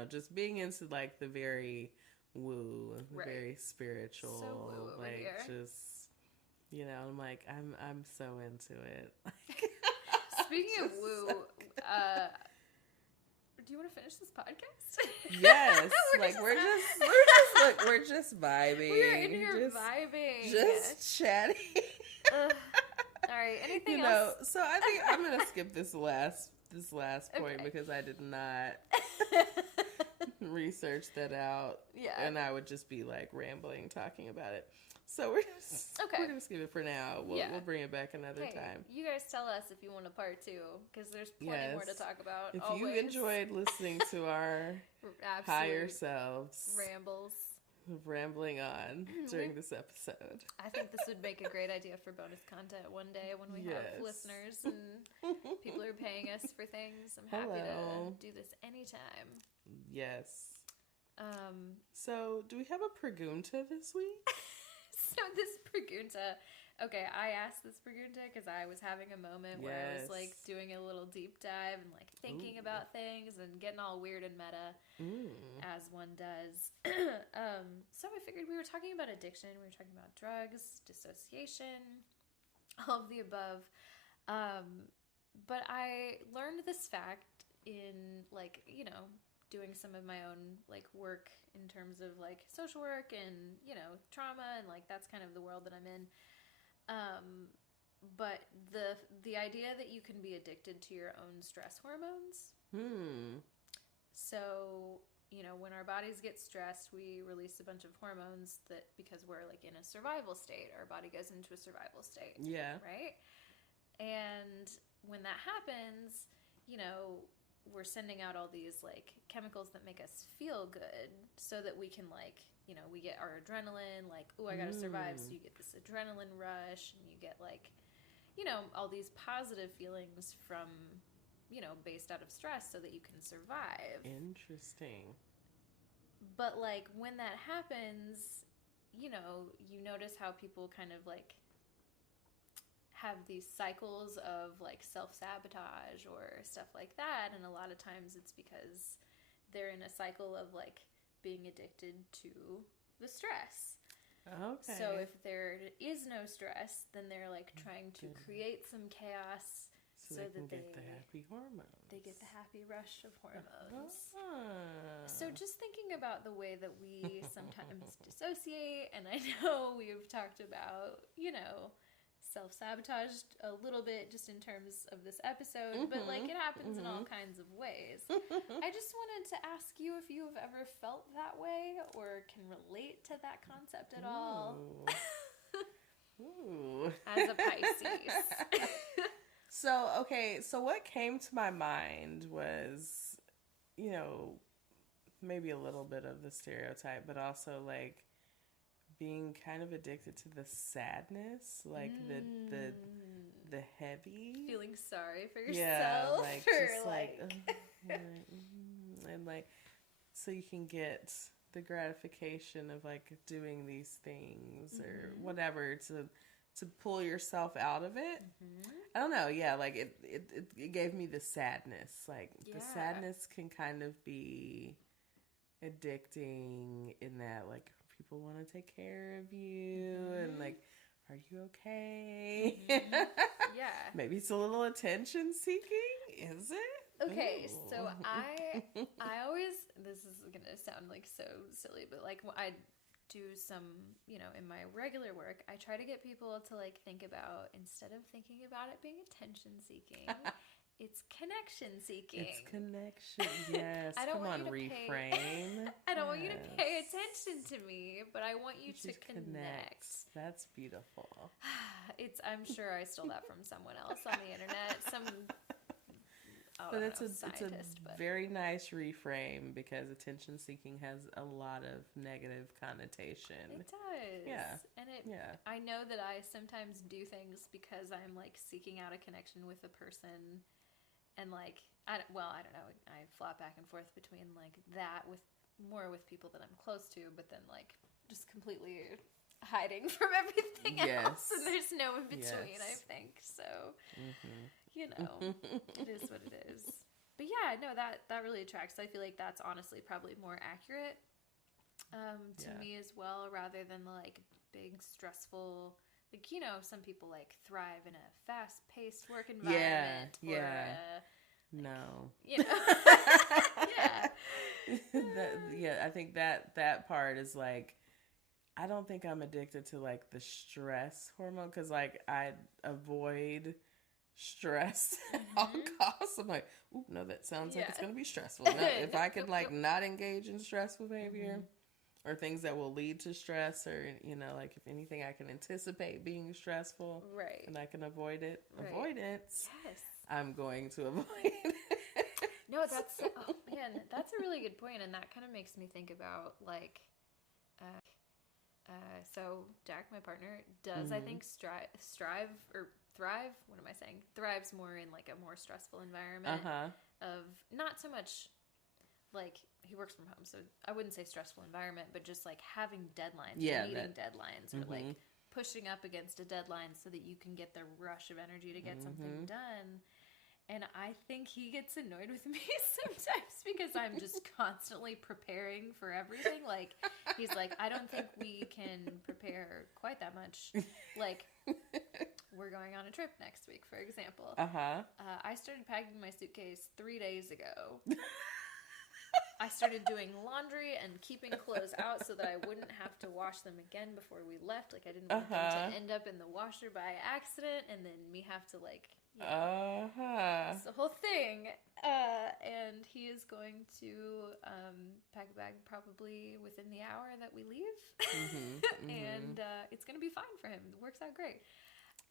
just being into like the very woo, the very spiritual, so woo over like here. just, I'm like, I'm so into it. Speaking of woo, do you want to finish this podcast? Yes, we're just vibing. We're in here vibing, just chatting. All right, anything else? So I think I'm gonna skip this last point because I did not research that out. Yeah. And I would just be like rambling talking about it. So we're gonna skip it for now. We'll bring it back another time. You guys tell us if you want a part 2, because there's plenty more to talk about. If you enjoyed listening to our higher selves rambles, rambling on during this episode. I think this would make a great idea for bonus content one day when we have listeners and people are paying us for things. I'm happy to do this anytime. Yes. So, do we have a pregunta this week? So this pregunta, okay, I asked this pregunta because I was having a moment where I was like doing a little deep dive and like thinking about things and getting all weird and meta, as one does. So I figured we were talking about addiction, we were talking about drugs, dissociation, all of the above. But I learned this fact in like, you know, doing some of my own like work in terms of like social work and, you know, trauma, and like that's kind of the world that I'm in. But the idea that you can be addicted to your own stress hormones. So, you know, when our bodies get stressed, we release a bunch of hormones that, because we're like in a survival state, our body goes into a survival state. Yeah. Right? And when that happens, you know, we're sending out all these like chemicals that make us feel good so that we can like, you know, we get our adrenaline, like, oh, I gotta survive. So you get this adrenaline rush and you get like, you know, all these positive feelings from, you know, based out of stress so that you can survive. Interesting. But like when that happens, you know, you notice how people kind of like have these cycles of like self-sabotage or stuff like that, and a lot of times it's because they're in a cycle of like being addicted to the stress. Okay. So if there is no stress, then they're like trying to create some chaos so that they get the happy hormones. They get the happy rush of hormones. So just thinking about the way that we sometimes dissociate, and I know we've talked about, you know, self-sabotaged a little bit just in terms of this episode, but like it happens in all kinds of ways. I just wanted to ask you if you have ever felt that way or can relate to that concept at all. As a Pisces. So what came to my mind was, you know, maybe a little bit of the stereotype, but also like being kind of addicted to the sadness, like the heavy, feeling sorry for yourself, like just like and like so you can get the gratification of like doing these things or whatever to pull yourself out of it. I don't know, like it gave me the sadness, like the sadness can kind of be addicting in that like people want to take care of you and like, are you okay? Yeah. Maybe it's a little attention seeking. Is it? Okay, so I always, this is gonna sound like so silly, but like I do some, you know, in my regular work, I try to get people to like think about, instead of thinking about it being attention seeking, it's connection seeking. It's connection, yes. Come on, reframe. I don't want you to pay attention to me, but I want you to connect. That's beautiful. I'm sure I stole that from someone else on the internet. It's a very nice reframe because attention seeking has a lot of negative connotation. It does. Yeah. And I know that I sometimes do things because I'm like seeking out a connection with a person, and like I don't know, I flop back and forth between like that with people that I'm close to, but then like just completely hiding from everything else, and there's no in between. I think so. You know, it is what it is. But yeah, no, that really tracks. I feel like that's honestly probably more accurate to me as well, rather than the like big stressful, like, you know, some people like thrive in a fast-paced work environment. No. You know. I think that part is like, I don't think I'm addicted to like the stress hormone, because like I avoid stress at all costs. I'm like, ooh, no, that sounds like it's going to be stressful. No, if I could like not engage in stressful behavior or things that will lead to stress, or, you know, like if anything I can anticipate being stressful, right, and I can avoid it, avoidance, I'm going to avoid it. No, that's a really good point, and that kind of makes me think about like So Jack, my partner, does I think strive or thrive. What am I saying? Thrives more in like a more stressful environment of not so much like he works from home, so I wouldn't say stressful environment, but just like having deadlines, meeting deadlines, or like pushing up against a deadline so that you can get the rush of energy to get something done. And I think he gets annoyed with me sometimes because I'm just constantly preparing for everything. Like, he's like, I don't think we can prepare quite that much. Like, we're going on a trip next week, for example. I started packing my suitcase 3 days ago. I started doing laundry and keeping clothes out so that I wouldn't have to wash them again before we left. Like, I didn't want them to end up in the washer by accident and then me have to, like, it's the whole thing. And he is going to pack a bag probably within the hour that we leave. And it's going to be fine for him. It works out great.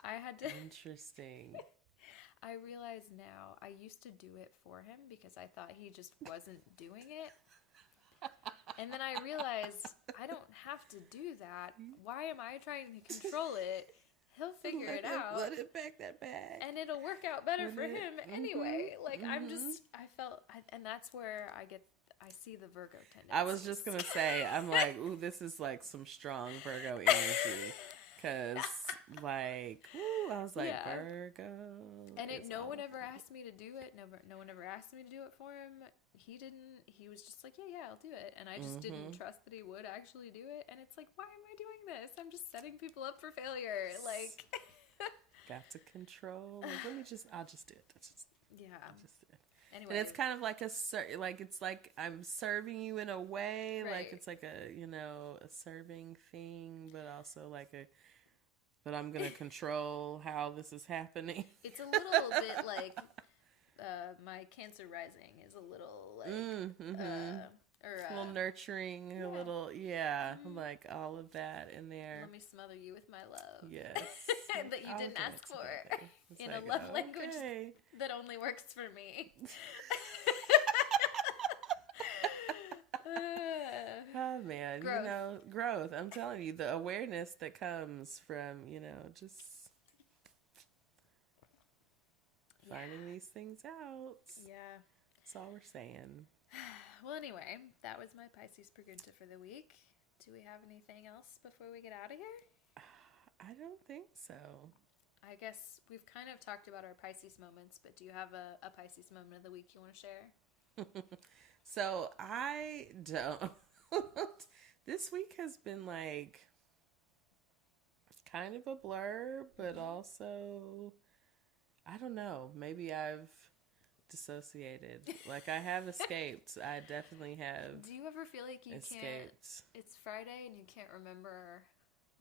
I had to... Interesting. I realize now I used to do it for him because I thought he just wasn't doing it. And then I realized I don't have to do that. Why am I trying to control it? He'll figure it out. Let it back that bag. And it'll work out better for him anyway. Like, I'm just, and that's where I see the Virgo tendency. I was just going to say, I'm like, ooh, this is like some strong Virgo energy. Because, like, ooh, I was like, Virgo. And no one ever asked me to do it. No one ever asked me to do it for him. He didn't. He was just like, yeah, I'll do it. And I just didn't trust that he would actually do it. And it's like, why am I doing this? I'm just setting people up for failure. Like, got to control. Like, I'll just do it. I'll just do it. Anyway. And it's kind of like it's like I'm serving you in a way. Right. Like, it's like a serving thing, but also like but I'm going to control how this is happening. It's a little bit like my Cancer rising is a little like, a little nurturing, a little, like all of that in there. Let me smother you with my love. Yes. That you didn't ask for in a love language that only works for me. Oh man, growth. I'm telling you, the awareness that comes from, just finding these things out. Yeah. That's all we're saying. Well, anyway, that was my Pisces Pregutta for the week. Do we have anything else before we get out of here? I don't think so. I guess we've kind of talked about our Pisces moments, but do you have a Pisces moment of the week you want to share? So I don't. This week has been like kind of a blur, but also, I don't know, maybe I've dissociated. Like, I have escaped. I definitely have. Do you ever feel like you escaped. Can't, it's Friday and you can't remember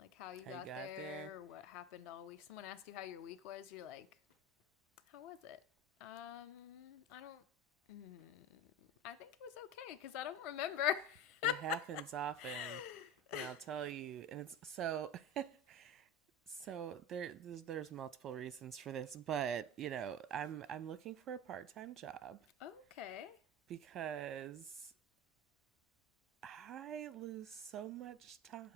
like how you got there or what happened all week? Someone asked you how your week was, you're like, how was it? I think it was okay because I don't remember. It happens often, and I'll tell you. And it's so there's multiple reasons for this, but I'm looking for a part-time job. Okay. Because I lose so much time.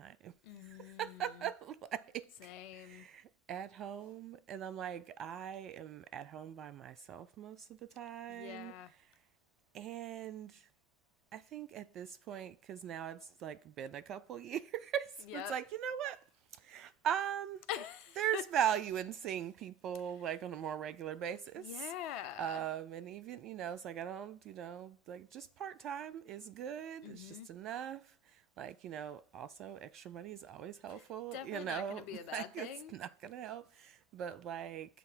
Like, same. At home, and I'm like, I am at home by myself most of the time. Yeah. And I think at this point, because now it's like been a couple years, it's like, you know what? There's value in seeing people like on a more regular basis. Yeah. And even, it's like, I don't, like, just part-time is good. It's just enough. Like, also extra money is always helpful. Definitely not going to be a bad thing. It's not going to help. But like,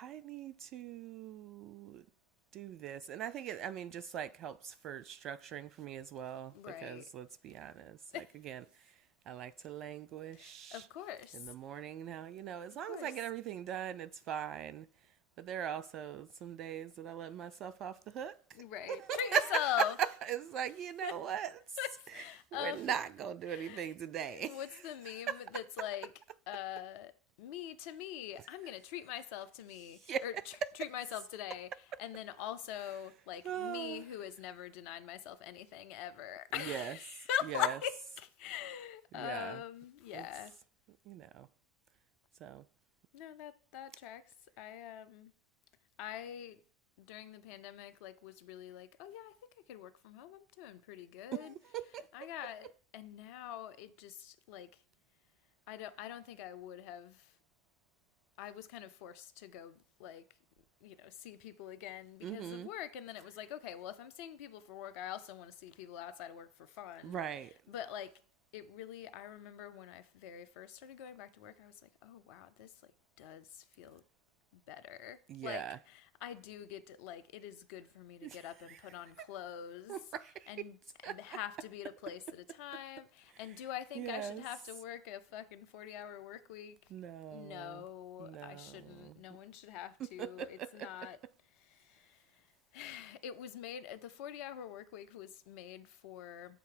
I need to do this. And I think it, just like helps for structuring for me as well. Right. Because let's be honest, like, again, I like to languish. Of course. In the morning now, as long as I get everything done, it's fine. But there are also some days that I let myself off the hook. Right. Treat yourself. It's like, you know what? We're not going to do anything today. What's the meme that's like, me to me, I'm going to treat myself to me, or treat myself today. And then also, like, me who has never denied myself anything ever. Yes, yes. Yeah. You know, so. No, that tracks. I during the pandemic, like, was really like, oh yeah, I think I could work from home. I'm doing pretty good. And now it just, like, I don't think I would have. I was kind of forced to go, like, see people again because of work. And then it was like, okay, well, if I'm seeing people for work, I also want to see people outside of work for fun. Right. But, like, it really, I remember when I very first started going back to work, I was like, oh, wow, this, like, does feel better. Yeah. Like, I do get to, like, it is good for me to get up and put on clothes and have to be at a place at a time. And do I think I should have to work a fucking 40-hour work week? No, I shouldn't. No one should have to. It's not. It was made, the 40-hour work week was made for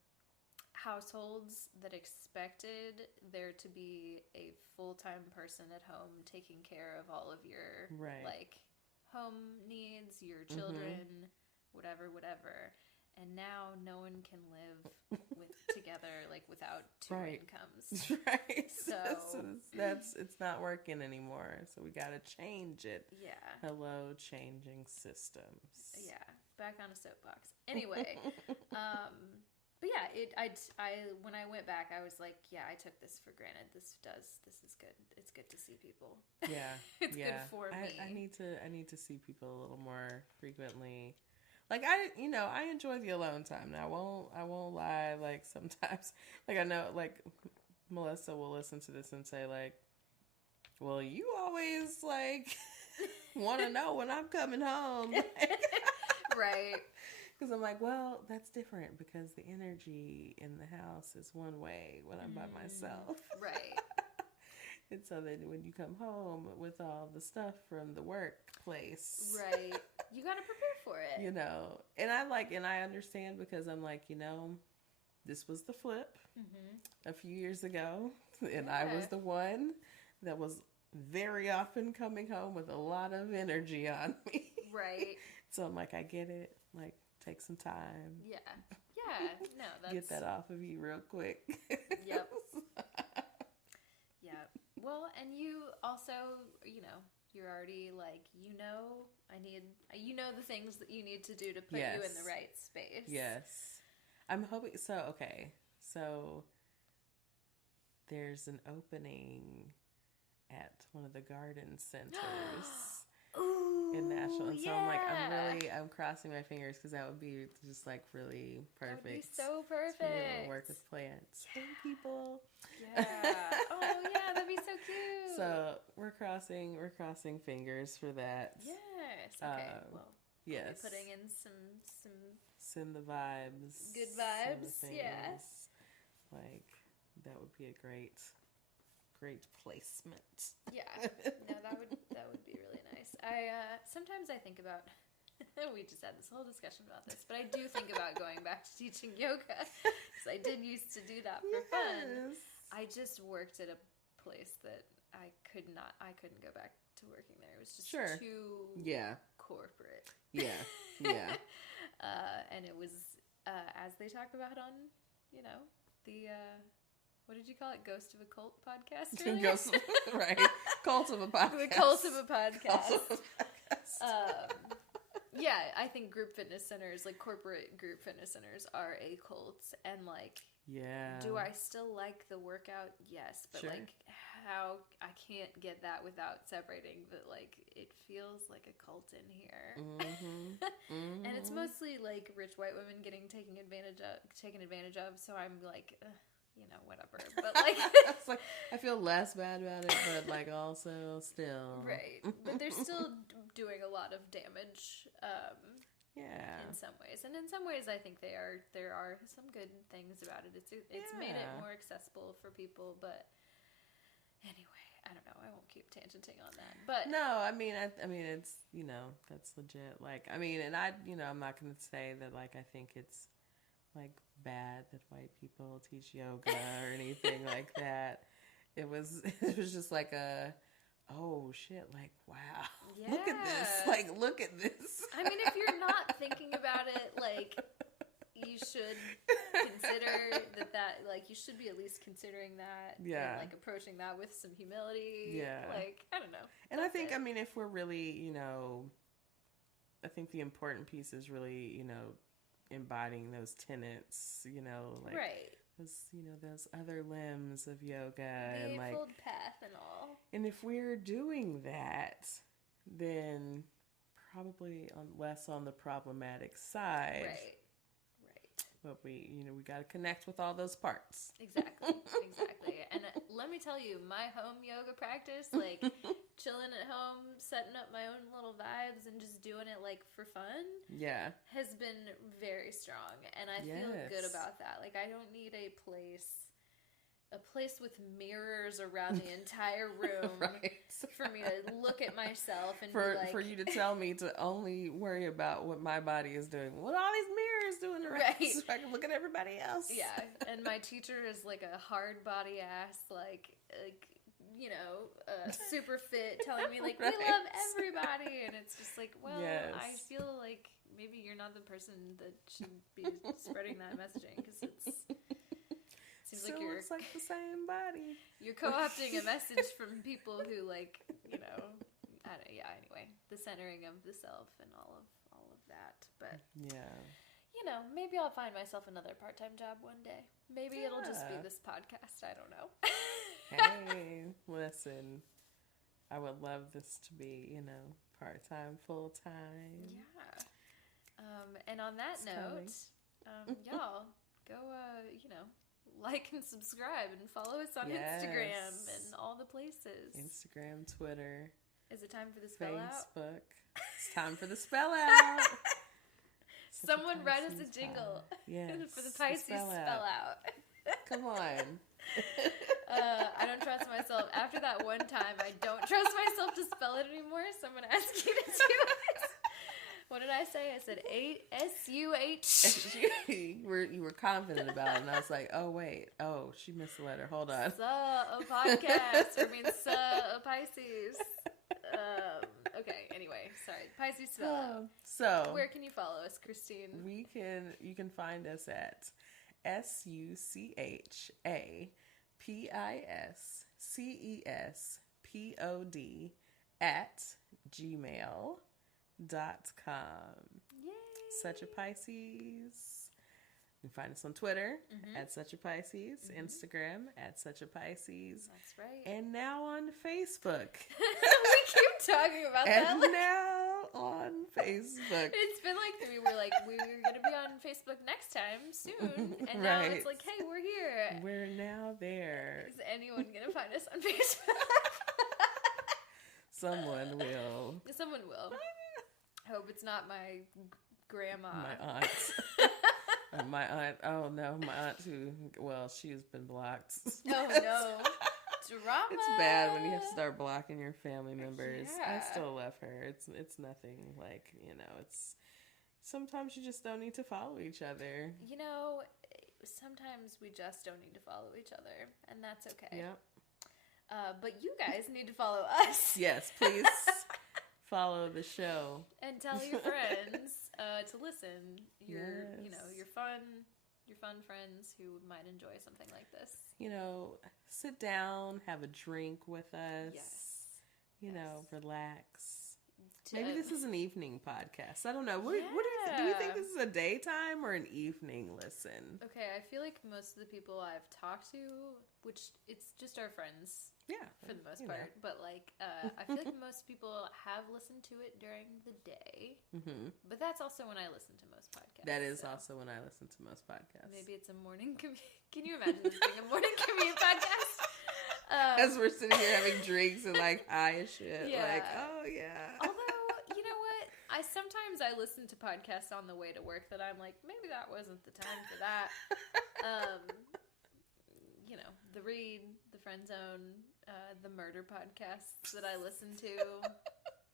households that expected there to be a full-time person at home taking care of all of your, like, home needs, your children, whatever. And now no one can live together, like, without two incomes. Right. So it's not working anymore. So we got to change it. Yeah. Hello, changing systems. Yeah. Back on a soapbox. Anyway, but yeah, I when I went back, I was like, yeah, I took this for granted. This is good. It's good to see people. Yeah. It's good for me. I need to see people a little more frequently. Like, I enjoy the alone time. Now, I won't lie. Like, sometimes, like, I know, like, Melissa will listen to this and say, like, well, you always, like, want to know when I'm coming home. Right. Because I'm like, well, that's different because the energy in the house is one way when I'm by myself. Right. And so then when you come home with all the stuff from the workplace. Right. You got to prepare for it. And I understand because I'm like, this was the flip a few years ago. And I was the one that was very often coming home with a lot of energy on me. Right. So I'm like, I get it. Like, take some time. Yeah. Yeah. No, that's... Get that off of you real quick. Yep. Yeah. Well, and you also, you're already like, the things that you need to do to put you in the right space. Yes. I'm hoping, so there's an opening at one of the garden centers. Ooh, in Nashville. And so I'm crossing my fingers because that would be just like really perfect. That would be so perfect. To be able to work with plants. Yeah. Hey, people. Yeah. Oh yeah, that'd be so cute. So we're crossing fingers for that. Yes. Okay. Yes. We'll be putting in some send the vibes. Good vibes. Yes. Like that would be a great placement. Yeah. No, that would be really nice. Sometimes I think about, we just had this whole discussion about this, but I do think about going back to teaching yoga because I did used to do that for fun. I just worked at a place that I couldn't go back to working there. It was just too corporate. Yeah. And it was, as they talk about on, the, what did you call it? Ghost of a Cult podcast? Right. Cult of a podcast. The Cult of a podcast. Yeah, I think group fitness centers, like corporate group fitness centers, are a cult. And like, do I still like the workout? Yes. But like, how I can't get that without separating that, like, it feels like a cult in here. And it's mostly like rich white women getting taken advantage of. So I'm like, whatever. But like, it's like I feel less bad about it, but like also still right. But they're still doing a lot of damage. In some ways, and in some ways, I think there are some good things about it. It's made it more accessible for people. But anyway, I don't know. I won't keep tangenting on that. But no, I mean, it's that's legit. Like, I mean, and I'm not going to say that like I think it's like bad that white people teach yoga or anything like that. It was just like oh shit, like wow. Yeah. Look at this. I mean, if you're not thinking about it, like, you should consider that like, you should be at least considering that. Yeah. And, like, approaching that with some humility. Yeah. Like, I don't know. And I think, I mean, if we're really, you know, I think the important piece is really, you know, embodying those tenets, you know, like. Right. Those, you know, those other limbs of yoga. The and like Eightfold Path and all. And if we're doing that, then probably less on the problematic side. Right. But we got to connect with all those parts. Exactly. And let me tell you, my home yoga practice, like chilling at home, setting up my own little vibes and just doing it like for fun. Yeah. Has been very strong. And I feel good about that. Like, I don't need a place with mirrors around the entire room for me to look at myself and be like... For you to tell me to only worry about what my body is doing. What all these mirrors doing around so I can look at everybody else. Yeah, and my teacher is like a hard body ass, like you know, super fit, telling me like, we love everybody. And it's just like, well, I feel like maybe you're not the person that should be spreading that messaging, because seems like you're... It's like the same body. You're co-opting a message from people who, like, you know, anyway, the centering of the self and all of that. But yeah, you know, maybe I'll find myself another part-time job one day. Maybe it'll just be this podcast. I don't know. Hey, listen, I would love this to be, you know, part-time, full-time. Yeah. And on that note, y'all go, you know, like and subscribe and follow us on Instagram and all the places. Instagram, Twitter. Is it time for the spell out? Facebook. It's time for the spell out. Someone write us a jingle. For the Pisces spell out. Come on. I don't trust myself. After that one time, I don't trust myself to spell it anymore, so I'm going to ask you to do it. What did I say? I said S-U-H. You were confident about it, and I was like, oh, wait. Oh, she missed a letter. Hold on. A podcast. Or means a Pisces. Okay, anyway, sorry. Pisces spell out. So, where can you follow us, Christine? You can find us at SuchAPispod@gmail.com. Yay! Such a Pisces. You can find us on Twitter at Such a Pisces, Instagram at Such a Pisces. That's right. And now on Facebook. We keep talking about that. And now on Facebook. It's been like we were going to be on Facebook next time soon. And now it's like, hey, we're here. We're now there. Is anyone going to find us on Facebook? Someone will. Someone will. I hope it's not my grandma. My aunt. My aunt, my aunt who, she's been blocked. Oh no. Drama. It's bad when you have to start blocking your family members. Yeah. I still love her. It's nothing like, you know, it's, sometimes you just don't need to follow each other. You know, sometimes we just don't need to follow each other, and that's okay. Yep. But you guys need to follow us. Yes, please follow the show. And tell your friends to listen. Your fun friends who might enjoy something like this. You know, sit down, have a drink with us. Yes. You know, relax. Maybe this is an evening podcast. I don't know. What do you think this is a daytime or an evening listen? Okay, I feel like most of the people I've talked to, which it's just our friends. Yeah. For the most part. But like, I feel like most people have listened to it during the day. Mm-hmm. But that's also when I listen to most podcasts. That is also when I listen to most podcasts. Maybe it's a morning commute. Can you imagine this being a morning commute podcast? As we're sitting here having drinks and like high as shit. Yeah. Like, oh yeah. Although, you know what? Sometimes I listen to podcasts on the way to work that I'm like, maybe that wasn't the time for that. You know, The Read, The Friend Zone, the murder podcasts that I listen to.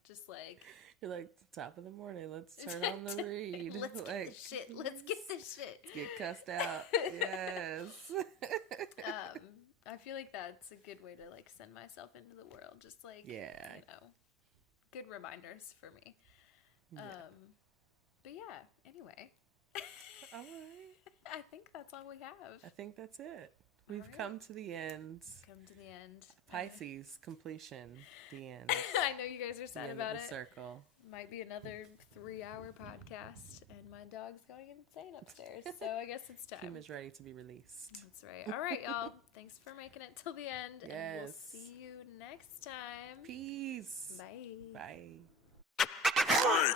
Just like... You're like, top of the morning, let's turn on The Read. Let's get this shit. Let's get this shit. Let's get cussed out. Yes. I feel like that's a good way to like send myself into the world. Just like, you know, good reminders for me. Yeah. But yeah, anyway. All right. I think that's all we have. I think that's it. We've come to the end. Come to the end. Pisces, completion, the end. I know you guys are sad about it. Circle. Might be another 3-hour podcast, and my dog's going insane upstairs. So I guess it's time. Kim is ready to be released. That's right. All right, y'all. Thanks for making it till the end, yes. and we'll see you next time. Peace. Bye. Bye.